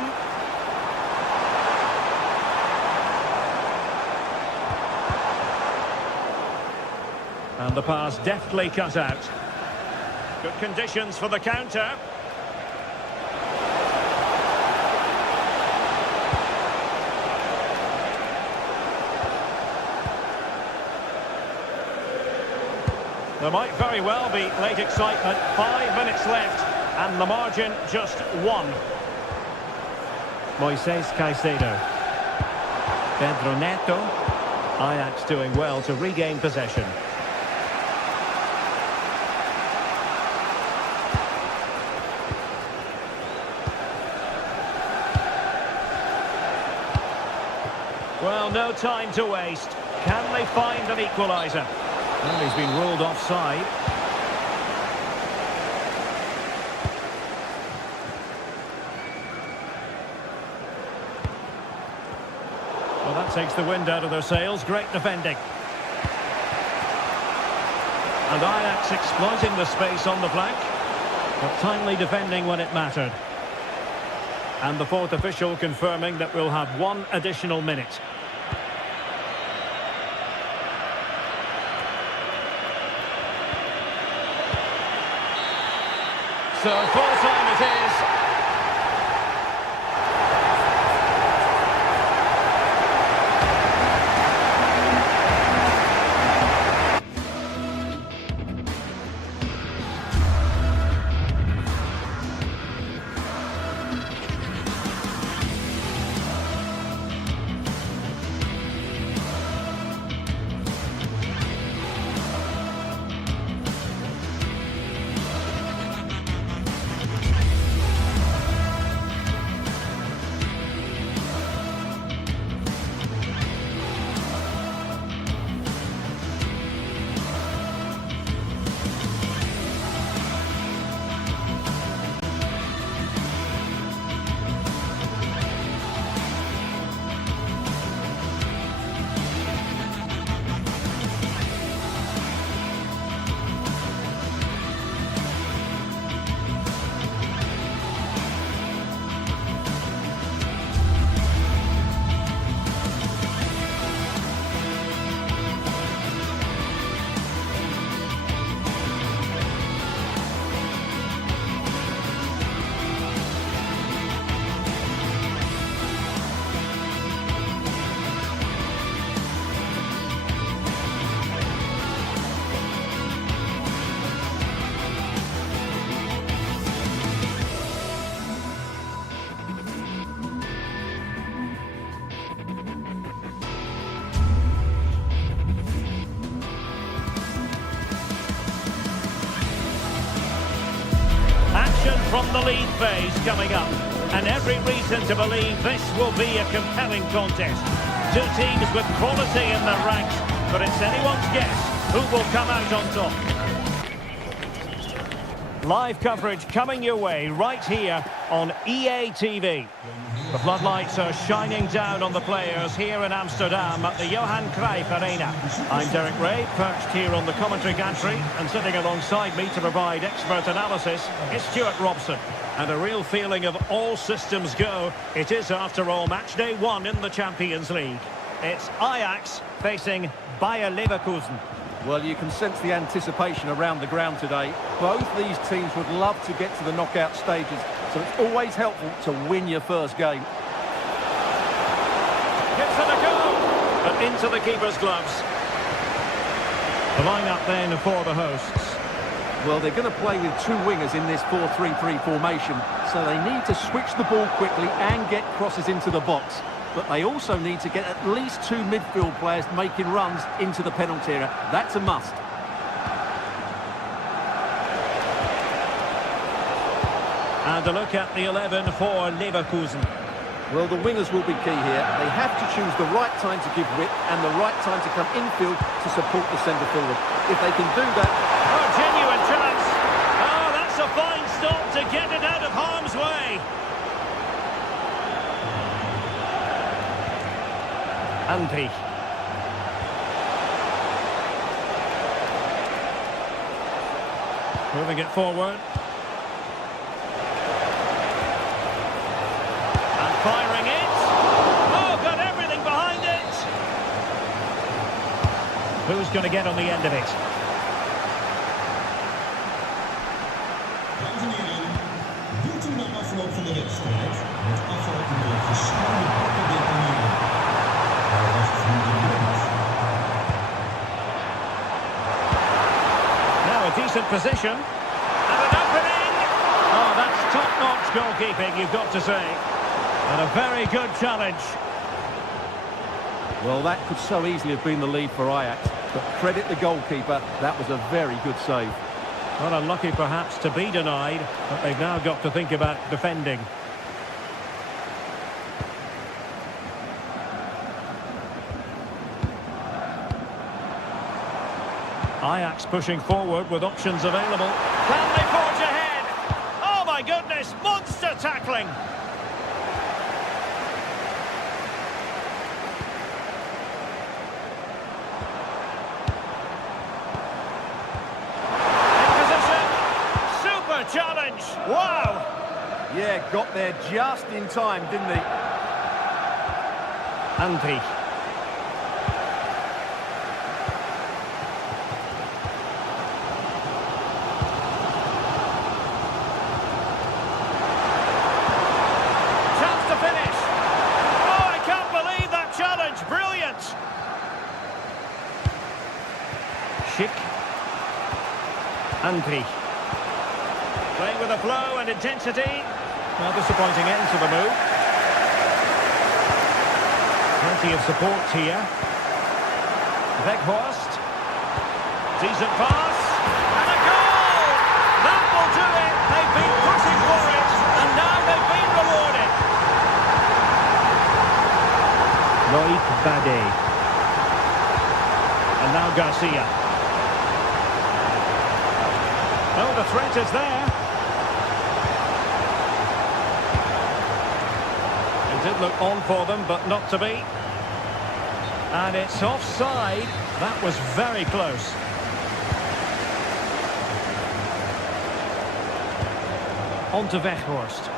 And the pass deftly cut out. Good conditions for the counter. There might very well be late excitement. 5 minutes left, and the margin just 1. Moises Caicedo. Pedro Neto. Ajax doing well to regain possession. Well, no time to waste. Can they find an equaliser? Well, he's been ruled offside. Well, that takes the wind out of their sails. Great defending. And Ajax exploiting the space on the flank, but timely defending when it mattered. And the fourth official confirming that we'll have 1 additional minute. So full time it is. From the lead phase coming up, and every reason to believe this will be a compelling contest. 2 teams with quality in their ranks, but it's anyone's guess who will come out on top. Live coverage coming your way right here on EA TV. The floodlights are shining down on the players here in Amsterdam at the Johan Cruyff Arena. I'm Derek Ray, perched here on the commentary gantry, and sitting alongside me to provide expert analysis is Stuart Robson. And a real feeling of all systems go. It is, after all, match day 1 in the Champions League. It's Ajax facing Bayer Leverkusen. Well, you can sense the anticipation around the ground today. Both these teams would love to get to the knockout stages, so it's always helpful to win your first game. Gives it a go, but into the keeper's gloves. The line-up then for the hosts. Well, they're going to play with 2 wingers in this 4-3-3 formation, so they need to switch the ball quickly and get crosses into the box. But they also need to get at least 2 midfield players making runs into the penalty area. That's a must. And a look at the 11 for Leverkusen. Well, the wingers will be key here. They have to choose the right time to give width and the right time to come infield to support the centre forward. If they can do that... Oh, genuine chance. Oh, that's a fine stop to get it out of harm's way. Andy. Moving it forward. Firing it. Oh, got everything behind it. Who's going to get on the end of it? Dames en heren, wilt u na afloop van de wedstrijd het afgelopen geschoren bakken deponeren? Daar was het van de lucht. Now a decent position. And an opening. Oh, that's top-notch goalkeeping, you've got to say. And a very good challenge. Well, that could so easily have been the lead for Ajax, but credit the goalkeeper, that was a very good save. Well, unlucky perhaps to be denied, but they've now got to think about defending. Ajax pushing forward with options available. Can they forge ahead? Oh my goodness, monster tackling! In position, super challenge, wow! Yeah, got there just in time, didn't he? Andri. Andri. Playing with a flow and intensity. Well, disappointing end to the move. Plenty of support here. Weghorst. Decent pass. And a goal! That will do it. They've been pushing for it. And now they've been rewarded. Loïc Bade. And now Garcia. Oh, the threat is there. It did look on for them, but not to be. And it's offside. That was very close. On to Weghorst.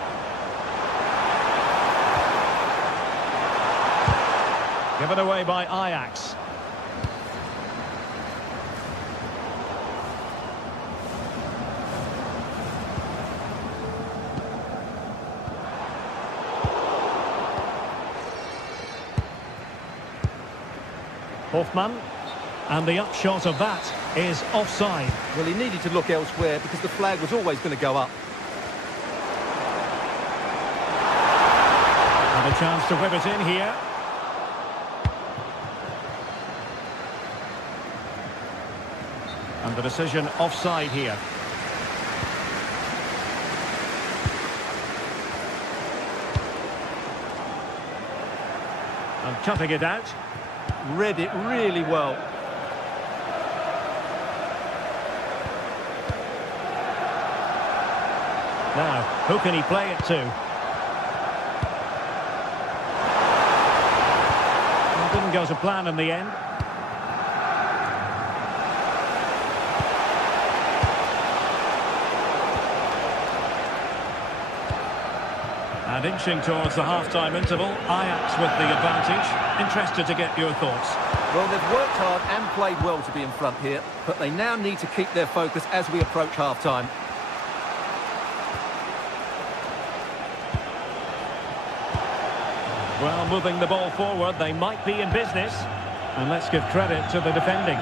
Given away by Ajax. Hofmann, and the upshot of that is offside. Well, he needed to look elsewhere because the flag was always going to go up. And a chance to whip it in here. And the decision offside here. And cutting it out. Read it really well. Now, who can he play it to? Well, didn't go to plan in the end. And inching towards the half-time interval, Ajax with the advantage. Interested to get your thoughts. Well, they've worked hard and played well to be in front here, but they now need to keep their focus as we approach half-time. Well, moving the ball forward, they might be in business. And let's give credit to the defending.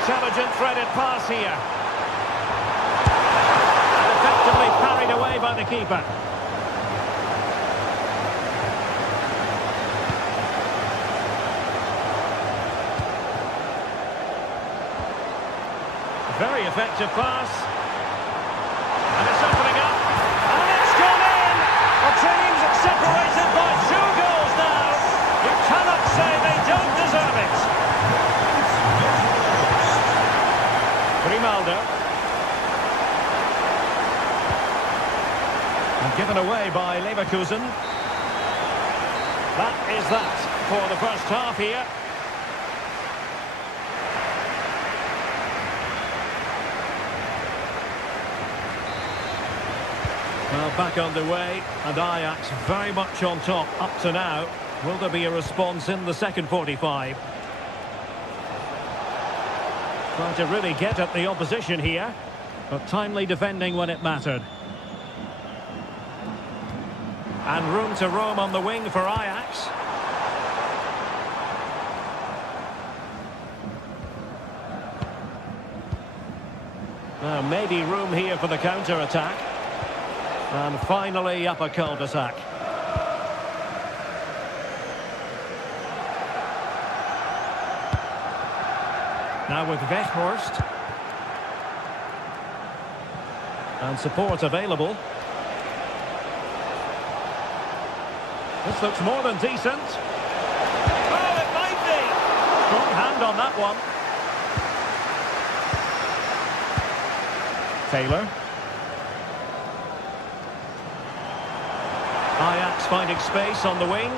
Intelligent threaded pass here. Effectively parried away by the keeper. Very effective pass. And it's opening up. And it's gone in! The team's separated by 2 goals now. You cannot say they don't deserve it. Grimaldo. And given away by Leverkusen. That is that for the first half here. Well, back underway, and Ajax very much on top up to now. Will there be a response in the second 45? Trying to really get at the opposition here, but timely defending when it mattered. And room to roam on the wing for Ajax. Now maybe room here for the counter-attack. And finally up a cul-de-sac. Now with Weghorst. And support available. This looks more than decent. Oh, it might be! Strong hand on that one. Taylor. Ajax finding space on the wing.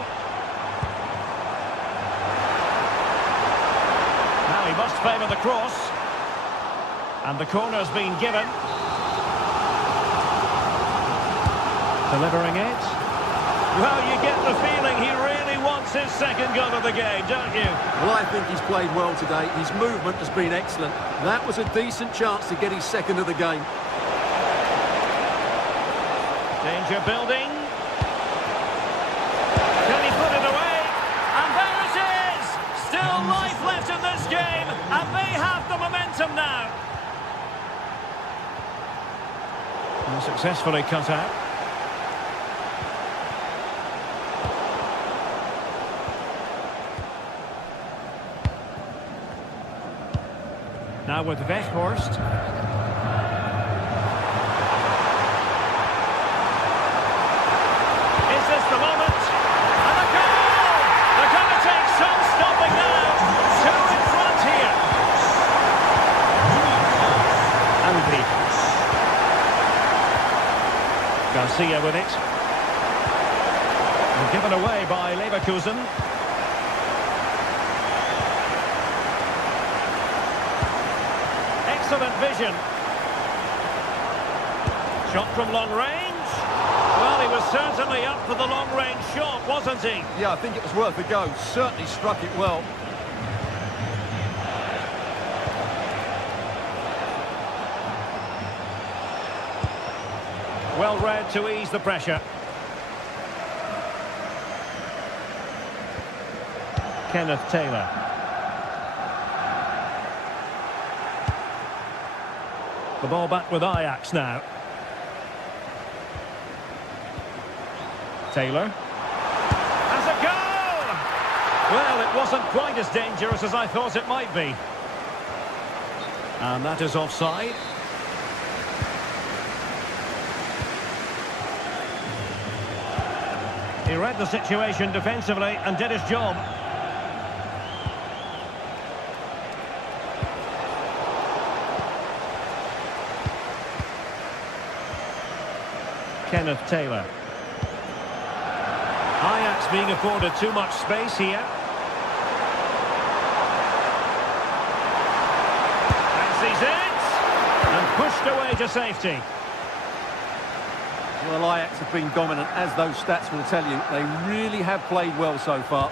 Now he must favour the cross. And the corner's been given. Delivering it. Well, you get the feeling he really wants his second goal of the game, don't you? Well, I think he's played well today. His movement has been excellent. That was a decent chance to get his second of the game. Danger building. Can he put it away? And there it is! Still life left in this game, and they have the momentum now. And successfully cut out. Now with Weghorst. Is this the moment? And a goal! They're going to take some stopping now. Two in front here. Angry. Garcia with it. And given away by Leverkusen. Excellent vision. Shot from long range. Well, he was certainly up for the long-range shot, wasn't he? Yeah, I think it was worth a go. Certainly struck it well. Well read to ease the pressure. Kenneth Taylor. The ball back with Ajax now. Taylor. Has a goal! Well, it wasn't quite as dangerous as I thought it might be. And that is offside. He read the situation defensively and did his job. Kenneth Taylor. Ajax being afforded too much space here. Fancies it! And pushed away to safety. Well, Ajax have been dominant, as those stats will tell you. They really have played well so far.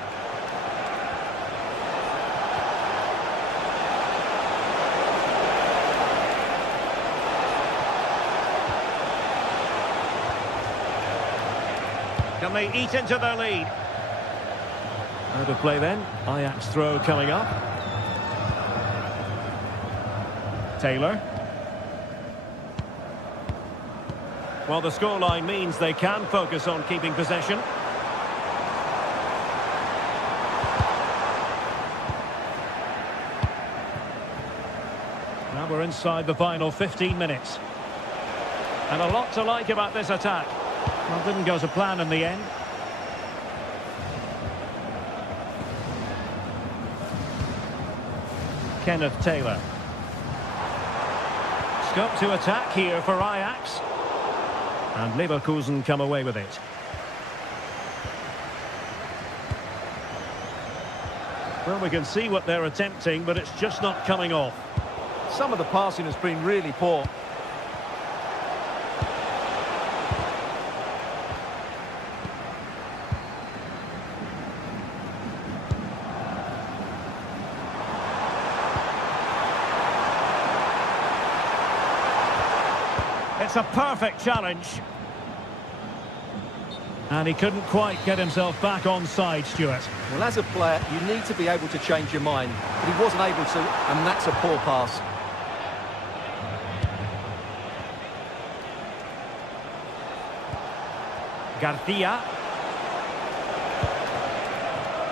Can they eat into their lead? Out of play then. Ajax throw coming up. Taylor. Well, the scoreline means they can focus on keeping possession. Now we're inside the final 15 minutes. And a lot to like about this attack. Well, didn't go to plan in the end. Kenneth Taylor. Scope to attack here for Ajax. And Leverkusen come away with it. Well, we can see what they're attempting, but it's just not coming off. Some of the passing has been really poor. It's a perfect challenge. And he couldn't quite get himself back on side, Stuart. Well, as a player, you need to be able to change your mind. But he wasn't able to, and that's a poor pass. Garcia.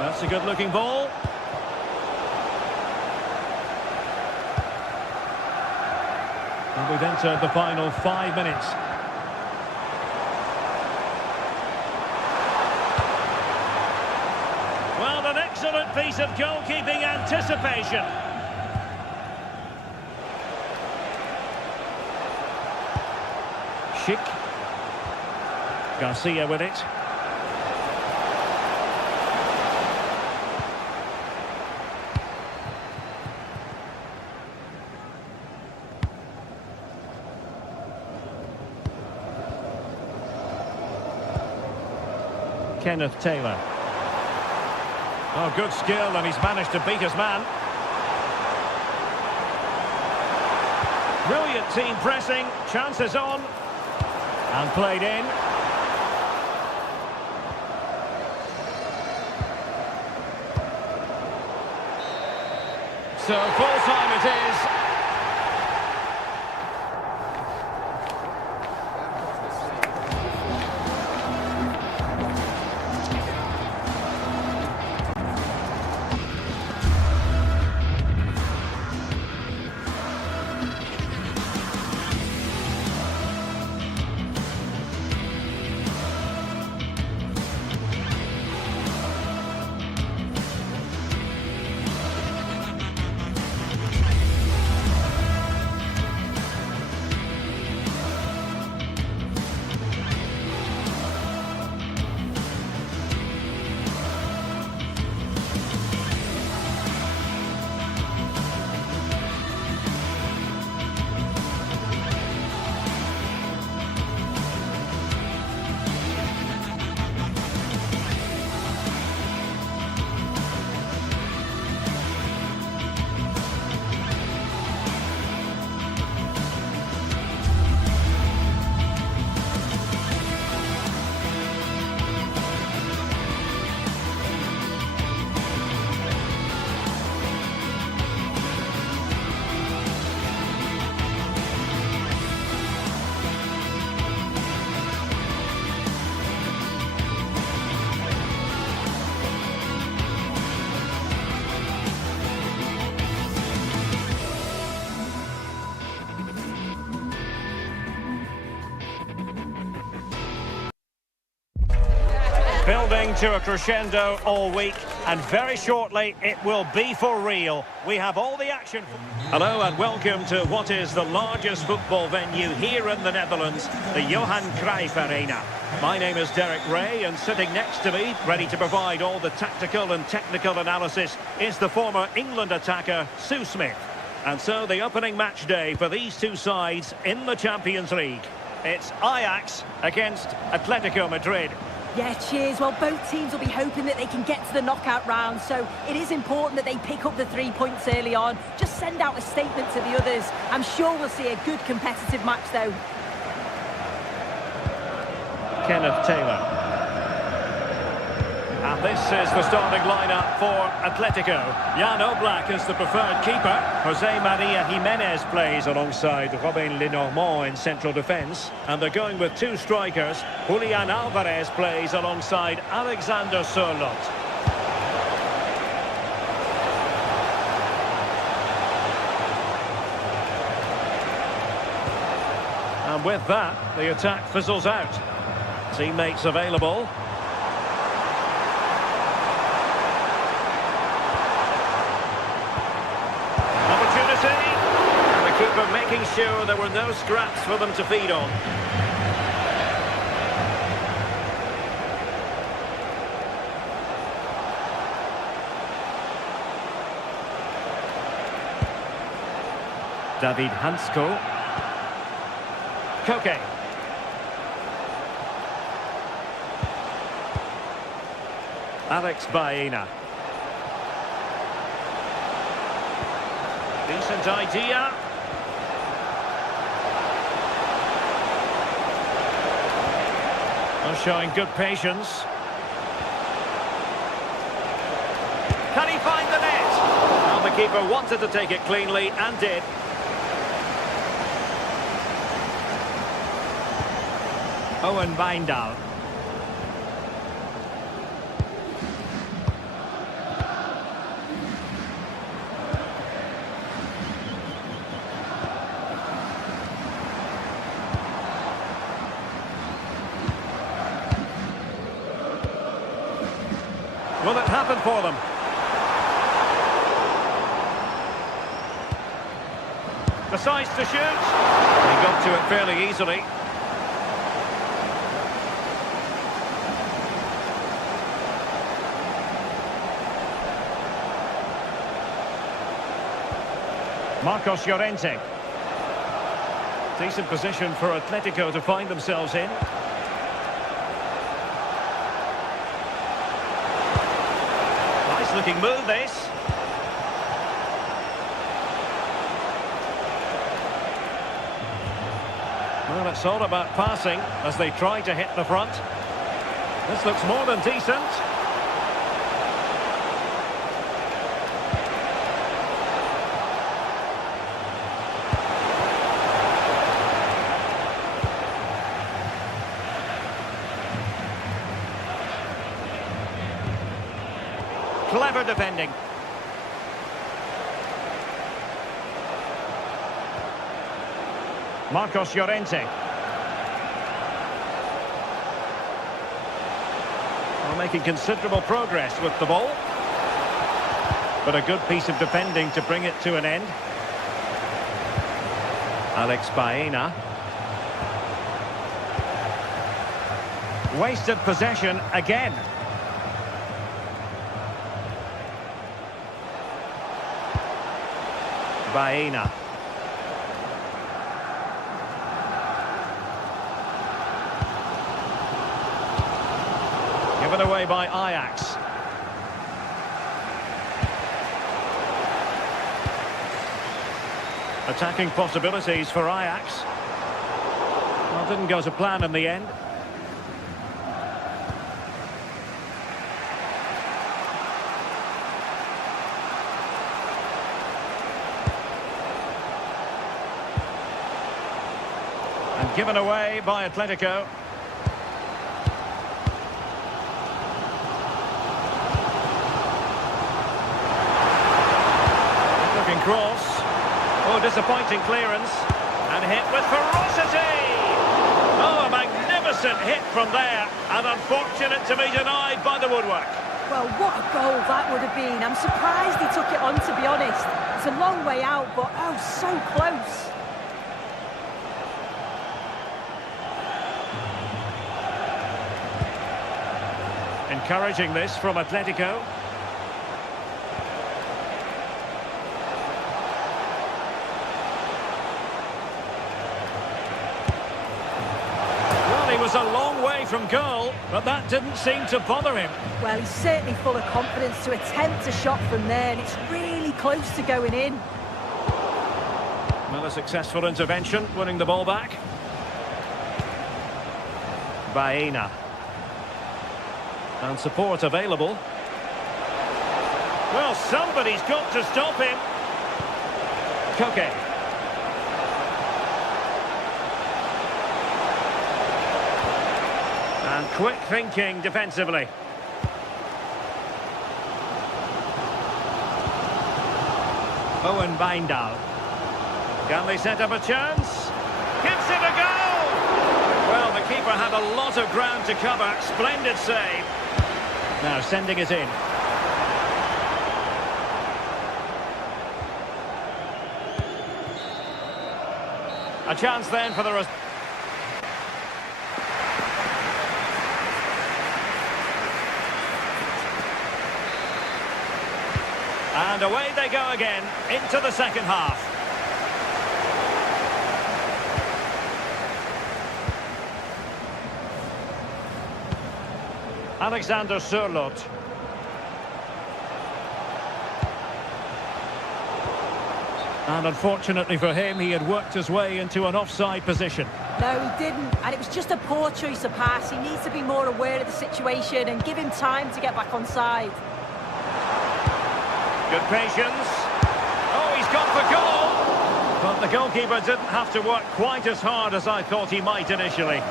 That's a good-looking ball. And we've entered the final 5 minutes. Well, an excellent piece of goalkeeping anticipation. Schick. Garcia with it. Kenneth Taylor. Oh, good skill, and he's managed to beat his man. Brilliant team pressing, chances on, and played in. So full time it is. Building to a crescendo all week, and very shortly it will be for real. We have all the action. Hello and welcome to what is the largest football venue here in the Netherlands, the Johan Cruyff Arena. My name is Derek Ray, and sitting next to me, ready to provide all the tactical and technical analysis, is the former England attacker, Sue Smith. And so the opening match day for these two sides in the Champions League. It's Ajax against Atletico Madrid. Yeah, cheers. Well, both teams will be hoping that they can get to the knockout round, so it is important that they pick up the 3 points early on. Just send out a statement to the others. I'm sure we'll see a good competitive match, though. Kenneth Taylor. And this is the starting lineup for Atletico. Jan Oblak is the preferred keeper. Jose Maria Jimenez plays alongside Robin Lenormand in central defence. And they're going with two strikers. Julian Alvarez plays alongside Alexander Sørloth. And with that, the attack fizzles out. Teammates available. And the keeper making sure there were no scraps for them to feed on. David Hansko. Koke. Alex Baena. Decent idea. Well, showing good patience. Can he find the net? Well, the keeper wanted to take it cleanly and did. Owen Wijndal. Will it happen for them? Decides to shoot. He got to it fairly easily. Marcos Llorente. Decent position for Atletico to find themselves in. Nice looking move, this. Well, it's all about passing as they try to hit the front. This looks more than decent. Clever defending. Marcos Llorente. Well, making considerable progress with the ball. But a good piece of defending to bring it to an end. Alex Baena. Wasted possession again. Baena. Given away by Ajax. Attacking possibilities for Ajax. Well, didn't go to plan in the end. Given away by Atletico. Looking cross. Oh, disappointing clearance. And hit with ferocity. Oh, a magnificent hit from there. And unfortunate to be denied by the woodwork. Well, what a goal that would have been. I'm surprised he took it on, to be honest. It's a long way out, but oh, so close. Encouraging this from Atletico. Well, he was a long way from goal, but that didn't seem to bother him. Well, he's certainly full of confidence to attempt a shot from there, and it's really close to going in. Well, a successful intervention, winning the ball back. Baena. And support available. Well, somebody's got to stop him. Koke. And quick thinking defensively. Owen Wijndal. Can they set up a chance? Gives it a go! Well, the keeper had a lot of ground to cover. Splendid save. Now sending it in. A chance then for the rest. And away they go again into the second half. Alexander And unfortunately for him, he had worked his way into an offside position. No, he didn't, and it was just a poor choice of pass. He needs to be more aware of the situation and give him time to get back on side. Good patience. Oh, he's gone for goal! But the goalkeeper didn't have to work quite as hard as I thought he might initially.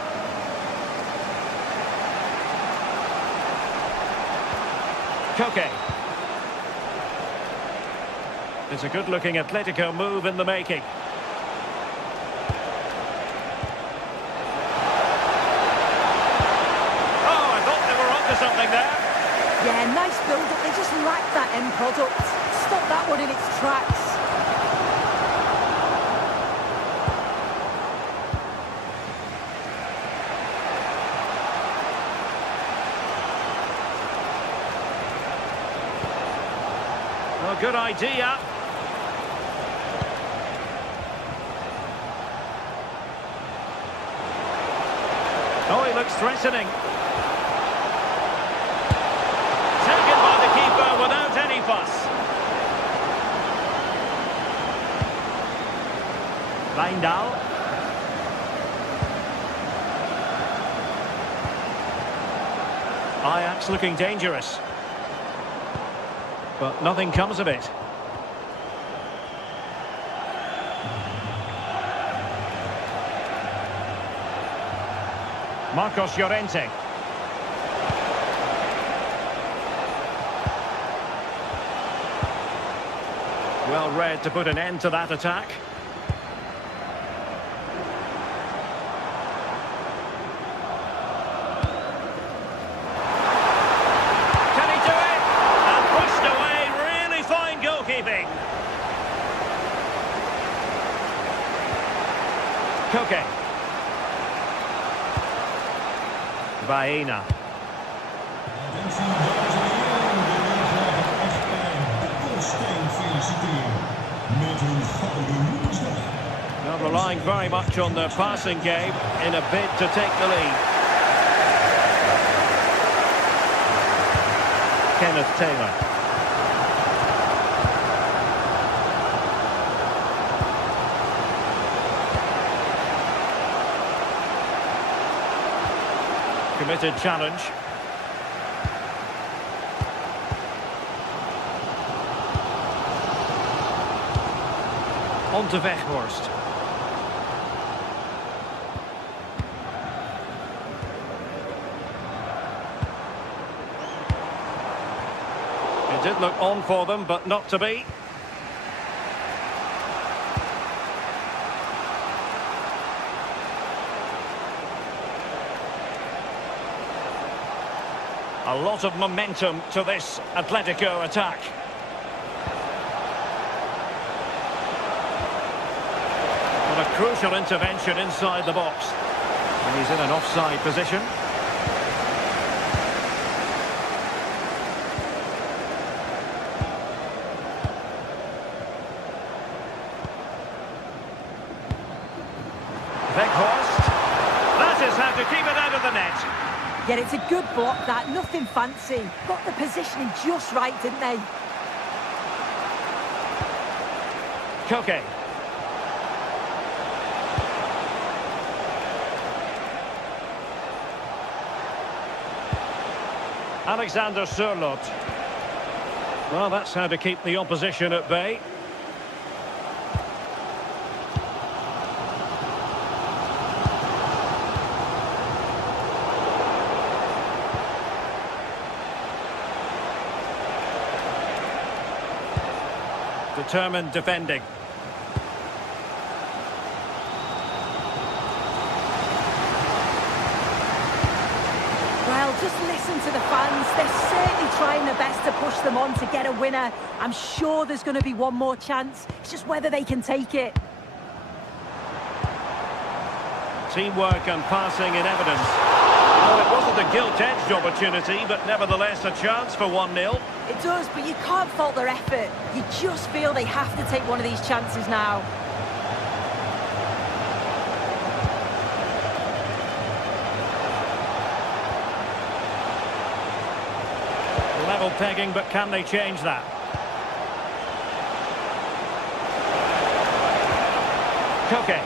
Koke. It's a good-looking Atletico move in the making. Oh, I thought they were onto something there. Yeah, nice build-up. They just lacked that end product. Stop that one in its tracks. Well, good idea. Oh, he looks threatening. Taken by the keeper without any fuss. Wijndal. Ajax looking dangerous. But nothing comes of it. Marcos Llorente. Well read to put an end to that attack. Can he do it? And pushed away. Really fine goalkeeping. Koke. Baena. Attentie, dames en heren, de weergraven echtpaar Dobbelsteen feliciteren met hun gouden hoekenslag. Now relying very much on their passing game in a bid to take the lead. Kenneth Taylor. Committed challenge. On to Weghorst. It did look on for them, but not to be. A lot of momentum to this Atletico attack. And a crucial intervention inside the box. And he's in an offside position. Weghorst. That is how to keep it out of the net. Yeah, it's a good block, that. Nothing fancy. Got the positioning just right, didn't they? Koke. Alexander Sørloth. Well, that's how to keep the opposition at bay. Determined defending. Well, just listen to the fans. They're certainly trying their best to push them on to get a winner. I'm sure there's going to be one more chance. It's just whether they can take it. Teamwork and passing in evidence. Oh, it wasn't a gilt-edged opportunity, but nevertheless a chance for 1-0. It does, but you can't fault their effort. You just feel they have to take one of these chances now. Level pegging, but can they change that? Koke.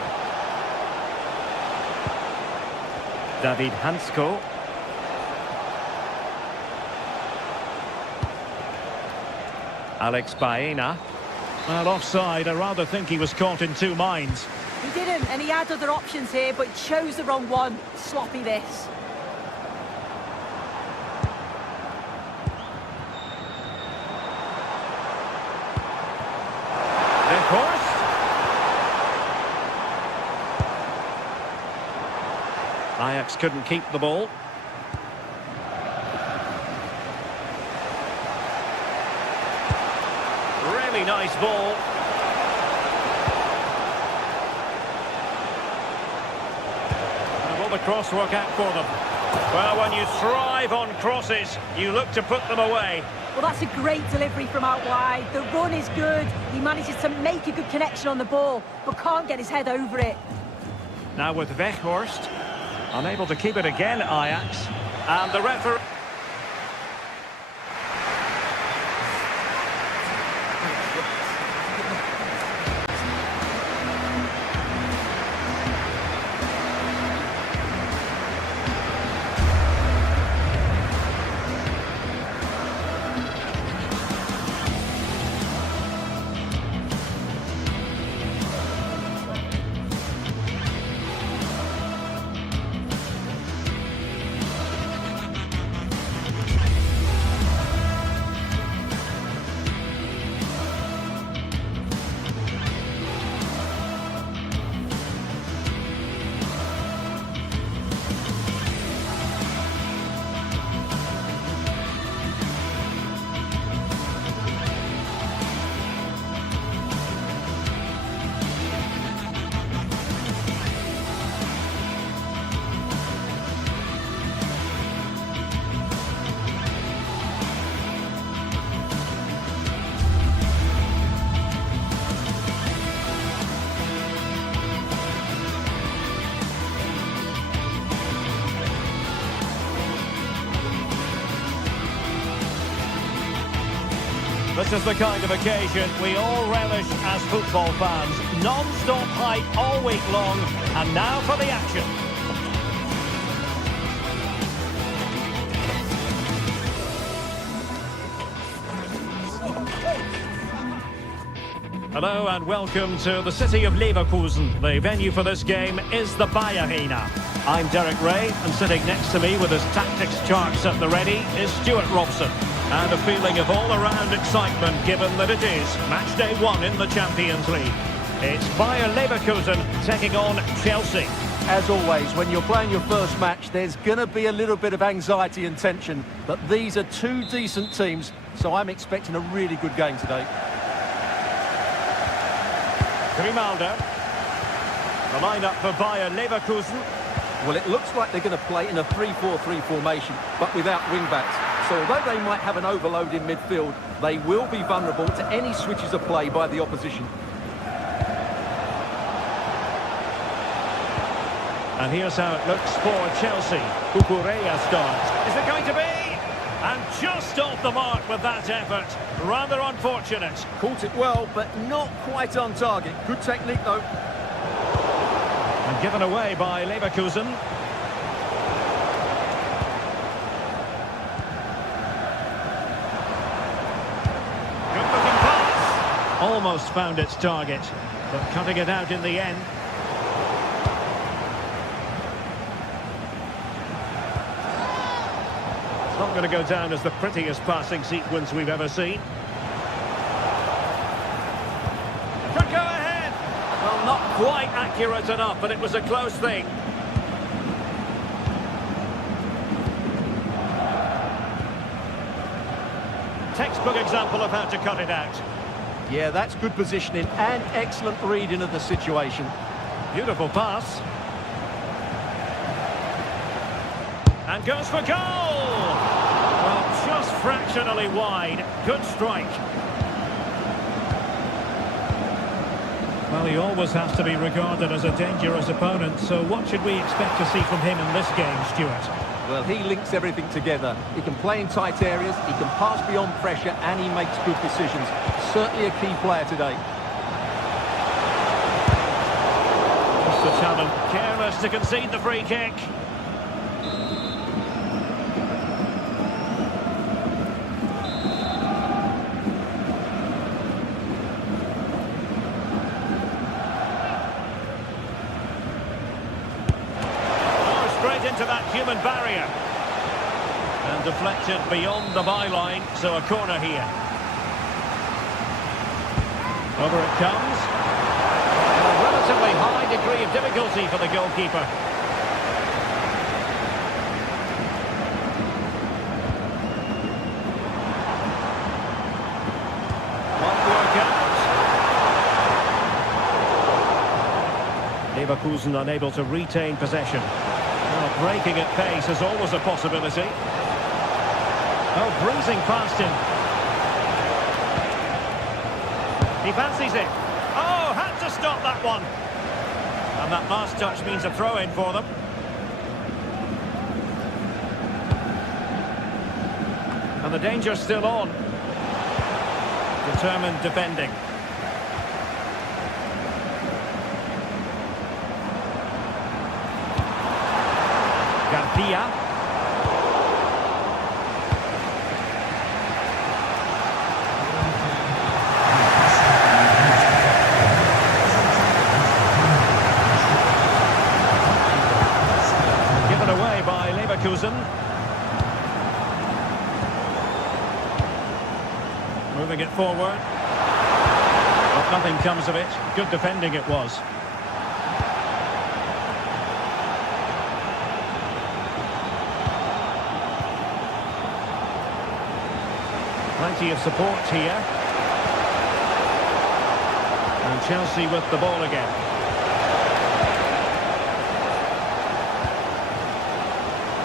David Hansko. Alex Baena. Well, offside. I rather think he was caught in two minds. He didn't, and he had other options here, but chose the wrong one. Sloppy this. Ajax couldn't keep the ball. Really nice ball. And will the cross work out for them? Well, when you thrive on crosses, you look to put them away. Well, that's a great delivery from out wide. The run is good. He manages to make a good connection on the ball, but can't get his head over it. Now with Weghorst. Unable to keep it again, Ajax. And the referee... This is the kind of occasion we all relish as football fans. Non-stop hype all week long, and now for the action. Hello and welcome to the city of Leverkusen. The venue for this game is the Bayer Arena. I'm Derek Ray, and sitting next to me with his tactics charts at the ready is Stuart Robson. And a feeling of all-around excitement given that it is match day 1 in the Champions League. It's Bayer Leverkusen taking on Chelsea. As always, when you're playing your first match, there's going to be a little bit of anxiety and tension. But these are two decent teams, so I'm expecting a really good game today. Grimaldo. The lineup for Bayer Leverkusen. Well, it looks like they're going to play in a 3-4-3 formation, but without wing-backs. So although they might have an overload in midfield, they will be vulnerable to any switches of play by the opposition. And here's how it looks for Chelsea. Cucurella starts. Is it going to be? And just off the mark with that effort. Rather unfortunate. Caught it well, but not quite on target. Good technique, though. And given away by Leverkusen. Almost found its target, but cutting it out in the end. It's not going to go down as the prettiest passing sequence we've ever seen. Could go ahead! Well, not quite accurate enough, but it was a close thing. Textbook example of how to cut it out. Yeah, that's good positioning and excellent reading of the situation. Beautiful pass. And goes for goal! Well, just fractionally wide. Good strike. Well, he always has to be regarded as a dangerous opponent, so what should we expect to see from him in this game, Stuart? Well, he links everything together. He can play in tight areas, he can pass beyond pressure, and he makes good decisions. Certainly a key player today. the talent. Careless to concede the free kick. Oh, straight into that human barrier. And deflected beyond the byline, so a corner here. Over it comes. A relatively high degree of difficulty for the goalkeeper. Won't work out. Leverkusen unable to retain possession. Well, breaking at pace is always a possibility. Oh, breezing past him. He fancies it. Oh, had to stop that one. And that last touch means a throw-in for them. And the danger's still on. Determined defending. Garcia. Moving it forward. But nothing comes of it. Good defending it was. Plenty of support here. And Chelsea with the ball again.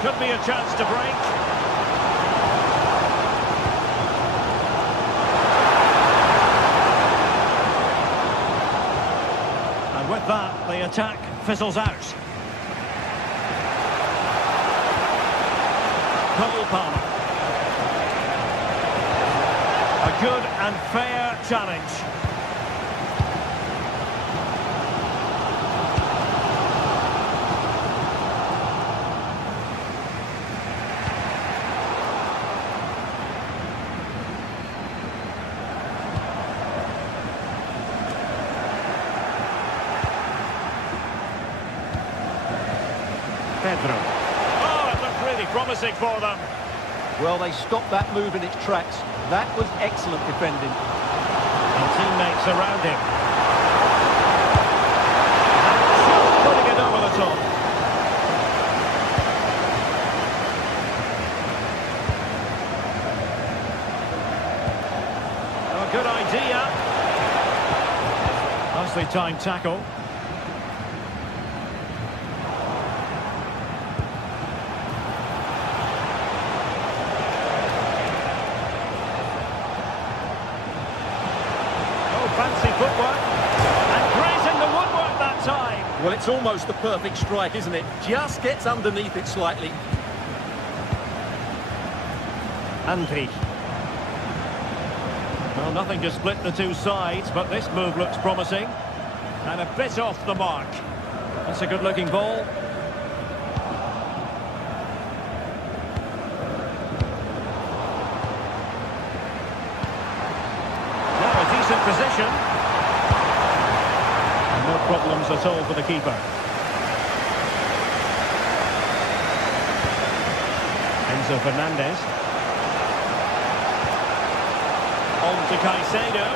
Could be a chance to break. And with that, the attack fizzles out. Cole Palmer. A good and fair challenge. Pedro. Oh, it looked really promising for them. Well, they stopped that move in its tracks. That was excellent defending. And teammates around him. And just putting it over the top. Oh, good idea. Nicely timed tackle. Fancy footwork, and grazing the woodwork that time. Well, it's almost the perfect strike, isn't it? Just gets underneath it slightly. Andri. Well, nothing to split the two sides, but this move looks promising. And a bit off the mark. That's a good-looking ball. Position. No problems at all for the keeper. Enzo Fernandez. On to Caicedo.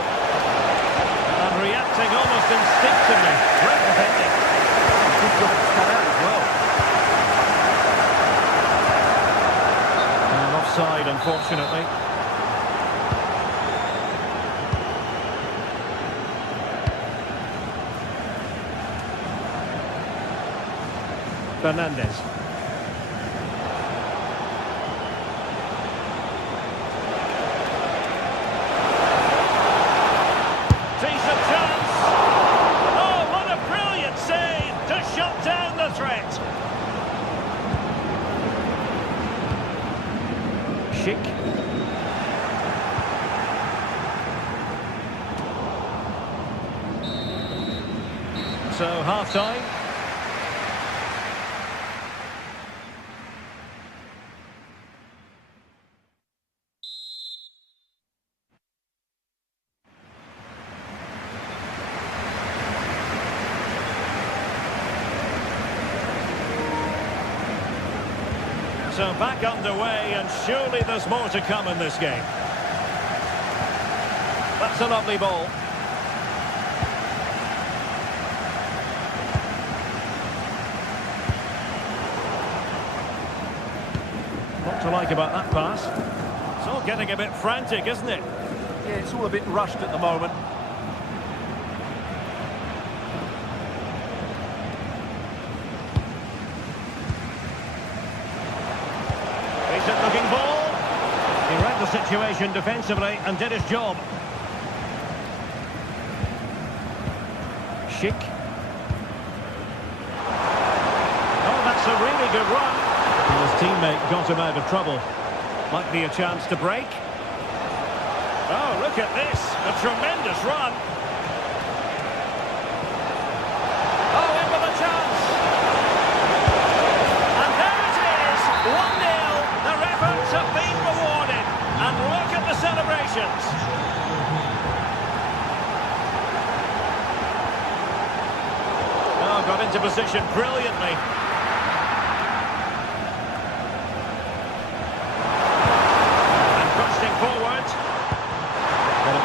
And reacting almost instinctively. Great defending. Good job to stand out as well. And offside, unfortunately. Fernandez. Decent chance. Oh, what a brilliant save to shut down the threat. Schick. So half-time. So back underway, and surely there's more to come in this game. That's a lovely ball. What to like about that pass? It's all getting a bit frantic, isn't it? Yeah, it's all a bit rushed at the moment. Decent looking ball. He read the situation defensively and did his job. Schick. Oh, that's a really good run. And his teammate got him out of trouble. Might be a chance to break. Oh, look at this. A tremendous run. Oh, in with a chance. And there it is. 1-0. Their efforts have been rewarded. And look at the celebrations. Oh, got into position brilliantly.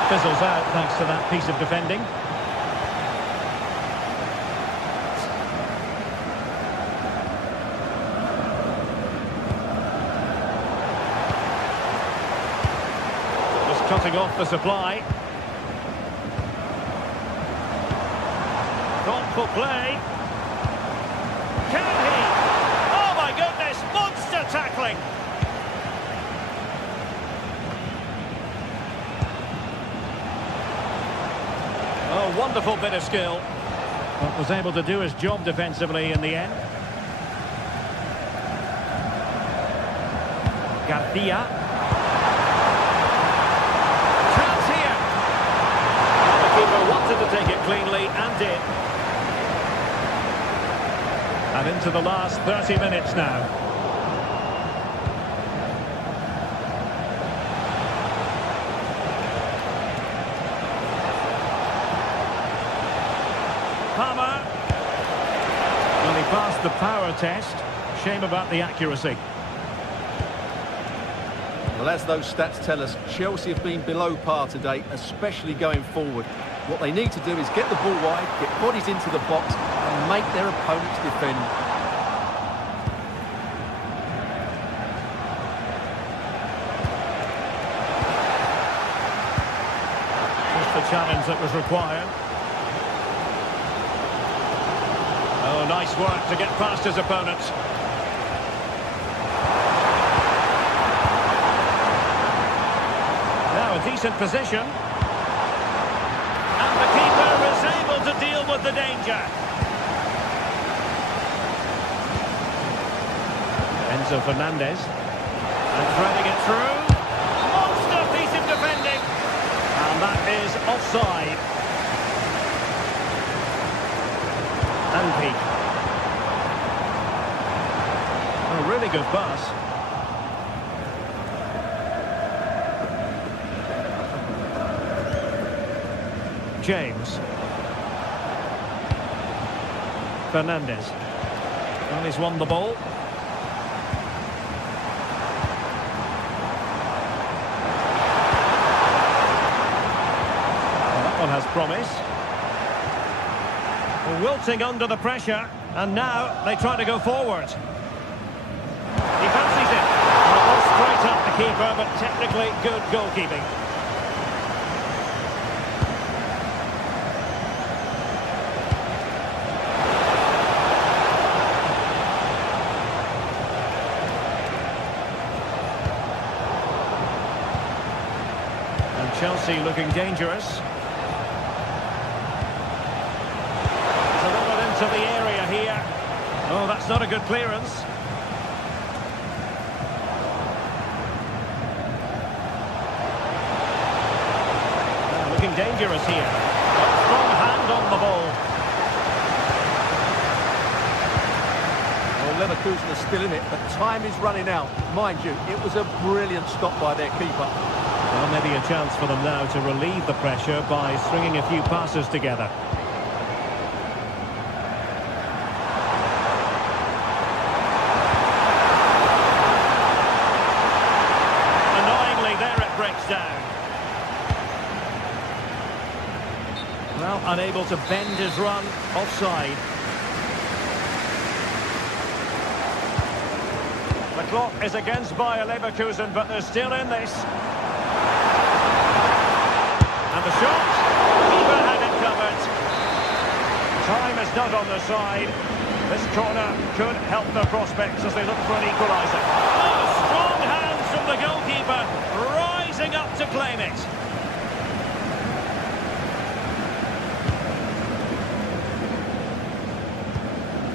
Fizzles out thanks to that piece of defending. Just cutting off the supply. Thoughtful play. Can he? Oh my goodness, monster tackling. Oh, wonderful bit of skill. But was able to do his job defensively in the end. Garcia. Chance here. Well, the keeper wanted to take it cleanly and did. And into the last 30 minutes now. Well, he passed the power test. Shame about the accuracy. Well, as those stats tell us, Chelsea have been below par today, especially going forward. What they need to do is get the ball wide, get bodies into the box, and make their opponents defend. Just the challenge that was required. Oh, nice work to get past his opponents. Now a decent position. And the keeper is able to deal with the danger. Enzo Fernandez. And threading it through. Monster piece of defending. And that is offside. Andy. A really good pass. James. Fernandez. Well, he's won the ball. Well, that one has promise. Wilting under the pressure, and now they try to go forward. He fancies it. Well, straight up the keeper, but technically good goalkeeping. And Chelsea looking dangerous. To the area here. Oh, that's not a good clearance. Oh, looking dangerous here. Oh, strong hand on the ball. Well, Leverkusen are still in it, but time is running out. Mind you, it was a brilliant stop by their keeper. Well, maybe a chance for them now to relieve the pressure by stringing a few passes together. able to bend his run offside. The clock is against Bayer Leverkusen, but they're still in this. And the shot, keeper had it covered. Time is not on the side. This corner could help their prospects as they look for an equaliser. Oh, strong hands from the goalkeeper, rising up to claim it.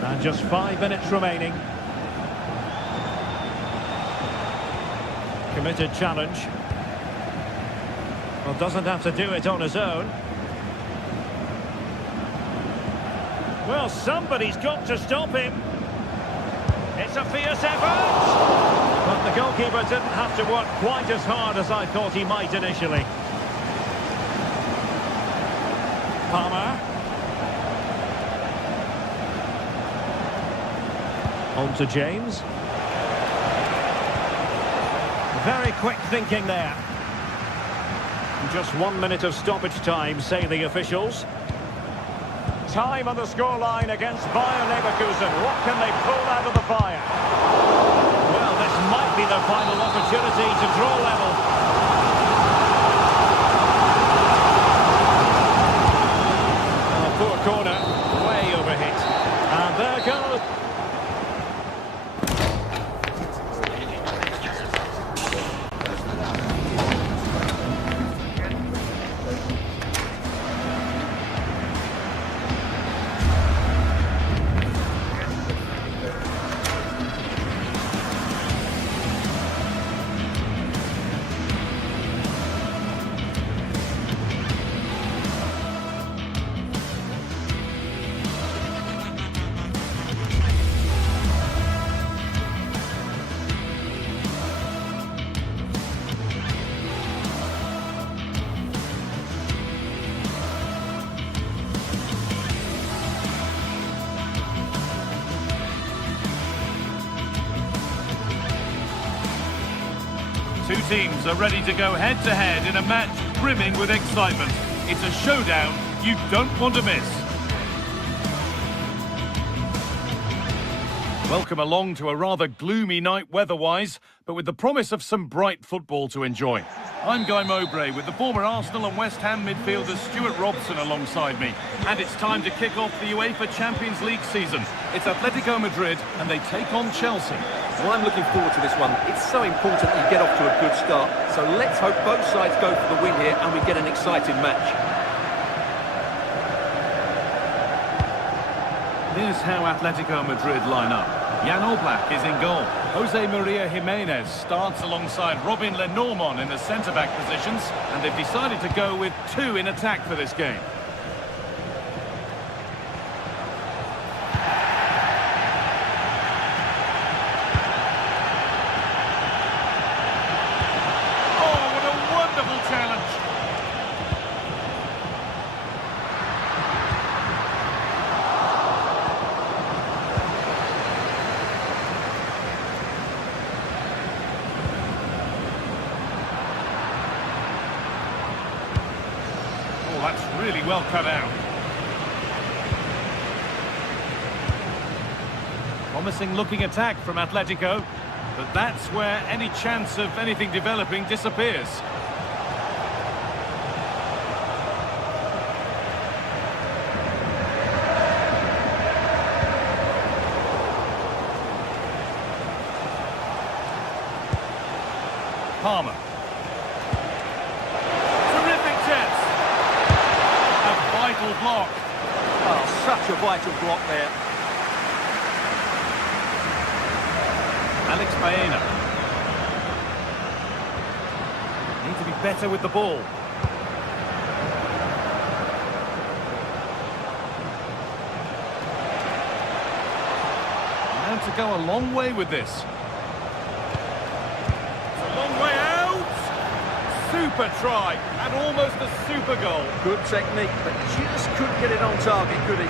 And just 5 minutes remaining. Committed challenge. Well, doesn't have to do it on his own. Well, somebody's got to stop him. It's a fierce effort. But the goalkeeper didn't have to work quite as hard as I thought he might initially. Palmer. On to James. Very quick thinking there. Just 1 minute of stoppage time, say the officials. Time on the scoreline against Bayer Leverkusen. What can they pull out of the fire? Well, this might be their final opportunity to draw level. Oh, poor corner, way overhit. And there goes. Two teams are ready to go head-to-head in a match brimming with excitement. It's a showdown you don't want to miss. Welcome along to a rather gloomy night weather-wise, but with the promise of some bright football to enjoy. I'm Guy Mowbray with the former Arsenal and West Ham midfielder Stuart Robson alongside me. And it's time to kick off the UEFA Champions League season. It's Atletico Madrid and they take on Chelsea. Well, I'm looking forward to this one. It's so important that you get off to a good start. So let's hope both sides go for the win here and we get an exciting match. Here's how Atletico Madrid line up. Jan Oblak is in goal. Jose Maria Jimenez starts alongside Robin Lenormand in the centre-back positions. And they've decided to go with two in attack for this game. That's really well cut out. Promising looking attack from Atletico, but that's where any chance of anything developing disappears. Palmer. Block. Oh, such a vital block there. Alex Baena. Need to be better with the ball. And to go a long way with this. It's a long way out. Super try, and almost a super goal. Good technique, but just couldn't get it on target, could he?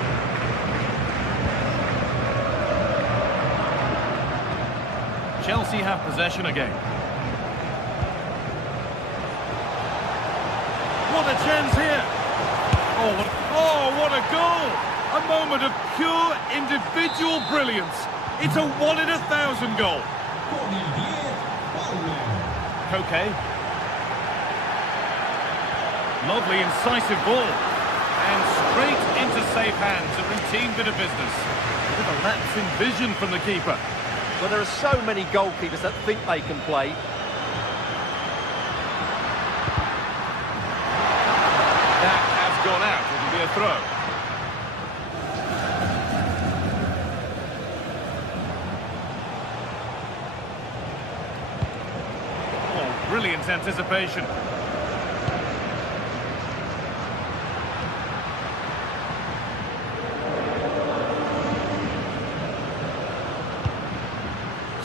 Chelsea have possession again. What a chance here! Oh, what a goal! A moment of pure individual brilliance. It's a 1 in 1,000 goal. Koke. Lovely, incisive ball. And straight into safe hands, a routine bit of business. With a lapse in vision from the keeper. Well, there are so many goalkeepers that think they can play. That has gone out. It'll be a throw. Oh, brilliant anticipation.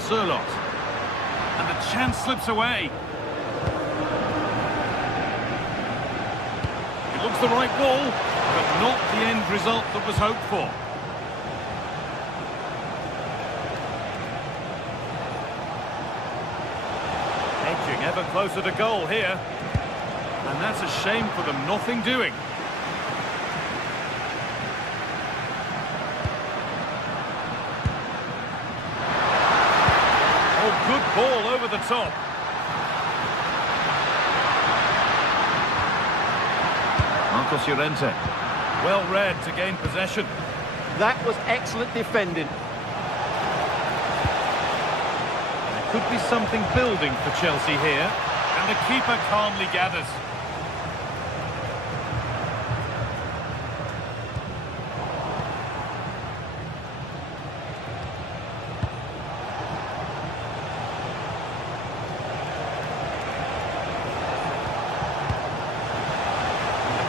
Sirlot. And the chance slips away. It looks the right ball, but not the end result that was hoped for. Edging ever closer to goal here. And that's a shame for them, nothing doing. Good ball over the top. Marcos Llorente. Well read to gain possession. That was excellent defending. There could be something building for Chelsea here. And the keeper calmly gathers.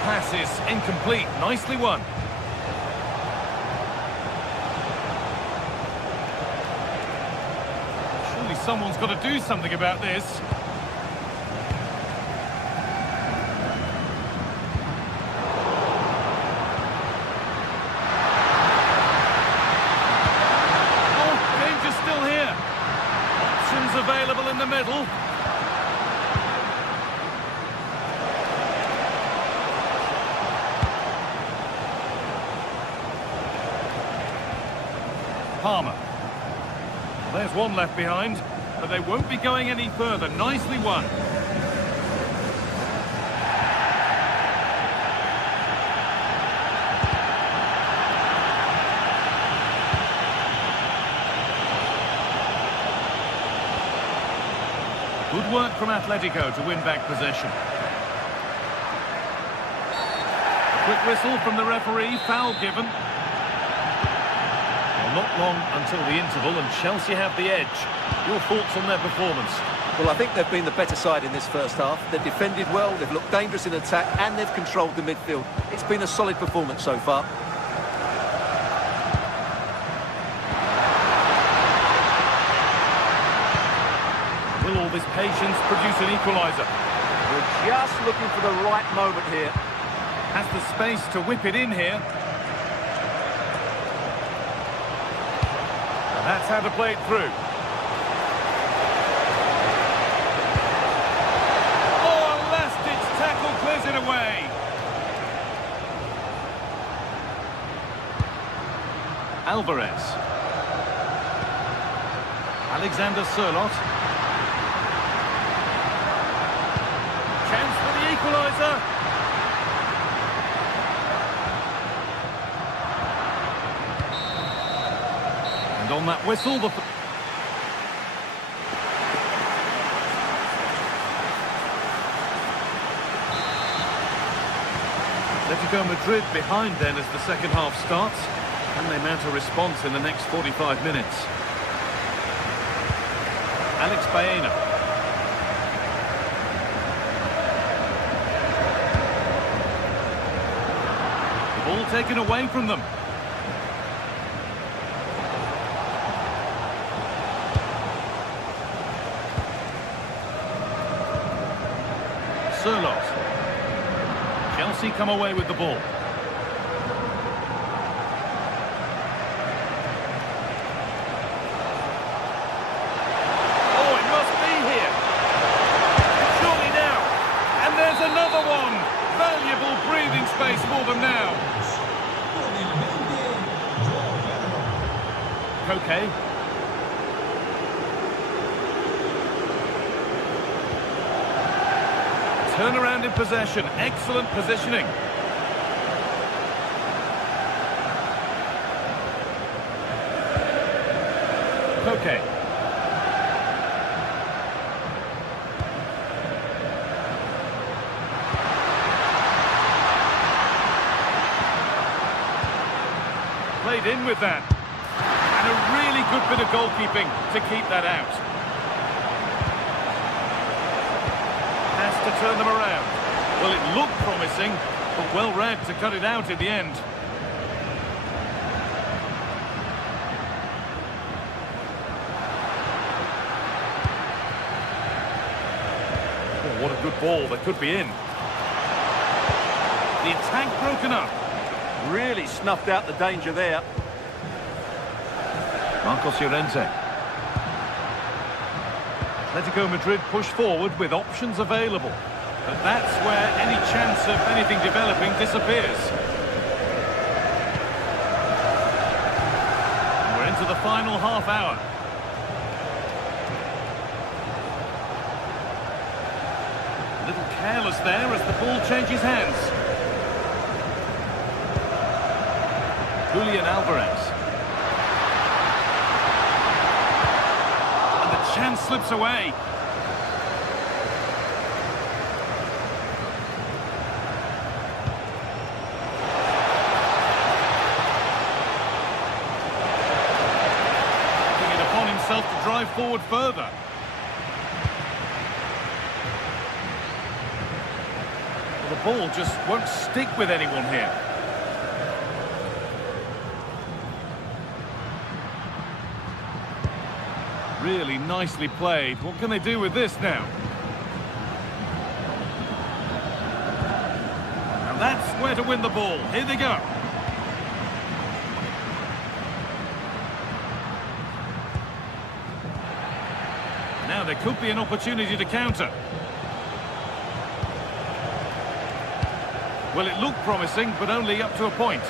Pass is incomplete. Nicely won. Surely someone's got to do something about this. Oh, danger still here. Options available in the middle. Palmer. There's one left behind, but they won't be going any further. Nicely won. Good work from Atletico to win back possession. A quick whistle from the referee, foul given. Not long until the interval, and Chelsea have the edge. Your thoughts on their performance? Well, I think they've been the better side in this first half. They've defended well, they've looked dangerous in attack, and they've controlled the midfield. It's been a solid performance so far. Will all this patience produce an equaliser? We're just looking for the right moment here. Has the space to whip it in here. That's how to play it through. Oh, a last-ditch tackle clears it away. Alvarez. Alexander Sirlot. Chance for the equaliser. On that whistle, Atletico Madrid behind then as the second half starts, and they mount a response in the next 45 minutes. Alex Baena. The ball taken away from them. Sirlot. Chelsea come away with the ball. Oh, it must be here. Surely now. And there's another one. Valuable breathing space for them now. Koke. Turn around in possession. Excellent positioning. Koke. Played in with that. And a really good bit of goalkeeping to keep that out. Has to turn them around. Well, it looked promising, but well read to cut it out in the end. Oh, what a good ball. That could be in. The attack broken up. Really snuffed out the danger there. Marcos Llorente. Atletico Madrid push forward with options available. But that's where any chance of anything developing disappears. We're into the final half hour. A little careless there as the ball changes hands. Julian Alvarez. And the chance slips away. Taking it upon himself to drive forward further. Well, the ball just won't stick with anyone here. Really nicely played. What can they do with this now? And that's where to win the ball. Here they go. Now there could be an opportunity to counter. Well, it looked promising, but only up to a point.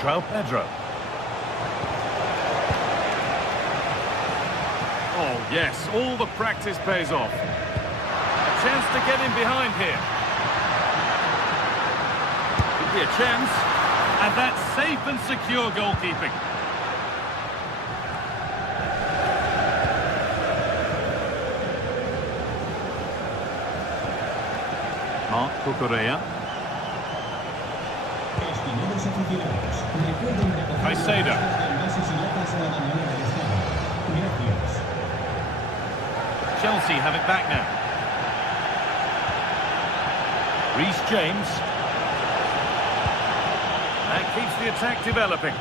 João Pedro. Oh, yes, all the practice pays off. A chance to get in behind here. Could be a chance. And that's safe and secure goalkeeping. Marc Cucurella. Caicedo. Chelsea have it back now. Reece James. That keeps the attack developing.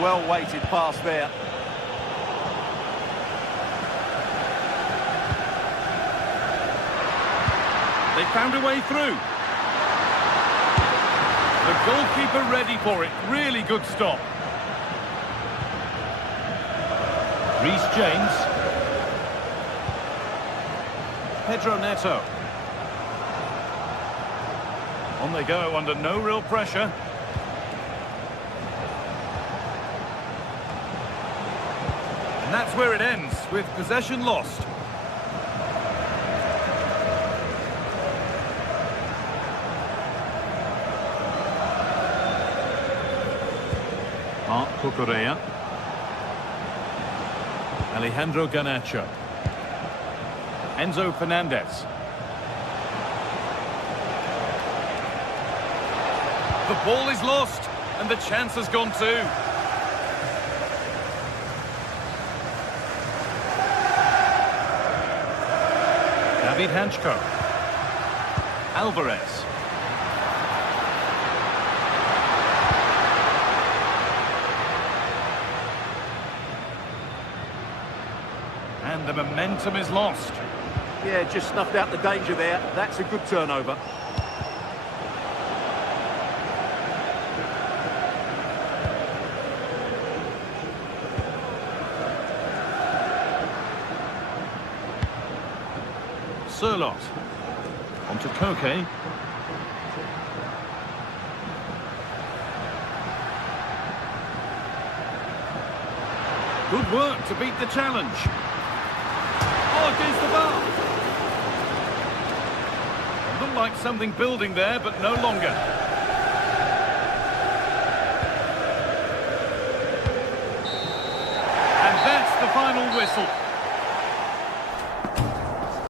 Well-weighted pass there. They found a way through. The goalkeeper ready for it. Really good stop. Reece James. Pedro Neto. On they go under no real pressure. And that's where it ends, with possession lost. Marc Cucurella. Alejandro Garnacho. Enzo Fernandez. The ball is lost, and the chance has gone too. David Hanchko. Alvarez. And the momentum is lost. Yeah, just snuffed out the danger there. That's a good turnover. Sirlot. On to Koke. Good work to beat the challenge. Oh, against the bar. Looked like something building there, but no longer. And that's the final whistle.